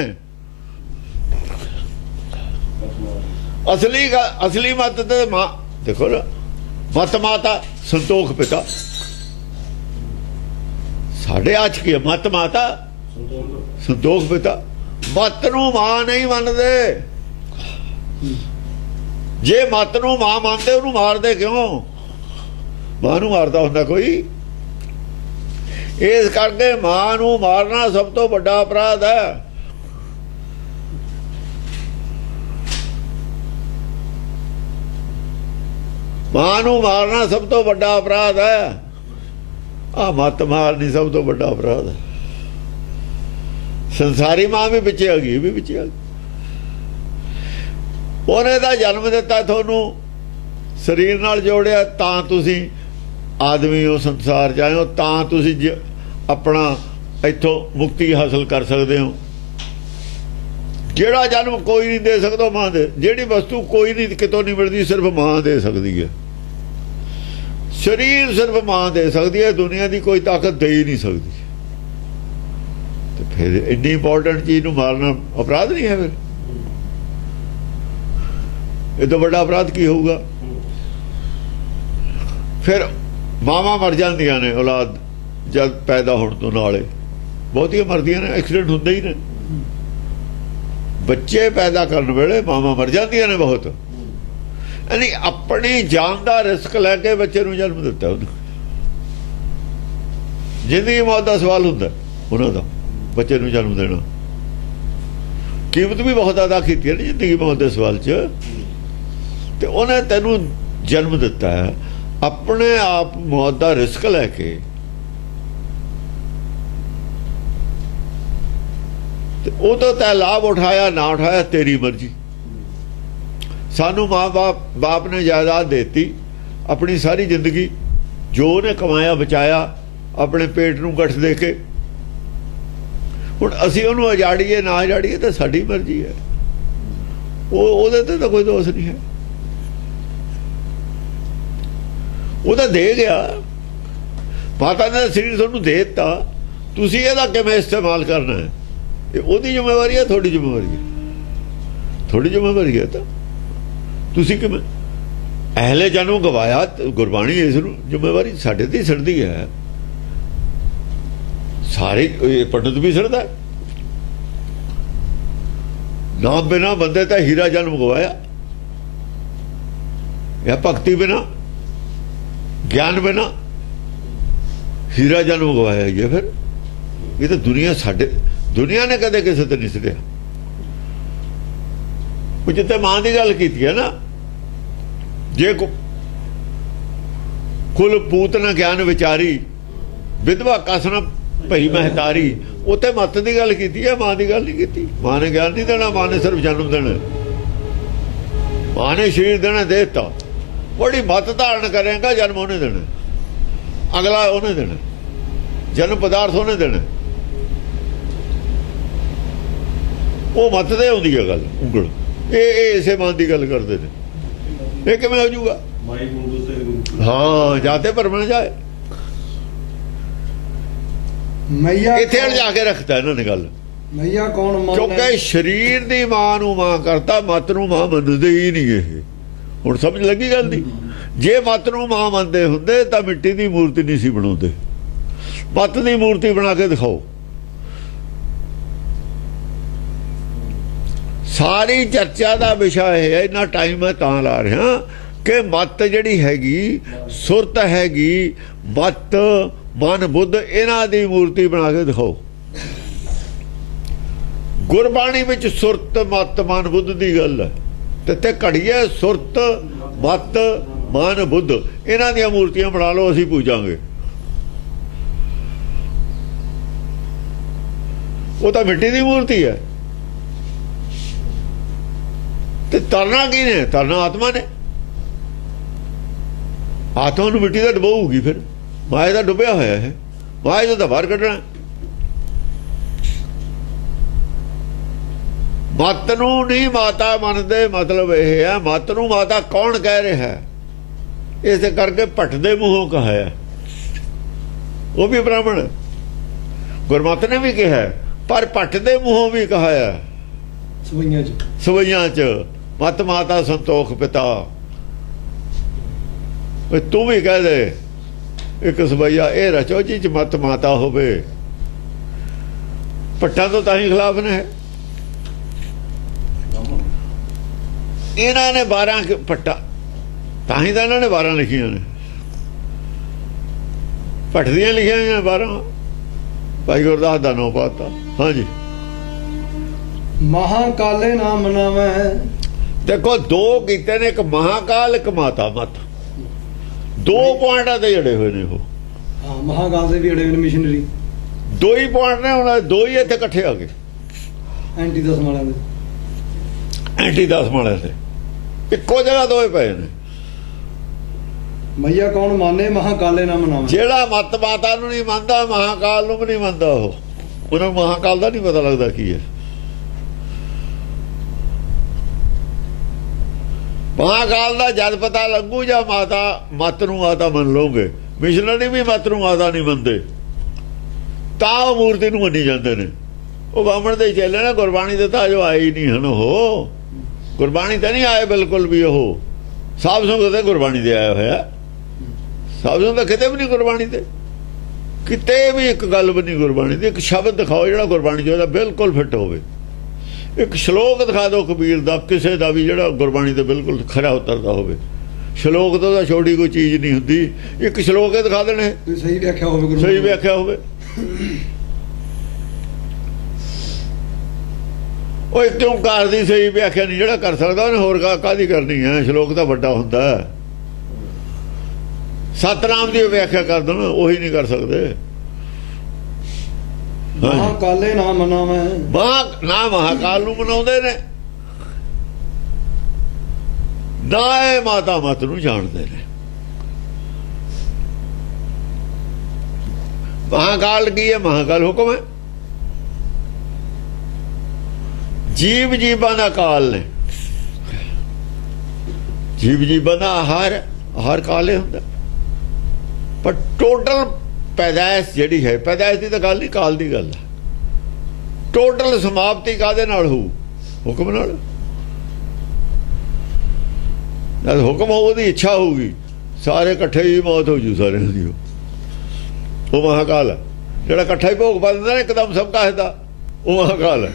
ਅਸਲੀ ਮੱਤ ਤੇ ਮਾਂ ਦੇਖੋ ਨਾ, ਮੱਤ ਮਾਤਾ ਸੰਤੋਖ ਪਿਤਾ। ਸਾਡੇ ਅੱਜ ਕੀ ਮੱਤ ਮਾਤਾ ਸੰਤੋਖ ਪਿਤਾ। ਮੱਤ ਨੂੰ ਮਾਂ ਨਹੀਂ ਮੰਨਦੇ। ਜੇ ਮੱਤ ਨੂੰ ਮਾਂ ਮੰਨਦੇ ਉਹਨੂੰ ਮਾਰਦੇ ਕਿਉਂ? ਮਾਂ ਨੂੰ ਮਾਰਦਾ ਹੁੰਦਾ ਕੋਈ? ਇਸ ਕਰਕੇ ਮਾਂ ਨੂੰ ਮਾਰਨਾ ਸਭ ਤੋਂ ਵੱਡਾ ਅਪਰਾਧ ਹੈ। ਮਾਂ ਨੂੰ ਮਾਰਨਾ ਸਭ ਤੋਂ ਵੱਡਾ ਅਪਰਾਧ ਹੈ। ਆ ਮੱਤ ਮਾਰਨੀ ਸਭ ਤੋਂ ਵੱਡਾ ਅਪਰਾਧ ਹੈ। ਸੰਸਾਰੀ ਮਾਂ ਵੀ ਪਿੱਛੇ ਆ ਗਈ, ਵੀ ਪਿੱਛੇ ਆ ਗਈ। ਉਹਨੇ ਤਾਂ ਜਨਮ ਦਿੱਤਾ, ਤੁਹਾਨੂੰ ਸਰੀਰ ਨਾਲ ਜੋੜਿਆ, ਤਾਂ ਤੁਸੀਂ ਆਦਮੀ ਹੋ, ਸੰਸਾਰ 'ਚ ਆਏ ਹੋ, ਤਾਂ ਤੁਸੀਂ ਆਪਣਾ ਇੱਥੋਂ ਮੁਕਤੀ ਹਾਸਲ ਕਰ ਸਕਦੇ ਹੋ। ਜਿਹੜਾ ਜਨਮ ਕੋਈ ਨਹੀਂ ਦੇ ਸਕਦਾ ਮਾਂ ਦੇ। ਜਿਹੜੀ ਵਸਤੂ ਕੋਈ ਨਹੀਂ ਕਿਤੋਂ ਨਹੀਂ ਮਿਲਦੀ, ਸਿਰਫ ਮਾਂ ਦੇ ਸਕਦੀ ਹੈ। ਸਰੀਰ ਸਿਰਫ ਮਾਂ ਦੇ ਸਕਦੀ ਹੈ, ਦੁਨੀਆ ਦੀ ਕੋਈ ਤਾਕਤ ਦੇ ਹੀ ਨਹੀਂ ਸਕਦੀ। ਤੇ ਫਿਰ ਇੰਨੀ ਇੰਪੋਰਟੈਂਟ ਚੀਜ਼ ਨੂੰ ਮਾਰਨਾ ਅਪਰਾਧ ਨਹੀਂ ਹੈ? ਫਿਰ ਇਹ ਤੋਂ ਵੱਡਾ ਅਪਰਾਧ ਕੀ ਹੋਊਗਾ? ਫਿਰ ਮਾਵਾਂ ਮਰ ਜਾਂਦੀਆਂ ਨੇ ਔਲਾਦ ਜਦ ਪੈਦਾ ਹੋਣ ਤੋਂ ਨਾਲੇ, ਬਹੁਤੀਆਂ ਮਰਦੀਆਂ ਨੇ, ਐਕਸੀਡੈਂਟ ਹੁੰਦੇ ਹੀ ਨੇ। ਬੱਚੇ ਪੈਦਾ ਕਰਨ ਵੇਲੇ ਮਾਵਾਂ ਮਰ ਜਾਂਦੀਆਂ ਨੇ ਬਹੁਤ। ਯਾਨੀ ਆਪਣੀ ਜਾਨ ਦਾ ਰਿਸਕ ਲੈ ਕੇ ਬੱਚੇ ਨੂੰ ਜਨਮ ਦਿੱਤਾ। ਉਹਨੂੰ ਜ਼ਿੰਦਗੀ ਮੌਤ ਦਾ ਸਵਾਲ ਹੁੰਦਾ ਉਹਨਾਂ ਦਾ, ਬੱਚੇ ਨੂੰ ਜਨਮ ਦੇਣਾ। ਕੀਮਤ ਵੀ ਬਹੁਤ ਅਦਾ ਕੀਤੀ ਹੈ ਨਾ ਜ਼ਿੰਦਗੀ ਮੌਤ ਦੇ ਸਵਾਲ 'ਚ। ਤੇ ਉਹਨੇ ਤੈਨੂੰ ਜਨਮ ਦਿੱਤਾ ਹੈ ਆਪਣੇ ਆਪ ਮੌਤ ਦਾ ਰਿਸਕ ਲੈ ਕੇ। ਤੇ ਉਹ ਤੋਂ ਤੈ ਲਾਭ ਉਠਾਇਆ ਨਾ ਉਠਾਇਆ ਤੇਰੀ ਮਰਜ਼ੀ। ਸਾਨੂੰ ਮਾਂ ਬਾਪ ਨੇ ਜਾਇਦਾਦ ਦੇਤੀ, ਆਪਣੀ ਸਾਰੀ ਜ਼ਿੰਦਗੀ ਜੋ ਉਹਨੇ ਕਮਾਇਆ ਬਚਾਇਆ ਆਪਣੇ ਪੇਟ ਨੂੰ ਗੱਠ ਦੇ ਕੇ। ਹੁਣ ਅਸੀਂ ਉਹਨੂੰ ਉਜਾੜੀਏ ਨਾ ਉਜਾੜੀਏ ਤਾਂ ਸਾਡੀ ਮਰਜ਼ੀ ਹੈ। ਉਹਦੇ ਤੇ ਤਾਂ ਕੋਈ ਦੋਸ਼ ਨਹੀਂ ਹੈ। ਉਹ ਤਾਂ ਦੇ ਗਿਆ, ਮਾਤਾ ਨੇ ਸਰੀਰ ਤੁਹਾਨੂੰ ਦੇ ਦਿੱਤਾ, ਤੁਸੀਂ ਇਹਦਾ ਕਿਵੇਂ ਇਸਤੇਮਾਲ ਕਰਨਾ ਹੈ ਇਹ ਉਹਦੀ ਜ਼ਿੰਮੇਵਾਰੀ ਹੈ, ਤੁਹਾਡੀ ਜ਼ਿੰਮੇਵਾਰੀ ਹੈ। ਤੁਹਾਡੀ ਜ਼ਿੰਮੇਵਾਰੀ ਹੈ ਤਾਂ ਤੁਸੀਂ ਕਿਵੇਂ ਅਹਲੇ ਜਨਮ ਗਵਾਇਆ। ਗੁਰਬਾਣੀ ਇਸ ਨੂੰ ਜ਼ਿੰਮੇਵਾਰੀ ਸਾਡੇ ਤੇ ਛੱਡਦੀ ਹੈ। ਸਾਰੇ ਪੰਡਤ ਵੀ ਛੱਡਦਾ ਨਾਮ ਬਿਨਾ ਬੰਦੇ ਤਾਂ ਹੀਰਾ ਜਨਮ ਗਵਾਇਆ। ਜਾਂ ਭਗਤੀ ਬਿਨਾ, ਗਿਆਨ ਬਿਨਾ ਹੀਰਾ ਜਨਮ ਗਵਾਇਆ। ਇਹ ਫਿਰ ਇਹ ਤਾਂ ਦੁਨੀਆ ਨੇ ਕਦੇ ਕਿਸੇ ਤੇ ਨਹੀਂ ਛੱਡਿਆ। ਉਹ ਜਿੱਤੇ ਮਾਂ ਦੀ ਗੱਲ ਕੀਤੀ ਹੈ ਨਾ, ਜੇ ਕੁਲ ਪੂਤ ਨਾ ਗਿਆਨ ਵਿਚਾਰੀ, ਵਿਧਵਾ ਕਸ ਨਾ ਭਈ ਮਹਤਾਰੀ। ਉੱਥੇ ਮੱਤ ਦੀ ਗੱਲ ਕੀਤੀ ਹੈ, ਮਾਂ ਦੀ ਗੱਲ ਨਹੀਂ ਕੀਤੀ। ਮਾਂ ਨੇ ਗਿਆਨ ਨਹੀਂ ਦੇਣਾ, ਮਾਂ ਨੇ ਸਿਰਫ ਜਨਮ ਦੇਣਾ। ਮਾਂ ਨੇ ਸਰੀਰ ਦੇਣਾ, ਦੇ ਦਿੱਤਾ। ਬੜੀ ਮੱਤ ਧਾਰਨ ਕਰੇਗਾ, ਜਨਮ ਉਹਨੇ ਦੇਣਾ, ਅਗਲਾ ਉਹਨੇ ਦੇਣਾ, ਜਨਮ ਪਦਾਰਥ ਉਹਨੇ ਦੇਣਾ। ਉਹ ਮੱਤ ਦੇ ਆਉਂਦੀ ਹੈ ਗੱਲ ਉਂਗਲ। ਇਹ ਇਸੇ ਮਾਂ ਦੀ ਗੱਲ ਕਰਦੇ ਨੇ। ਇਹ ਕਿਵੇਂ ਹੋ ਜਾਊਗਾ? ਹਾਂ, ਜਾਤੇ ਭਰਮ ਨਾ ਜਾਏ। ਮਈਆ ਇੱਥੇ ਲਿਜਾ ਕੇ ਰੱਖਤਾ ਇਹਨਾਂ ਨੇ ਗੱਲ। ਮਈਆ ਕੌਣ ਮੰਨਦਾ? ਕਿਉਂਕਿ ਸਰੀਰ ਦੀ ਮਾਂ ਨੂੰ ਮਾਂ ਕਰਤਾ, ਮੱਤ ਨੂੰ ਮਾਂ ਮੰਨਦੇ ਹੀ ਨਹੀਂ। ਇਹ ਹੁਣ ਸਮਝ ਲੱਗੀ ਗੱਲ ਦੀ? ਜੇ ਮੱਤ ਨੂੰ ਮਾਂ ਮੰਨਦੇ ਹੁੰਦੇ ਤਾਂ ਮਿੱਟੀ ਦੀ ਮੂਰਤੀ ਨਹੀਂ ਸੀ ਬਣਾਉਂਦੇ। ਮੱਤ ਦੀ ਮੂਰਤੀ ਬਣਾ ਕੇ ਦਿਖਾਓ। ਸਾਰੀ ਚਰਚਾ ਦਾ ਵਿਸ਼ਾ ਇਹ ਹੈ। ਇੰਨਾ ਟਾਈਮ ਮੈਂ ਤਾਂ ਲਾ ਰਿਹਾ ਕਿ ਮੱਤ ਜਿਹੜੀ ਹੈਗੀ, ਸੁਰਤ ਹੈਗੀ, ਮੱਤ ਮਨ ਬੁੱਧ, ਇਹਨਾਂ ਦੀ ਮੂਰਤੀ ਬਣਾ ਕੇ ਦਿਖਾਓ। ਗੁਰਬਾਣੀ ਵਿੱਚ ਸੁਰਤ ਮੱਤ ਮਨ ਬੁੱਧ ਦੀ ਗੱਲ ਹੈ। ਤੇ ਘੜੀਏ ਸੁਰਤ ਮੱਤ ਮਨ ਬੁੱਧ, ਇਹਨਾਂ ਦੀਆਂ ਮੂਰਤੀਆਂ ਬਣਾ ਲਓ, ਅਸੀਂ ਪੂਜਾਂਗੇ। ਉਹ ਤਾਂ ਮਿੱਟੀ ਦੀ ਮੂਰਤੀ ਹੈ। ਤੇ ਤਰਨਾ ਕੀ ਨੇ? ਤਰਨਾ ਆਤਮਾ ਨੇ। ਆਤਮਾ ਨੂੰ ਮਿੱਟੀ ਦਾ ਡੁਬੋਊਗੀ, ਫਿਰ ਮਾਇਆ ਦਾ ਡੁੱਬਿਆ ਹੋਇਆ ਹੈ, ਮਾਇਆ ਦਾ ਬਾਹਰ ਕੱਢਣਾ। ਮਤ ਨੂੰ ਨਹੀਂ ਮਾਤਾ ਮੰਨਦੇ, ਮਤਲਬ ਇਹ ਹੈ ਮਤ ਨੂੰ ਮਾਤਾ ਕੌਣ ਕਹਿ ਰਿਹਾ ਹੈ? ਇਸੇ ਕਰਕੇ ਭੱਟ ਦੇ ਮੂੰਹੋਂ ਕਹਾਇਆ, ਉਹ ਵੀ ਬ੍ਰਾਹਮਣ, ਗੁਰਮਤ ਨੇ ਵੀ ਕਿਹਾ, ਪਰ ਭੱਟ ਦੇ ਮੂੰਹੋਂ ਵੀ ਕਹਾਇਆ ਸਵਈਆਂ ਚ ਮਤ ਮਾਤਾ ਸੰਤੋਖ ਪਿਤਾ। ਤੂੰ ਵੀ ਕਹਿ ਦੇ ਇੱਕ ਸਵਈਆ ਇਹ ਰਚੋ ਜੀ ਚ ਮਤ ਮਾਤਾ ਹੋਵੇ। ਭੱਟਾਂ ਤੋਂ ਤਾਂ ਹੀ ਖਿਲਾਫ ਨੇ। ਇਹਨਾਂ ਨੇ 12 ਭੱਟਾ, ਤਾਂ ਹੀ ਤਾਂ ਇਹਨਾਂ ਨੇ 12 ਲਿਖੀਆਂ ਨੇ। ਭੱਟ ਦੀਆਂ ਲਿਖੀਆਂ ਹੋਈਆਂ 12। ਭਾਈ ਗੁਰਦਾਸ ਦਾ ਨਾਂ ਪਾਤਾ। ਹਾਂਜੀ, ਮਹਾਕਾਲੇ ਨਾ ਮਨਾਵੈ। ਦੇਖੋ ਦੋ ਕੀਤੇ ਨੇ, ਇੱਕ ਮਹਾਕਾਲ, ਇੱਕ ਮਾਤਾ ਮਤ। ਦੋ ਪੁਆਇੰਟਾਂ ਤੇ ਜੜੇ ਹੋਏ ਨੇ ਉਹ। ਹਾਂ, ਮਹਾਕਾਲ ਦੇ ਵੀ ਜੜੇ ਹੋਏ ਨੇ ਮਿਸ਼ਨਰੀ। ਦੋ ਹੀ ਪੁਆਇੰਟ ਨੇ, ਉਹਨਾਂ ਦੇ ਦੋ ਹੀ ਇੱਥੇ ਇਕੱਠੇ ਆ ਗਏ। ਐਂਟੀ ਦਸਮ ਵਾਲਿਆਂ ਦੇ, ਐਂਟੀ ਦਸਮ ਵਾਲਿਆਂ ਦੇ ਇੱਕੋ ਜਗ੍ਹਾ ਦੋਏ ਪਏ ਨੇ। ਮਈਆ ਕੌਣ ਮਾਨੇ, ਮਹਾਕਾਲੇ ਨਾ ਮਨਾਵੈ। ਜਿਹੜਾ ਮਤ ਮਾਤਾ ਨੂੰ ਨਹੀਂ ਮੰਨਦਾ, ਮਹਾਕਾਲ ਨੂੰ ਵੀ ਨਹੀਂ ਮੰਨਦਾ। ਉਹ ਉਹਨਾਂ ਨੂੰ ਮਹਾਕਾਲ ਦਾ ਨਹੀਂ ਪਤਾ ਲੱਗਦਾ ਕੀ ਹੈ। ਮਹਾਕਾਲ ਦਾ ਜਦ ਪਤਾ ਲੱਗੂ ਜਾਂ ਮਾਤਾ ਮਤ ਨੂੰ ਮਾਤਾ ਮੰਨ ਲਓਗੇ। ਮਿਸ਼ਨਰੀ ਵੀ ਮਤ ਨੂੰ ਮਾਤਾ ਨਹੀਂ ਮੰਨਦੇ, ਤਾਂ ਉਹ ਮੂਰਤੀ ਨੂੰ ਮੰਨੀ ਜਾਂਦੇ ਨੇ। ਉਹ ਬਾਹਮਣ ਦੇ ਚੇਲੇ ਨੇ, ਗੁਰਬਾਣੀ ਦੇ ਤਾਂ ਜੋ ਆਏ ਹੀ ਨਹੀਂ ਹਨ। ਉਹ ਗੁਰਬਾਣੀ ਤਾਂ ਨਹੀਂ ਆਏ ਬਿਲਕੁਲ ਵੀ। ਉਹ ਸਾਧ ਸੰਗਤ ਤੇ ਗੁਰਬਾਣੀ ਦੇ ਆਇਆ ਹੋਇਆ। ਸਾਧ ਸੰਗਤ ਤਾਂ ਕਿਤੇ ਵੀ ਨਹੀਂ ਗੁਰਬਾਣੀ ਤੇ, ਕਿਤੇ ਵੀ ਇੱਕ ਗੱਲ ਵੀ ਨਹੀਂ ਗੁਰਬਾਣੀ ਦੀ। ਇੱਕ ਸ਼ਬਦ ਦਿਖਾਓ ਜਿਹੜਾ ਗੁਰਬਾਣੀ ਚ ਉਹਦਾ ਬਿਲਕੁਲ ਫਿੱਟ ਹੋਵੇ। ਇੱਕ ਸ਼ਲੋਕ ਦਿਖਾ ਦਿਓ ਕਬੀਰ ਦਾ, ਕਿਸੇ ਦਾ ਵੀ, ਜਿਹੜਾ ਗੁਰਬਾਣੀ ਤੇ ਬਿਲਕੁਲ ਖਰਾ ਉਤਰਦਾ ਹੋਵੇ। ਸ਼ਲੋਕ ਤੋਂ ਤਾਂ ਛੋਟੀ ਕੋਈ ਚੀਜ਼ ਨਹੀਂ ਹੁੰਦੀ। ਇੱਕ ਸ਼ਲੋਕ ਹੀ ਦਿਖਾ ਦੇਣੇ, ਸਹੀ ਵਿਆਖਿਆ ਹੋਵੇ, ਸਹੀ ਵਿਆਖਿਆ ਹੋਵੇ। ਉਹ ਇੱਕ ਓਂਕਾਰ ਦੀ ਸਹੀ ਵਿਆਖਿਆ ਨਹੀਂ ਜਿਹੜਾ ਕਰ ਸਕਦਾ, ਉਹਨੇ ਹੋਰ ਕਾਹਦੀ ਕਰਨੀ ਹੈ? ਸ਼ਲੋਕ ਤਾਂ ਵੱਡਾ ਹੁੰਦਾ। ਸਤਨਾਮ ਦੀ ਵਿਆਖਿਆ ਕਰ ਦੇਣ, ਉਹੀ ਨਹੀਂ ਕਰ ਸਕਦੇ। ਮਹਾਕਾਲੇ ਨਾ ਮਨਾਵੈ। ਨਾ ਮਹਾਕਾਲ ਨੂੰ ਮਨਾਉਂਦੇ ਨੇ, ਨਾ ਇਹ ਮਾਤਾ ਮਤ ਨੂੰ ਜਾਣਦੇ ਨੇ। ਮਹਾਕਾਲ ਕੀ ਹੈ? ਮਹਾਕਾਲ ਹੁਕਮ ਹੈ। ਜੀਵ ਜੀਵਾਂ ਦਾ ਕਾਲ ਨੇ। ਜੀਵ ਜੀਵਾਂ ਦਾ ਆਹਾਰ ਕਾਲੇ ਹੁੰਦਾ। ਪਰ ਟੋਟਲ ਪੈਦਾਇਸ਼ ਜਿਹੜੀ ਹੈ, ਪੈਦਾਇਸ਼ ਦੀ ਤਾਂ ਗੱਲ ਨਹੀਂ, ਕਾਲ ਦੀ ਗੱਲ ਹੈ। ਟੋਟਲ ਸਮਾਪਤੀ ਕਾਹਦੇ ਨਾਲ ਹੋਊ? ਹੁਕਮ ਨਾਲ। ਜਦ ਹੁਕਮ ਹੋਊ, ਉਹਦੀ ਇੱਛਾ ਹੋਊਗੀ, ਸਾਰੇ ਇਕੱਠੇ ਹੀ ਮੌਤ ਹੋ ਜੂ ਸਾਰਿਆਂ ਦੀ। ਉਹ ਮਹਾਕਾਲ ਹੈ। ਜਿਹੜਾ ਇਕੱਠਾ ਹੀ ਭੋਗ ਪਾ ਦਿੰਦਾ ਨਾ ਇੱਕਦਮ ਸਭ ਕਾਹਦਾ, ਉਹ ਮਹਾਕਾਲ ਹੈ।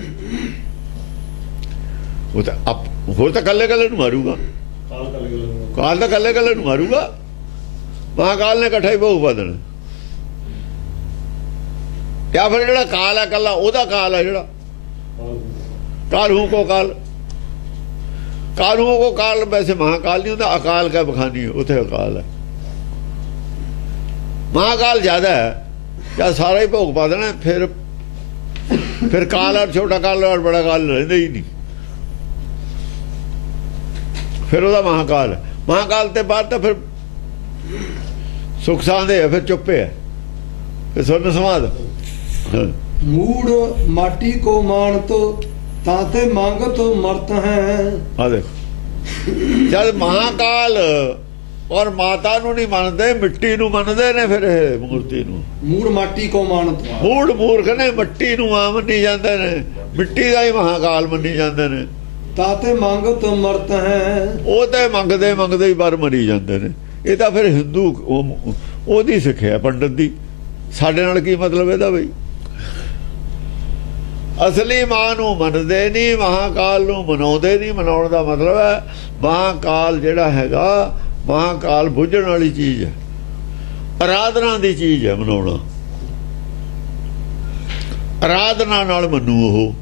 ਉਹ ਤਾਂ ਹੋਰ ਤਾਂ ਕੱਲੇ ਕੱਲੇ ਨੂੰ ਮਾਰੂਗਾ। ਕਾਲ ਤਾਂ ਕੱਲੇ ਕੱਲੇ ਨੂੰ ਮਾਰੂਗਾ। ਮਹਾਕਾਲ ਨੇ ਇਕੱਠਾ ਹੀ ਭੋਗ ਪਾ ਦੇਣਾ। ਜਾਂ ਫਿਰ ਜਿਹੜਾ ਕਾਲ ਹੈ ਕੱਲਾ, ਉਹਦਾ ਕਾਲ ਹੈ ਜਿਹੜਾ ਕਾਲ ਹੂੰ ਕੋ ਕਾਲ, ਕਾਲ ਹੂੰ ਕੋ ਕਾਲ। ਵੈਸੇ ਮਹਾਕਾਲ ਨਹੀਂ ਹੁੰਦਾ, ਅਕਾਲ ਕਾ ਬਖਾਨੀ, ਉੱਥੇ ਅਕਾਲ ਹੈ। ਮਹਾਕਾਲ ਜ਼ਿਆਦਾ ਹੈ। ਜਾਂ ਸਾਰਾ ਹੀ ਭੋਗ ਪਾ ਦੇਣਾ, ਫਿਰ ਕਾਲ ਔਰ ਛੋਟਾ ਕਾਲ ਔਰ ਬੜਾ ਕਾਲ ਰਹਿੰਦੇ ਹੀ ਨਹੀਂ। ਫਿਰ ਉਹਦਾ ਮਹਾਕਾਲ। ਮਹਾਕਾਲ ਤੇ ਬਾਅਦ ਤਾਂ ਫਿਰ ਸੁਖ ਸਾਂਦੇ ਹੈ, ਫਿਰ ਚੁੱਪੇ ਹੈ, ਫਿਰ ਸੁਰਨ ਸਮਾਧ। ਮੂੜ ਮਾਟੀ ਕੋ ਮਾਨਤ ਤਾਤੇ ਮੰਗਤ ਮਰਤ ਹੈ। ਆ ਦੇਖੋ, ਜਦ ਮਹਾਕਾਲ ਔਰ ਮਾਤਾ ਨੂੰ ਨਹੀਂ ਮੰਨਦੇ, ਮਿੱਟੀ ਨੂੰ ਮੰਨਦੇ ਨੇ। ਫਿਰ ਇਹ ਮੂਰਤੀ ਨੂੰ ਮੂੜ ਮਾਟੀ ਕੋ ਮਾਨਤ, ਮੂੜ ਮੂਰਖ ਨੇ, ਮਿੱਟੀ ਨੂੰ ਆ ਮੰਨੀ ਜਾਂਦੇ ਨੇ। ਮਿੱਟੀ ਦਾ ਹੀ ਮਹਾਕਾਲ ਮੰਨੀ ਜਾਂਦੇ ਨੇ। ਤਾਤੇ ਮੰਗਤ ਮਰਤ ਹੈ। ਉਹ ਤੇ ਮੰਗਦੇ ਮੰਗਦੇ ਹੀ ਬਾਹਰ ਮਰੀ ਜਾਂਦੇ ਨੇ। ਇਹ ਤਾਂ ਫਿਰ ਹਿੰਦੂ ਉਹਦੀ ਸਿੱਖਿਆ, ਪੰਡਤ ਦੀ। ਸਾਡੇ ਨਾਲ ਕੀ ਮਤਲਬ ਇਹਦਾ ਬਈ? ਅਸਲੀ ਮਾਂ ਨੂੰ ਮੰਨਦੇ ਨਹੀਂ, ਮਹਾਕਾਲ ਨੂੰ ਮਨਾਉਂਦੇ ਨਹੀਂ। ਮਨਾਉਣ ਦਾ ਮਤਲਬ ਹੈ ਮਹਾਕਾਲ ਜਿਹੜਾ ਹੈਗਾ, ਮਹਾਕਾਲ ਬੁੱਝਣ ਵਾਲੀ ਚੀਜ਼ ਹੈ, ਆਰਾਧਨਾ ਦੀ ਚੀਜ਼ ਹੈ। ਮਨਾਉਣਾ ਆਰਾਧਨਾ ਨਾਲ ਮੰਨੂ। ਉਹ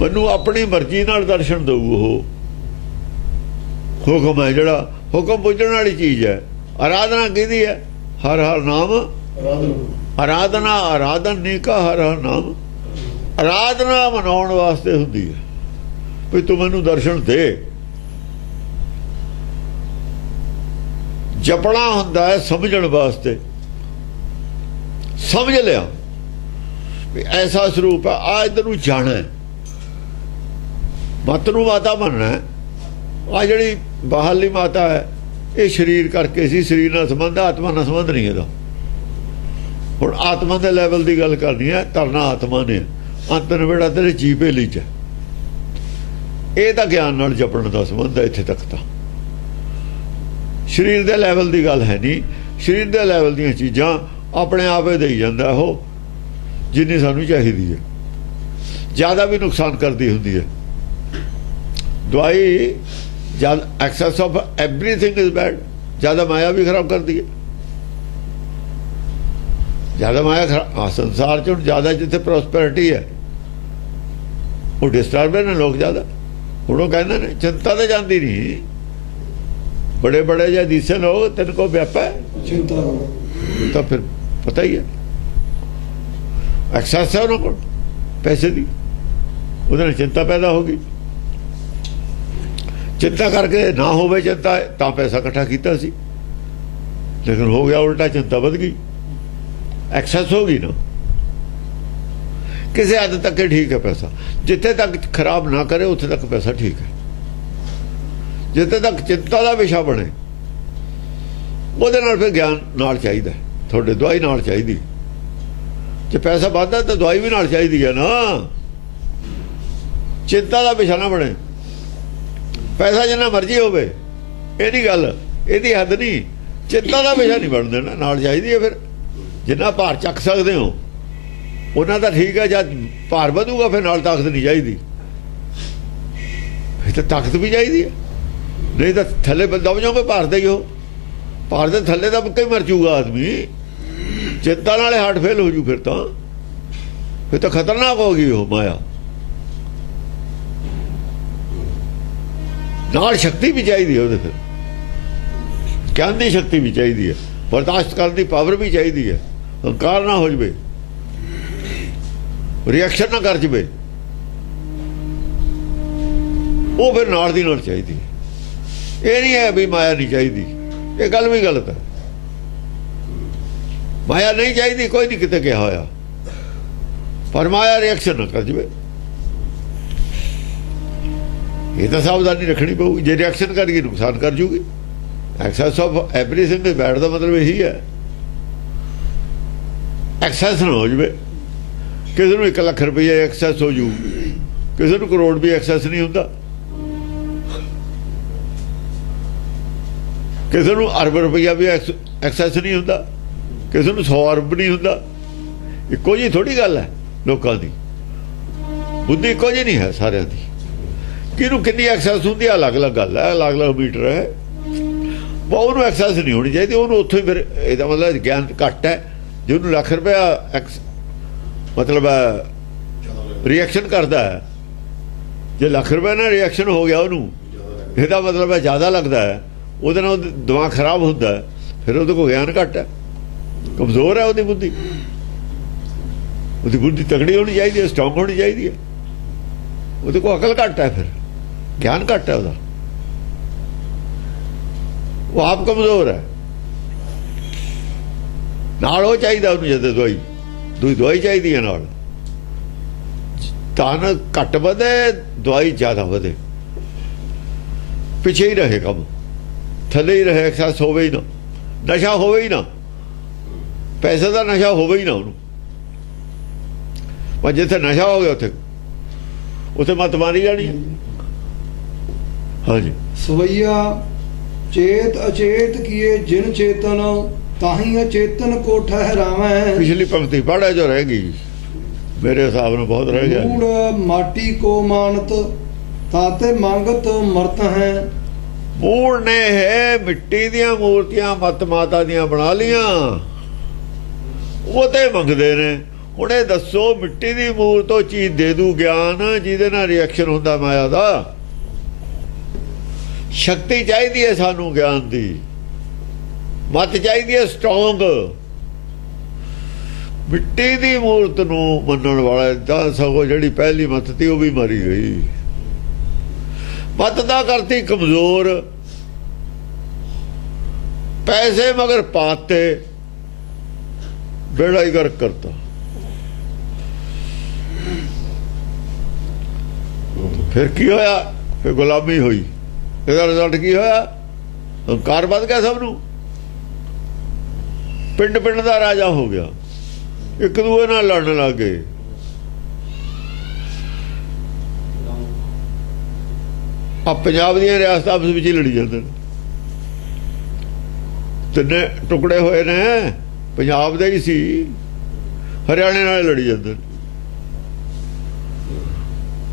ਮੈਨੂੰ ਆਪਣੀ ਮਰਜ਼ੀ ਨਾਲ ਦਰਸ਼ਨ ਦਊ। ਉਹ ਹੁਕਮ ਹੈ ਜਿਹੜਾ ਹੁਕਮ ਪੁੱਜਣ ਵਾਲੀ ਚੀਜ਼ ਹੈ। ਆਰਾਧਨਾ ਕਿਹਦੀ ਹੈ? ਹਰ ਹਰ ਨਾਮ ਆਰਾਧਨਾ। ਆਰਾਧਨ ਨਹੀਂ ਕਾ ਹਰ ਹਰ ਨਾਮ। ਆਰਾਧਨਾ ਮਨਾਉਣ ਵਾਸਤੇ ਹੁੰਦੀ ਹੈ ਵੀ ਤੂੰ ਮੈਨੂੰ ਦਰਸ਼ਨ ਦੇ। ਜਪਣਾ ਹੁੰਦਾ ਹੈ ਸਮਝਣ ਵਾਸਤੇ। ਸਮਝ ਲਿਆ ਵੀ ਐਸਾ ਸਰੂਪ ਹੈ, ਆ ਇੱਧਰ ਨੂੰ ਜਾਣਾ, ਮਤ ਨੂੰ ਮਾਤਾ ਮੰਨਣਾ। ਆ ਜਿਹੜੀ ਬਾਹਰਲੀ ਮਾਤਾ ਹੈ ਇਹ ਸਰੀਰ ਕਰਕੇ ਸੀ, ਸਰੀਰ ਨਾਲ ਸੰਬੰਧ, ਆਤਮਾ ਨਾਲ ਸੰਬੰਧ ਨਹੀਂ ਇਹਦਾ। ਹੁਣ ਆਤਮਾ ਦੇ ਲੈਵਲ ਦੀ ਗੱਲ ਕਰਨੀ ਹੈ। ਤਰਨਾ ਆਤਮਾ ਨੇ, ਅੰਤ ਨਵੇੜਾ ਤੇਰੇ ਜੀਵੇ ਲਈ ਚ। ਇਹ ਤਾਂ ਗਿਆਨ ਨਾਲ ਜਪਣ ਦਾ ਸੰਬੰਧ ਹੈ। ਇੱਥੇ ਤੱਕ ਤਾਂ ਸਰੀਰ ਦੇ ਲੈਵਲ ਦੀ ਗੱਲ ਹੈ ਨਹੀਂ। ਸਰੀਰ ਦੇ ਲੈਵਲ ਦੀਆਂ ਚੀਜ਼ਾਂ ਆਪਣੇ ਆਪ ਹੀ ਦੇਈ ਜਾਂਦਾ ਉਹ, ਜਿੰਨੀ ਸਾਨੂੰ ਚਾਹੀਦੀ ਹੈ। ਜ਼ਿਆਦਾ ਵੀ ਨੁਕਸਾਨ ਕਰਦੀ ਹੁੰਦੀ ਹੈ ਦਵਾਈ। ਜਦ access of everything is bed. ਜ਼ਿਆਦਾ ਮਾਇਆ ਵੀ ਖਰਾਬ ਕਰਦੀ ਹੈ। ਜ਼ਿਆਦਾ ਮਾਇਆ ਖਰਾਬ ਸੰਸਾਰ 'ਚ। ਹੁਣ ਜ਼ਿਆਦਾ ਜਿੱਥੇ ਪ੍ਰੋਸਪੈਰਿਟੀ ਹੈ ਉਹ ਡਿਸਟਰਬ ਨੇ ਲੋਕ ਜ਼ਿਆਦਾ। ਹੁਣ ਉਹ ਕਹਿੰਦੇ ਨੇ ਚਿੰਤਾ ਤਾਂ ਜਾਂਦੀ ਨਹੀਂ। ਬੜੇ ਬੜੇ ਜਿਹੇ ਦਿਸੇ ਲੋਕ ਤੈਨੂੰ ਕੋ ਵਿਆਪਾ ਚਿੰਤਾ ਤਾਂ ਫਿਰ ਪਤਾ ਹੀ ਹੈ ਐਕਸੈਸ ਹੈ ਉਹਨਾਂ ਕੋਲ ਪੈਸੇ ਦੀ, ਉਹਦੇ ਨਾਲ ਚਿੰਤਾ ਪੈਦਾ ਹੋ ਗਈ। ਚਿੰਤਾ ਕਰਕੇ ਨਾ ਹੋਵੇ ਚਿੰਤਾ ਤਾਂ ਪੈਸਾ ਇਕੱਠਾ ਕੀਤਾ ਸੀ, ਲੇਕਿਨ ਹੋ ਗਿਆ ਉਲਟਾ, ਚਿੰਤਾ ਵੱਧ ਗਈ, ਐਕਸੈਸ ਹੋ ਗਈ ਨਾ। ਕਿਸੇ ਹੱਦ ਤੱਕ ਠੀਕ ਹੈ ਪੈਸਾ, ਜਿੱਥੇ ਤੱਕ ਖਰਾਬ ਨਾ ਕਰੇ ਉੱਥੇ ਤੱਕ ਪੈਸਾ ਠੀਕ ਹੈ। ਜਿੱਥੇ ਤੱਕ ਚਿੰਤਾ ਦਾ ਵਿਸ਼ਾ ਬਣੇ ਉਹਦੇ ਨਾਲ ਫਿਰ ਗਿਆਨ ਨਾਲ ਚਾਹੀਦਾ, ਤੁਹਾਡੇ ਦਵਾਈ ਨਾਲ ਚਾਹੀਦੀ। ਜੇ ਪੈਸਾ ਵੱਧਦਾ ਤਾਂ ਦਵਾਈ ਵੀ ਨਾਲ ਚਾਹੀਦੀ ਹੈ ਨਾ। ਚਿੰਤਾ ਦਾ ਵਿਸ਼ਾ ਨਾ ਬਣੇ। ਪੈਸਾ ਜਿੰਨਾ ਮਰਜ਼ੀ ਹੋਵੇ ਇਹ ਨਹੀਂ ਗੱਲ, ਇਹਦੀ ਹੱਦ ਨਹੀਂ। ਚਿੰਤਾ ਦਾ ਵਿਸ਼ਾ ਨਹੀਂ ਬਣ ਦੇਣਾ, ਨਾਲ ਚਾਹੀਦੀ ਹੈ। ਫਿਰ ਜਿੰਨਾ ਭਾਰ ਚੱਕ ਸਕਦੇ ਹੋ ਉਹਨਾਂ ਦਾ ਠੀਕ ਹੈ। ਜਦ ਭਾਰ ਵਧੂਗਾ ਫਿਰ ਨਾਲ ਤਾਕਤ ਨਹੀਂ ਚਾਹੀਦੀ। ਫਿਰ ਤਾਂ ਤਾਕਤ ਵੀ ਚਾਹੀਦੀ ਹੈ, ਨਹੀਂ ਤਾਂ ਥੱਲੇ ਦਬ ਜਾਓਗੇ ਭਾਰ ਦੇ ਹੀ ਹੋ। ਭਾਰ ਦੇ ਥੱਲੇ ਦਬ ਕੇ ਮਰ ਜੂਗਾ ਆਦਮੀ। ਚਿੰਤਾ ਨਾਲੇ ਹਾਰਟ ਫੇਲ ਹੋ ਜੂ। ਫਿਰ ਤਾਂ ਖਤਰਨਾਕ ਹੋ ਗਈ ਉਹ ਮਾਇਆ। ਨਾਲ ਸ਼ਕਤੀ ਵੀ ਚਾਹੀਦੀ ਹੈ ਉਹਦੇ, ਫਿਰ ਗਿਆਨ ਦੀ ਸ਼ਕਤੀ ਵੀ ਚਾਹੀਦੀ ਹੈ, ਬਰਦਾਸ਼ਤ ਕਰਨ ਦੀ ਪਾਵਰ ਵੀ ਚਾਹੀਦੀ ਹੈ। ਹੰਕਾਰ ਨਾ ਹੋ ਜਵੇ, ਰਿਐਕਸ਼ਨ ਨਾ ਕਰ ਜਵੇ, ਉਹ ਫਿਰ ਨਾਲ ਦੀ ਨਾਲ ਚਾਹੀਦੀ ਹੈ। ਇਹ ਨਹੀਂ ਹੈ ਵੀ ਮਾਇਆ ਨਹੀਂ ਚਾਹੀਦੀ, ਇਹ ਗੱਲ ਵੀ ਗਲਤ ਹੈ। ਮਾਇਆ ਨਹੀਂ ਚਾਹੀਦੀ, ਕੋਈ ਨਹੀਂ ਕਿਤੇ ਕਿਹਾ ਹੋਇਆ, ਪਰ ਮਾਇਆ ਰਿਐਕਸ਼ਨ ਨਾ ਕਰ ਜਵੇ। ਇਹ ਤਾਂ ਸਾਵਧਾਨੀ ਰੱਖਣੀ ਪਊਗੀ। ਜੇ ਰਿਐਕਸ਼ਨ ਕਰੀਏ ਨੁਕਸਾਨ ਕਰ ਜੂਗੀ। Excess of everything is bad ਦਾ ਮਤਲਬ ਇਹੀ ਹੈ, ਐਕਸੈਸ ਨਾ ਹੋ ਜਵੇ। ਕਿਸੇ ਨੂੰ 1 ਲੱਖ ਰੁਪਈਆ ਐਕਸੈਸ ਹੋ ਜੂ, ਕਿਸੇ ਨੂੰ ਕਰੋੜ ਵੀ ਐਕਸੈਸ ਨਹੀਂ ਹੁੰਦਾ, ਕਿਸੇ ਨੂੰ ਅਰਬ ਰੁਪਈਆ ਵੀ ਐਕਸੈਸ ਨਹੀਂ ਹੁੰਦਾ, ਕਿਸੇ ਨੂੰ 100 ਅਰਬ ਨਹੀਂ ਹੁੰਦਾ। ਇੱਕੋ ਜਿਹੀ ਥੋੜੀ ਗੱਲ ਹੈ ਲੋਕਾਂ ਦੀ, ਬੁੱਧੀ ਇੱਕੋ ਜਿਹੀ ਨਹੀਂ ਹੈ ਸਾਰਿਆਂ ਦੀ। ਕਿਹਨੂੰ ਕਿੰਨੀ ਐਕਸੈਸ ਹੁੰਦੀ ਹੈ ਅਲੱਗ-ਅਲੱਗ ਗੱਲ ਹੈ, ਅਲੱਗ-ਅਲੱਗ ਮੀਟਰ ਹੈ। ਉਹਨੂੰ ਐਕਸੈਸ ਨਹੀਂ ਹੋਣੀ ਚਾਹੀਦੀ, ਉਹਨੂੰ ਉੱਥੋਂ ਹੀ। ਫਿਰ ਇਹਦਾ ਮਤਲਬ ਗਿਆਨ ਘੱਟ ਹੈ। ਜੇ ਉਹਨੂੰ ਲੱਖ ਰੁਪਇਆ ਮਤਲਬ ਰਿਐਕਸ਼ਨ ਕਰਦਾ ਹੈ, ਜੇ ਲੱਖ ਰੁਪਏ ਨਾਲ ਰਿਐਕਸ਼ਨ ਹੋ ਗਿਆ ਉਹਨੂੰ, ਇਹਦਾ ਮਤਲਬ ਹੈ ਜ਼ਿਆਦਾ ਲੱਗਦਾ ਹੈ, ਉਹਦੇ ਨਾਲ ਦਿਮਾਗ ਖਰਾਬ ਹੁੰਦਾ ਹੈ। ਫਿਰ ਉਹਦੇ ਕੋਲ ਗਿਆਨ ਘੱਟ ਹੈ, ਕਮਜ਼ੋਰ ਹੈ ਉਹਦੀ ਬੁੱਧੀ। ਉਹਦੀ ਬੁੱਧੀ ਤਕੜੀ ਹੋਣੀ ਚਾਹੀਦੀ ਹੈ, ਸਟਰੋਂਗ ਹੋਣੀ ਚਾਹੀਦੀ ਹੈ। ਉਹਦੇ ਕੋਲ ਅਕਲ ਘੱਟ ਹੈ, ਫਿਰ ਗਿਆਨ ਘੱਟ ਹੈ ਉਹਦਾ, ਉਹ ਆਪ ਕਮਜ਼ੋਰ ਹੈ। ਨਾਲ ਉਹ ਚਾਹੀਦਾ ਉਹਨੂੰ, ਜਦ ਦਵਾਈ ਚਾਹੀਦੀ ਹੈ ਨਾਲ। ਧਨ ਘੱਟ ਵਧੇ, ਦਵਾਈ ਜ਼ਿਆਦਾ ਵਧੇ, ਪਿੱਛੇ ਹੀ ਰਹੇ ਕੰਮ, ਥੱਲੇ ਹੀ ਰਹੇ। ਐਕਸੈਸ ਹੋਵੇ ਹੀ ਨਾ, ਨਸ਼ਾ ਹੋਵੇ ਹੀ ਨਾ, ਪੈਸੇ ਦਾ ਨਸ਼ਾ ਹੋਵੇ ਹੀ ਨਾ ਉਹਨੂੰ। ਪਰ ਜਿੱਥੇ ਨਸ਼ਾ ਹੋ ਗਿਆ ਉੱਥੇ ਮੱਤ ਮਾਰੀ ਜਾਣੀ ਹੈ। ਹਾਂਜੀ। ਸਵਈਆ ਚੇਤ ਅਚੇਤ ਕੀਏ ਜਿਨ ਚੇਤਨ, ਤਾਹੀਂ ਅਚੇਤਨ ਕੋ ਠਹਿਰਾਵੈ। ਪਿਛਲੀ ਪੰਕਤੀ ਪੜ੍ਹਿਆ ਜੋ ਰਹਿ ਗਈ, ਮੇਰੇ ਹਿਸਾਬ ਨਾਲ ਬਹੁਤ ਰਹਿ ਗਿਆ। ਮੂੜ ਮਾਟੀ ਕੋ ਮਾਨਤ, ਤਾਤੇ ਮੰਗਤ ਮਰਤ ਹੈ। ਮੂੜ ਨੇ ਹੈ ਮਿੱਟੀ ਦੀਆਂ ਮੂਰਤੀਆਂ ਮਤ ਮਾਤਾ ਦੀਆਂ ਬਣਾ ਲੀਆਂ, ਉਹ ਤੇ ਮੰਗਦੇ ਨੇ। ਹੁਣ ਇਹ ਦੱਸੋ, ਮਿੱਟੀ ਦੀ ਮੂਰਤ ਉਹ ਚੀਜ਼ ਦੇ ਦੂ ਗਿਆਨ ਜਿਹਦੇ ਨਾਲ ਰਿਐਕਸ਼ਨ ਹੁੰਦਾ ਮਾਇਆ ਦਾ। शक्ति चाहिए सानू ज्ञान दी, मत चाहिए स्ट्रोंग। मिट्टी दी मूर्त नूं मनण वाला तां सगों जिहड़ी पहली मत थी वो भी मरी गई। मत दा करती कमजोर, पैसे मगर पाते, बेड़ा ही गर्क करता। फिर की होया? फिर गुलामी हुई। ਇਹਦਾ ਰਿਜ਼ਲਟ ਕੀ ਹੋਇਆ? ਹੰਕਾਰ ਵੱਧ ਗਿਆ ਸਭ ਨੂੰ। ਪਿੰਡ ਪਿੰਡ ਦਾ ਰਾਜਾ ਹੋ ਗਿਆ, ਇੱਕ ਦੂਏ ਨਾਲ ਲੜਨ ਲੱਗ ਗਏ। ਆ ਪੰਜਾਬ ਦੀਆਂ ਰਿਆਸਤਾਂ ਆਪਸ ਵਿੱਚ ਹੀ ਲੜੀ ਜਾਂਦੇ ਨੇ। ਤਿੰਨੇ ਟੁਕੜੇ ਹੋਏ ਨੇ, ਪੰਜਾਬ ਦੇ ਹੀ ਸੀ, ਹਰਿਆਣੇ ਨਾਲ ਲੜੀ ਜਾਂਦੇ ਨੇ।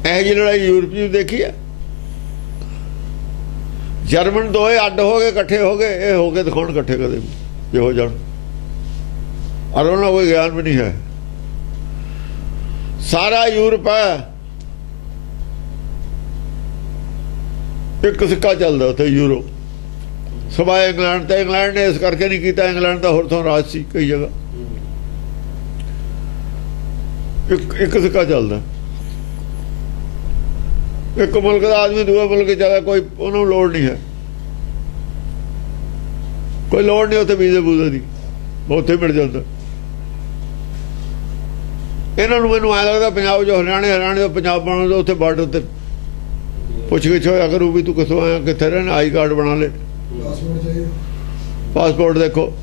ਇਹੋ ਜਿਹੀ ਲੜਾਈ ਯੂਰਪ 'ਚ ਦੇਖੀ ਹੈ। ਜਰਮਨ ਦੋਏ ਅੱਡ ਹੋ ਗਏ, ਇਕੱਠੇ ਹੋ ਗਏ, ਇਹ ਹੋ ਕੇ ਦਿਖਾਉਣ ਇਕੱਠੇ ਕਦੇ ਵੀ ਜੇ ਹੋ ਜਾਣ। ਔਰ ਉਹਨਾਂ ਕੋਈ ਗਿਆਨ ਵੀ ਨਹੀਂ ਹੈ। ਸਾਰਾ ਯੂਰਪ ਹੈ, ਇੱਕ ਸਿੱਕਾ ਚੱਲਦਾ ਉੱਥੇ ਯੂਰੋ। ਸਵਾ ਇੰਗਲੈਂਡ ਤੇ ਇੰਗਲੈਂਡ ਨੇ ਇਸ ਕਰਕੇ ਨਹੀਂ ਕੀਤਾ, ਇੰਗਲੈਂਡ ਦਾ ਹੋਰ ਤੋਂ ਰਾਜ ਸੀ ਕਈ ਜਗ੍ਹਾ। ਇੱਕ ਸਿੱਕਾ ਚੱਲਦਾ, ਇੱਕ ਮੁਲਕ ਦਾ ਆਦਮੀ ਦੂਏ ਮੁਲਕ ਜ਼ਿਆਦਾ ਕੋਈ ਉਹਨੂੰ ਲੋੜ ਨਹੀਂ ਹੈ, ਕੋਈ ਲੋੜ ਨਹੀਂ ਉੱਥੇ ਵੀਜ਼ੇ ਵੂਜ਼ੇ ਦੀ, ਉੱਥੇ ਮਿਲ ਜਾਂਦਾ। ਇਹਨਾਂ ਨੂੰ ਮੈਨੂੰ ਐਂ ਲੱਗਦਾ ਪੰਜਾਬ ਜੋ ਹਰਿਆਣੇ ਤੋਂ ਪੰਜਾਬ ਬਣਾਉਣ ਦਾ ਉੱਥੇ ਬਾਰਡਰ ਤੇ ਪੁੱਛ ਗਿੱਛ ਹੋਇਆ ਕਰੂ ਵੀ ਤੂੰ ਕਿੱਥੋਂ ਆਇਆ, ਕਿੱਥੇ ਰਹਿਣਾ, ਆਈ ਕਾਰਡ ਬਣਾ ਲੈ, ਪਾਸਪੋਰਟ ਦੇਖੋ।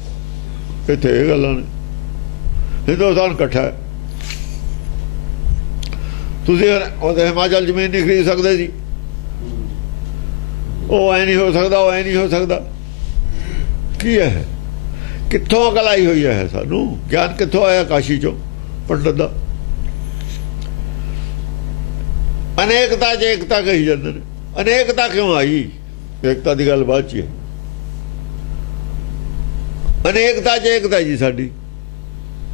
ਇੱਥੇ ਇਹ ਗੱਲਾਂ ਨੇ। ਹਿੰਦੁਸਤਾਨ ਇਕੱਠਾ ਹੈ। ਤੁਸੀਂ ਉਹਦੇ ਹਿਮਾਚਲ ਜ਼ਮੀਨ ਨਹੀਂ ਖਰੀਦ ਸਕਦੇ ਜੀ, ਉਹ ਐ ਨਹੀਂ ਹੋ ਸਕਦਾ, ਉਹ ਐ ਨਹੀਂ ਹੋ ਸਕਦਾ। ਕੀ ਹੈ? ਕਿੱਥੋਂ ਅਕਲ ਆਈ ਹੋਈ ਹੈ ਸਾਨੂੰ? ਗਿਆਨ ਕਿੱਥੋਂ ਆਇਆ? ਕਾਸ਼ੀ ਚੋਂ ਪੰਡਤ ਦਾ। ਅਨੇਕਤਾ 'ਚ ਏਕਤਾ ਕਹੀ ਜਾਂਦੇ ਨੇ। ਅਨੇਕਤਾ ਕਿਉਂ ਆਈ? ਏਕਤਾ ਦੀ ਗੱਲ ਬਾਅਦ 'ਚ ਹੈ। ਅਨੇਕਤਾ 'ਚ ਏਕਤਾ ਜੀ ਸਾਡੀ।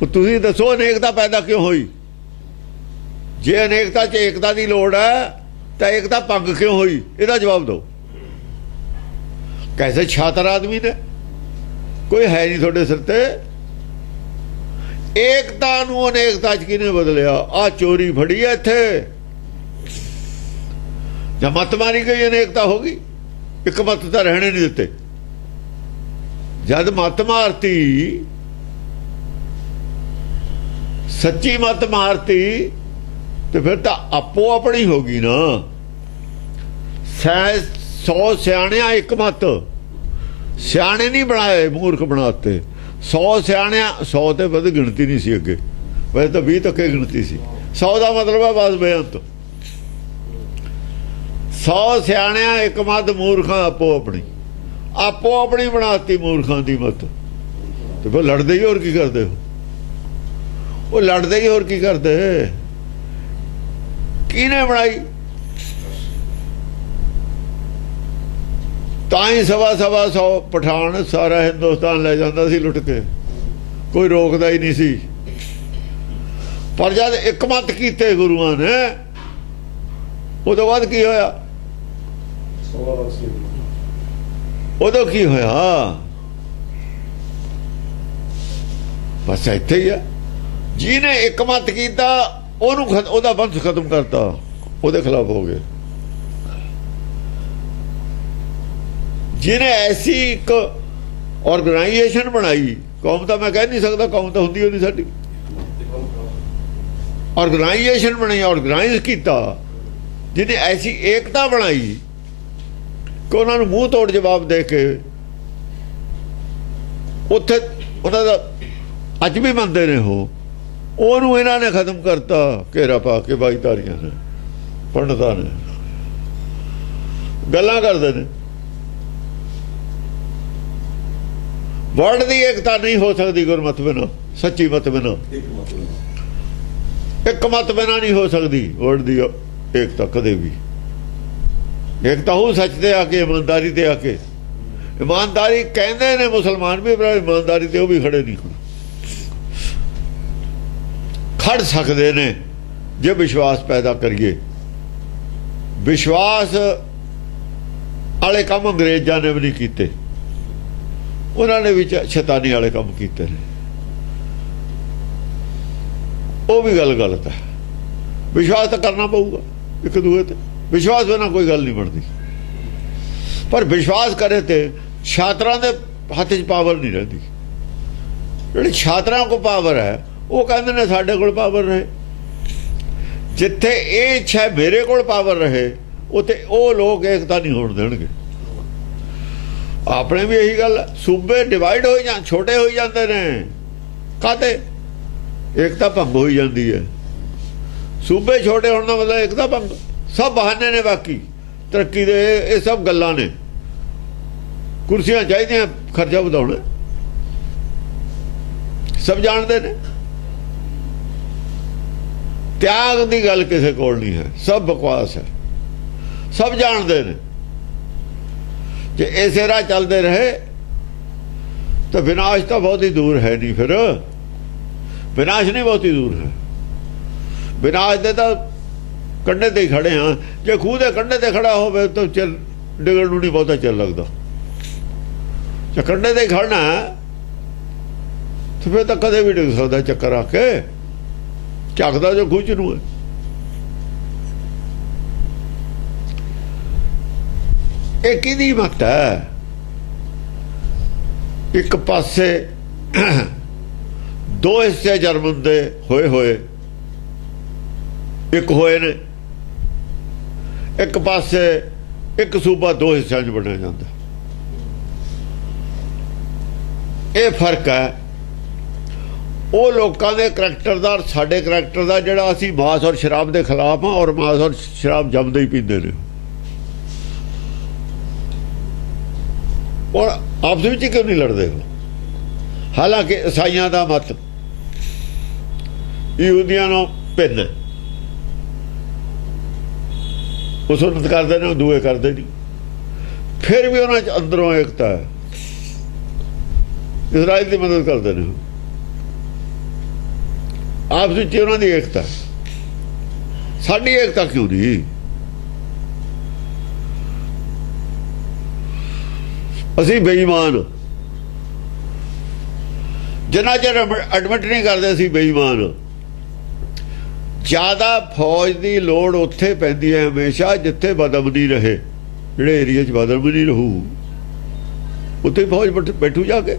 ਤੁਸੀਂ ਦੱਸੋ ਅਨੇਕਤਾ ਪੈਦਾ ਕਿਉਂ ਹੋਈ? ਜੇ ਅਨੇਕਤਾ 'ਚ ਏਕਤਾ ਦੀ ਲੋੜ ਹੈ ਤਾਂ ਏਕਤਾ ਭੰਗ ਕਿਉਂ ਹੋਈ? ਇਹਦਾ ਜਵਾਬ ਦਿਓ। ਕੈਸੇ ਛਾਤਰ ਆਦਮੀ ਨੇ, ਕੋਈ ਹੈ ਨਹੀਂ ਤੁਹਾਡੇ ਸਿਰ ਤੇ। ਏਕਤਾ ਨੂੰ ਅਨੇਕਤਾ 'ਚ ਕਿਹਨੇ ਬਦਲਿਆ? ਆ ਚੋਰੀ ਫੜੀ ਹੈ ਇੱਥੇ, ਜਾਂ ਮੱਤ ਮਾਰੀ ਗਈ, ਅਨੇਕਤਾ ਹੋ ਗਈ। ਇੱਕ ਮੱਤ ਤਾਂ ਰਹਿਣੇ ਨਹੀਂ ਦਿੱਤੇ। ਜਦ ਮੱਤ ਮਾਰਤੀ, ਸੱਚੀ ਮੱਤ ਮਾਰਤੀ, ਤੇ ਫਿਰ ਤਾਂ ਆਪੋ ਆਪਣੀ ਹੋ ਗਈ ਨਾ। 100 ਸਿਆਣਿਆਂ ਇੱਕ ਮੱਤ। ਸਿਆਣੇ ਨਹੀਂ ਬਣਾਏ, ਮੂਰਖ ਬਣਾਤੇ। 100 ਸਿਆਣਿਆਂ, 100 ਤੇ ਵੱਧ ਗਿਣਤੀ ਨਹੀਂ ਸੀ ਅੱਗੇ, ਵੈਸੇ ਤਾਂ 20 ਤੱਕ ਗਿਣਤੀ ਸੀ। 100 ਦਾ ਮਤਲਬ ਹੈ ਬਸ ਬੇਅੰਤ। 100 ਸਿਆਣਿਆਂ ਇੱਕ ਮੱਤ, ਮੂਰਖਾਂ ਆਪੋ ਆਪਣੀ ਬਣਾਤੀ ਮੂਰਖਾਂ ਦੀ ਮੱਤ। ਤੇ ਫਿਰ ਲੜਦੇ ਹੀ ਹੋਰ ਕੀ ਕਰਦੇ ਹੋ? ਉਹ ਲੜਦੇ ਹੀ ਹੋਰ ਕੀ ਕਰਦੇ? ਕਿਹਨੇ ਬਣਾਈ? ਤਾਂ ਹੀ ਸਵਾ 100 ਪਠਾਨ ਸਾਰਾ ਹਿੰਦੁਸਤਾਨ ਲੈ ਜਾਂਦਾ ਸੀ ਲੁੱਟ ਕੇ, ਕੋਈ ਰੋਕਦਾ ਹੀ ਨਹੀਂ ਸੀ। ਪਰ ਜਦ ਇੱਕ ਮਤ ਕੀਤੇ ਗੁਰੂਆਂ ਨੇ, ਉਦੋਂ ਬਾਅਦ ਕੀ ਹੋਇਆ? ਉਦੋਂ ਕੀ ਹੋਇਆ? ਬਸ ਇੱਥੇ ਹੀ ਆ। ਜਿਹਨੇ ਇੱਕ ਮਤ ਕੀਤਾ ਉਹਨੂੰ ਉਹਦਾ ਬੰਸ ਖਤਮ ਕਰਤਾ, ਉਹਦੇ ਖਿਲਾਫ ਹੋ ਗਏ। ਜਿਹਨੇ ਐਸੀ ਇੱਕ ਆਰਗੇਨਾਈਜੇਸ਼ਨ ਬਣਾਈ, ਕੌਮ ਤਾਂ ਮੈਂ ਕਹਿ ਨਹੀਂ ਸਕਦਾ, ਕੌਮ ਤਾਂ ਹੁੰਦੀ ਉਹਦੀ ਸਾਡੀ। ਆਰਗੇਨਾਈਜੇਸ਼ਨ ਬਣਾਈ, ਆਰਗੇਨਾਈਜ਼ ਕੀਤਾ, ਜਿਹਨੇ ਐਸੀ ਏਕਤਾ ਬਣਾਈ ਕਿ ਉਹਨਾਂ ਨੂੰ ਮੂੰਹ ਤੋੜ ਜਵਾਬ ਦੇ ਕੇ ਉੱਥੇ ਉਹਨਾਂ ਦਾ ਅੱਜ ਵੀ ਮੰਨਦੇ ਨੇ ਉਹਨੂੰ ਇਹਨਾਂ ਨੇ ਖਤਮ ਕਰਤਾ। ਘੇਰਾ ਪਾ ਕੇ ਬਾਈਤਾਰੀਆਂ ਨੇ, ਪੰਡਤਾਂ ਨੇ ਗੱਲਾਂ ਕਰਦੇ ਨੇ। ਵਰਡ ਦੀ ਏਕਤਾ ਨਹੀਂ ਹੋ ਸਕਦੀ ਗੁਰਮਤਿ ਬਿਨਾਂ, ਸੱਚੀ ਮਤ ਬਿਨਾਂ। ਇੱਕ ਮਤ ਬਿਨਾਂ ਨਹੀਂ ਹੋ ਸਕਦੀ ਵਰਡ ਦੀ ਏਕਤਾ ਕਦੇ ਵੀ। ਏਕਤਾ ਹੋ ਸੱਚ ਤੇ ਆ ਕੇ, ਇਮਾਨਦਾਰੀ ਤੇ ਆ ਕੇ। ਇਮਾਨਦਾਰੀ ਕਹਿੰਦੇ ਨੇ ਮੁਸਲਮਾਨ ਵੀ, ਪਰ ਇਮਾਨਦਾਰੀ ਤੇ ਉਹ ਵੀ ਖੜੇ ਨਹੀਂ ਖੜ ਸਕਦੇ ਨੇ ਜੇ ਵਿਸ਼ਵਾਸ ਪੈਦਾ ਕਰੀਏ। ਵਿਸ਼ਵਾਸ ਵਾਲੇ ਕੰਮ ਅੰਗਰੇਜ਼ਾਂ ਨੇ ਵੀ ਨਹੀਂ ਕੀਤੇ, ਉਹਨਾਂ ਨੇ ਵੀ ਸ਼ੈਤਾਨੀ ਵਾਲੇ ਕੰਮ ਕੀਤੇ ਨੇ। ਉਹ ਵੀ ਗੱਲ ਗਲਤ ਹੈ। ਵਿਸ਼ਵਾਸ ਤਾਂ ਕਰਨਾ ਪਊਗਾ ਇੱਕ ਦੂਏ ਤੇ, ਵਿਸ਼ਵਾਸ ਬਿਨਾਂ ਕੋਈ ਗੱਲ ਨਹੀਂ ਬਣਦੀ। ਪਰ ਵਿਸ਼ਵਾਸ ਕਰੇ ਤੇ ਛਾਤਰਾਂ ਦੇ ਹੱਥ 'ਚ ਪਾਵਰ ਨਹੀਂ ਰਹਿੰਦੀ। ਜਿਹੜੀ ਛਾਤਰਾਂ ਕੋਲ ਪਾਵਰ ਹੈ ਉਹ ਕਹਿੰਦੇ ਨੇ ਸਾਡੇ ਕੋਲ ਪਾਵਰ ਰਹੇ। ਜਿੱਥੇ ਇਹ ਇੱਛਾ ਮੇਰੇ ਕੋਲ ਪਾਵਰ ਰਹੇ ਉੱਥੇ ਉਹ ਲੋਕ ਏਕਤਾ ਨਹੀਂ ਹੋਣ ਦੇਣਗੇ। ਆਪਣੇ ਵੀ ਇਹੀ ਗੱਲ, ਸੂਬੇ ਡਿਵਾਈਡ ਹੋਈ ਜਾਂ ਛੋਟੇ ਹੋਈ ਜਾਂਦੇ ਨੇ, ਕਾਹਤੇ? ਏਕਤਾ ਭੰਗ ਹੋਈ ਜਾਂਦੀ ਹੈ। ਸੂਬੇ ਛੋਟੇ ਹੋਣ ਦਾ ਮਤਲਬ ਏਕਤਾ ਭੰਗ। ਸਭ ਬਹਾਨੇ ਨੇ, ਬਾਕੀ ਤਰੱਕੀ ਦੇ ਇਹ ਸਭ ਗੱਲਾਂ ਨੇ। ਕੁਰਸੀਆਂ ਚਾਹੀਦੀਆਂ, ਖਰਚਾ ਵਧਾਉਣਾ, ਸਭ ਜਾਣਦੇ ਨੇ। ਤਿਆਗ ਦੀ ਗੱਲ ਕਿਸੇ ਕੋਲ ਨਹੀਂ ਹੈ, ਸਭ ਬਕਵਾਸ ਹੈ, ਸਭ ਜਾਣਦੇ ਨੇ। ਜੇ ਇਸੇ ਰਾਹ ਚੱਲਦੇ ਰਹੇ ਤਾਂ ਵਿਨਾਸ਼ ਤਾਂ ਬਹੁਤ ਹੀ ਦੂਰ ਹੈ ਨਹੀਂ। ਫਿਰ ਵਿਨਾਸ਼ ਨਹੀਂ ਬਹੁਤ ਹੀ ਦੂਰ ਹੈ। ਵਿਨਾਸ਼ ਦੇ ਤਾਂ ਕੰਢੇ ਤੇ ਹੀ ਖੜੇ ਹਾਂ। ਜੇ ਖੂਹ ਦੇ ਕੰਢੇ ਤੇ ਖੜਾ ਹੋਵੇ ਤਾਂ ਚਿਰ ਡਿੱਗਣ ਨੂੰ ਨਹੀਂ ਬਹੁਤਾ ਚਿਰ ਲੱਗਦਾ। ਜੇ ਕੰਢੇ ਤੇ ਹੀ ਖੜਨਾ ਤਾਂ ਫਿਰ ਤਾਂ ਕਦੇ ਵੀ ਡਿੱਗ ਸਕਦਾ ਚੱਕਰ ਆ ਕੇ। ਝੱਕਦਾ ਜੋ ਖੂਹ 'ਚ ਨੂੰ ਹੈ। ਇਹ ਕਿਹਦੀ ਮੱਤ ਹੈ? ਇੱਕ ਪਾਸੇ ਦੋ ਹਿੱਸੇ ਜਰਮਨ ਦੇ ਹੋਏ ਇੱਕ ਹੋਏ ਨੇ, ਇੱਕ ਪਾਸੇ ਇੱਕ ਸੂਬਾ ਦੋ ਹਿੱਸਿਆਂ 'ਚ ਵੰਡਿਆ ਜਾਂਦਾ। ਇਹ ਫਰਕ ਹੈ ਉਹ ਲੋਕਾਂ ਦੇ ਕਰੈਕਟਰ ਦਾ, ਸਾਡੇ ਕਰੈਕਟਰ ਦਾ, ਜਿਹੜਾ ਅਸੀਂ ਮਾਸ ਔਰ ਸ਼ਰਾਬ ਦੇ ਖਿਲਾਫ ਹਾਂ ਔਰ ਮਾਸ ਔਰ ਸ਼ਰਾਬ ਜੰਮਦੇ ਹੀ ਪੀਂਦੇ ਨੇ। ਔਰ ਆਪਸ ਵਿੱਚ ਕਿਉਂ ਨਹੀਂ ਲੜਦੇ ਹੋ? ਹਾਲਾਂਕਿ ਈਸਾਈਆਂ ਦਾ ਮਤ ਯਹੂਦੀਆਂ ਨੂੰ ਭਿੰਨ ਹੈ। ਉਹ ਸੁਨਤ ਕਰਦੇ ਨੇ, ਉਹ ਦੂਏ ਕਰਦੇ ਨਹੀਂ। ਫਿਰ ਵੀ ਉਹਨਾਂ 'ਚ ਅੰਦਰੋਂ ਏਕਤਾ ਹੈ। ਇਜ਼ਰਾਈਲ ਦੀ ਮਦਦ ਕਰਦੇ ਨੇ, ਆਪਸ ਵਿੱਚ ਉਹਨਾਂ ਦੀ ਏਕਤਾ। ਸਾਡੀ ਏਕਤਾ ਕਿਉਂ ਨਹੀਂ? ਅਸੀਂ ਬੇਈਮਾਨ, ਜਿੰਨਾ ਚਿਰ ਐਡਮਿਟ ਨਹੀਂ ਕਰਦੇ ਅਸੀਂ ਬੇਈਮਾਨ। ਜ਼ਿਆਦਾ ਫੌਜ ਦੀ ਲੋੜ ਉੱਥੇ ਪੈਂਦੀ ਹੈ ਹਮੇਸ਼ਾ ਜਿੱਥੇ ਬਦਅਮਨੀ ਰਹੇ। ਜਿਹੜੇ ਏਰੀਏ 'ਚ ਬਦਅਮਨੀ ਰਹੂ ਉੱਥੇ ਫੌਜ ਬੈਠੂ ਜਾ ਕੇ,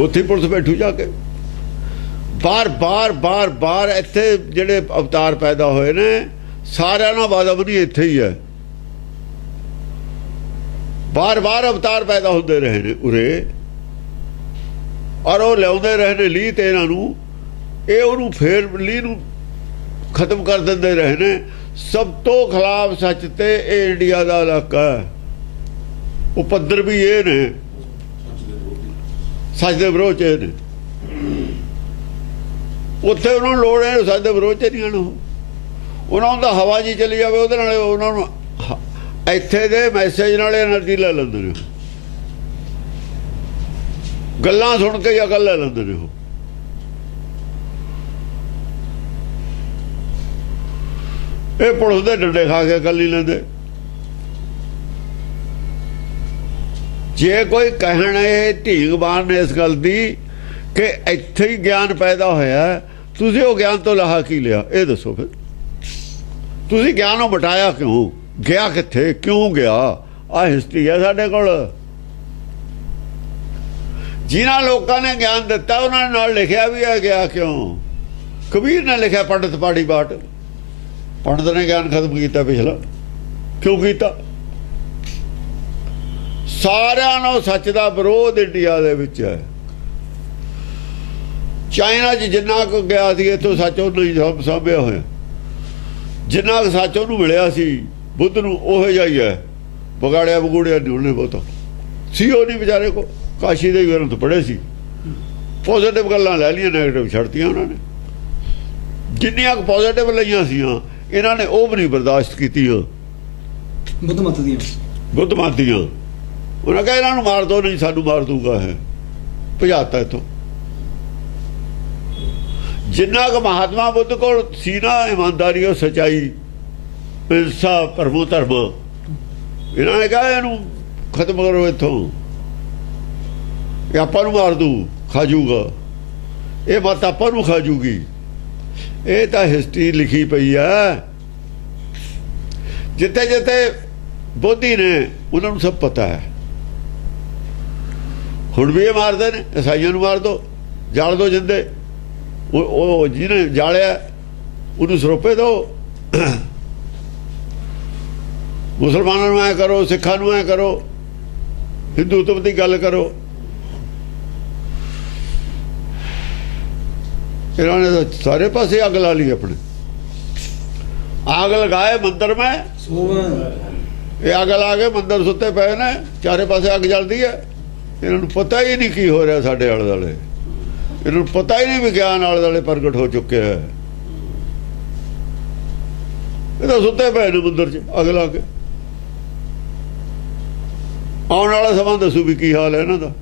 ਉੱਥੇ ਪੁਲਿਸ ਬੈਠੂ ਜਾ ਕੇ। ਬਾਰ ਇੱਥੇ ਜਿਹੜੇ ਅਵਤਾਰ ਪੈਦਾ ਹੋਏ ਨੇ ਸਾਰਿਆਂ ਨਾਲ ਬਦਅਮਨੀ ਇੱਥੇ ਹੀ ਹੈ। ਬਾਰ ਅਵਤਾਰ ਪੈਦਾ ਹੁੰਦੇ ਰਹੇ ਨੇ ਉਰੇ, ਔਰ ਉਹ ਲਿਆਉਂਦੇ ਰਹੇ ਨੇ ਲੀਹ ਤੇ ਇਹਨਾਂ ਨੂੰ। ਇਹ ਉਹਨੂੰ ਫੇਰ ਲੀਹ ਨੂੰ ਖਤਮ ਕਰ ਦਿੰਦੇ ਰਹੇ ਨੇ। ਸਭ ਤੋਂ ਖਿਲਾਫ ਸੱਚ ਤੇ ਇਹ ਇੰਡੀਆ ਦਾ ਇਲਾਕਾ ਹੈ। ਉਹ ਪੱਧਰ ਵੀ ਇਹ ਨੇ, ਸੱਚ ਦੇ ਵਿਰੋਧ 'ਚ ਇਹ ਨੇ। ਉੱਥੇ ਉਹਨਾਂ ਨੂੰ ਲੋੜ ਹੈ ਸੱਚ ਦੇ ਵਿਰੋਧ 'ਚ ਨਹੀਂ ਆਉਣਾ। ਉਹਨਾਂ ਨੂੰ ਤਾਂ ਹਵਾ ਜੀ ਚਲੀ ਜਾਵੇ ਉਹਦੇ ਨਾਲ ਉਹਨਾਂ ਨੂੰ ਇੱਥੇ ਦੇ ਮੈਸੇਜ ਨਾਲ ਐਨਰਜੀ ਲੈ ਲੈਂਦੇ ਨੇ। ਗੱਲਾਂ ਸੁਣ ਕੇ ਅਕਲ ਲੈ ਲੈਂਦੇ ਨੇ। ਉਹ ਇਹ ਪੁਲਿਸ ਦੇ ਡੰਡੇ ਖਾ ਕੇ ਅਕਲ ਨਹੀਂ ਲੈਂਦੇ। ਜੇ ਕੋਈ ਕਹਿਣ ਇਹ ਢੀਂਗ ਮਾਰਨ ਇਸ ਗੱਲ ਦੀ ਕਿ ਇੱਥੇ ਹੀ ਗਿਆਨ ਪੈਦਾ ਹੋਇਆ, ਤੁਸੀਂ ਉਹ ਗਿਆਨ ਤੋਂ ਲਾਹਾ ਕੀ ਲਿਆ? ਇਹ ਦੱਸੋ ਫਿਰ। ਤੁਸੀਂ ਗਿਆਨ ਨੂੰ ਮਿਟਾਇਆ ਕਿਉਂ? ਗਿਆ ਕਿੱਥੇ? ਕਿਉਂ ਗਿਆ? ਆਹ ਹਿਸਟਰੀ ਹੈ ਸਾਡੇ ਕੋਲ। ਜਿਨ੍ਹਾਂ ਲੋਕਾਂ ਨੇ ਗਿਆਨ ਦਿੱਤਾ ਉਹਨਾਂ ਨਾਲ ਲਿਖਿਆ ਵੀ ਹੈ ਗਿਆ ਕਿਉਂ। ਕਬੀਰ ਨੇ ਲਿਖਿਆ ਪੰਡਤ ਪਾੜੀ ਬਾਟ। ਪੰਡਤ ਨੇ ਗਿਆਨ ਖਤਮ ਕੀਤਾ ਪਿਛਲਾ, ਕਿਉਂ ਕੀਤਾ? ਸਾਰਿਆਂ ਨੂੰ ਸੱਚ ਦਾ ਵਿਰੋਧ ਇੰਡੀਆ ਦੇ ਵਿੱਚ ਹੈ। ਚਾਈਨਾ 'ਚ ਜਿੰਨਾ ਕੁ ਗਿਆ ਸੀ ਇੱਥੋਂ ਸੱਚ ਉਹ ਨਹੀਂ ਸਾਂਭਿਆ ਹੋਇਆ। ਜਿੰਨਾ ਕੁ ਸੱਚ ਉਹਨੂੰ ਮਿਲਿਆ ਸੀ ਬੁੱਧ ਨੂੰ ਉਹੋ ਜਿਹਾ ਹੀ ਹੈ। ਵਿਗਾੜਿਆ ਵਿਗੂੜਿਆ ਨਹੀਂ ਉਹਨੇ ਬਹੁਤਾ ਸੀ। ਉਹ ਨਹੀਂ ਵਿਚਾਰੇ ਕੋ ਕਾਸ਼ੀ ਦੇ ਗ੍ਰੰਥ ਪੜ੍ਹੇ ਸੀ, ਪੋਜ਼ੀਟਿਵ ਗੱਲਾਂ ਲੈ ਲਈਆਂ, ਨੈਗੇਟਿਵ ਛੱਡਤੀਆਂ ਉਹਨਾਂ ਨੇ। ਜਿੰਨੀਆਂ ਕੁ ਪੋਜ਼ੀਟਿਵ ਲਈਆਂ ਸੀਆਂ ਇਹਨਾਂ ਨੇ ਉਹ ਵੀ ਨਹੀਂ ਬਰਦਾਸ਼ਤ ਕੀਤੀਆਂ। ਬੁੱਧ ਮਤ ਦੀਆਂ ਉਹਨਾਂ ਕਿਹਾ ਇਹਨਾਂ ਨੂੰ ਮਾਰ ਦੋ, ਨਹੀਂ ਸਾਨੂੰ ਮਾਰ ਦੂਗਾ। ਹੈ ਭਜਾਤਾ ਇੱਥੋਂ। ਜਿੰਨਾ ਕੁ ਮਹਾਤਮਾ ਬੁੱਧ ਕੋਲ ਸੀ ਨਾ ਇਮਾਨਦਾਰੀ, ਉਹ ਸੱਚਾਈ, ਇਨਸਾਫ, ਪਰਮੋ ਧਰਮ, ਇਹਨਾਂ ਨੇ ਕਿਹਾ ਇਹਨੂੰ ਖਤਮ ਕਰੋ ਇੱਥੋਂ, ਇਹ ਆਪਾਂ ਨੂੰ ਮਾਰ ਦੂ, ਖਾ ਜੂਗਾ, ਇਹ ਮੱਤ ਆਪਾਂ ਨੂੰ ਖਾ ਜੂਗੀ। ਇਹ ਤਾਂ ਹਿਸਟਰੀ ਲਿਖੀ ਪਈ ਆ। ਜਿੱਥੇ ਜਿੱਥੇ ਬੋਧੀ ਨੇ ਉਹਨਾਂ ਨੂੰ ਸਭ ਪਤਾ ਹੈ। ਹੁਣ ਵੀ ਇਹ ਮਾਰਦੇ ਨੇ, ਈਸਾਈਆਂ ਨੂੰ ਮਾਰ ਦੋ, ਜਾਲ ਦੋ ਜਿੰਦੇ, ਉਹ ਜਿਹਨੇ ਜਾਲਿਆ ਉਹਨੂੰ ਸਰੋਪੇ ਦੋ। ਮੁਸਲਮਾਨਾਂ ਨੂੰ ਐ ਕਰੋ, ਸਿੱਖਾਂ ਨੂੰ ਐ ਕਰੋ, ਹਿੰਦੂਤਵ ਦੀ ਗੱਲ ਕਰੋ। ਇਹਨਾਂ ਨੇ ਤਾਂ ਸਾਰੇ ਪਾਸੇ ਅੱਗ ਲਾ ਲਈ ਆਪਣੇ। ਆਗ ਲਗਾਏ ਮੰਦਰ ਮੈਂ ਇਹ ਅੱਗ ਲਾ ਕੇ ਮੰਦਰ ਸੁੱਤੇ ਪਏ ਨੇ, ਚਾਰੇ ਪਾਸੇ ਅੱਗ ਜਲਦੀ ਹੈ। ਇਹਨਾਂ ਨੂੰ ਪਤਾ ਹੀ ਨਹੀਂ ਕੀ ਹੋ ਰਿਹਾ ਸਾਡੇ ਆਲੇ ਦੁਆਲੇ, ਇਹਨਾਂ ਨੂੰ ਪਤਾ ਹੀ ਨਹੀਂ ਵਿਗਿਆਨ ਆਲੇ ਦੁਆਲੇ ਪ੍ਰਗਟ ਹੋ ਚੁੱਕਿਆ ਹੈ। ਇਹ ਤਾਂ ਸੁੱਤੇ ਪਏ ਨੇ ਮੰਦਰ 'ਚ ਅੱਗ ਲਾ ਕੇ। ਆਉਣ ਵਾਲਾ ਸਮਾਂ ਦੱਸੂ ਵੀ ਕੀ ਹਾਲ ਹੈ ਇਹਨਾਂ ਦਾ।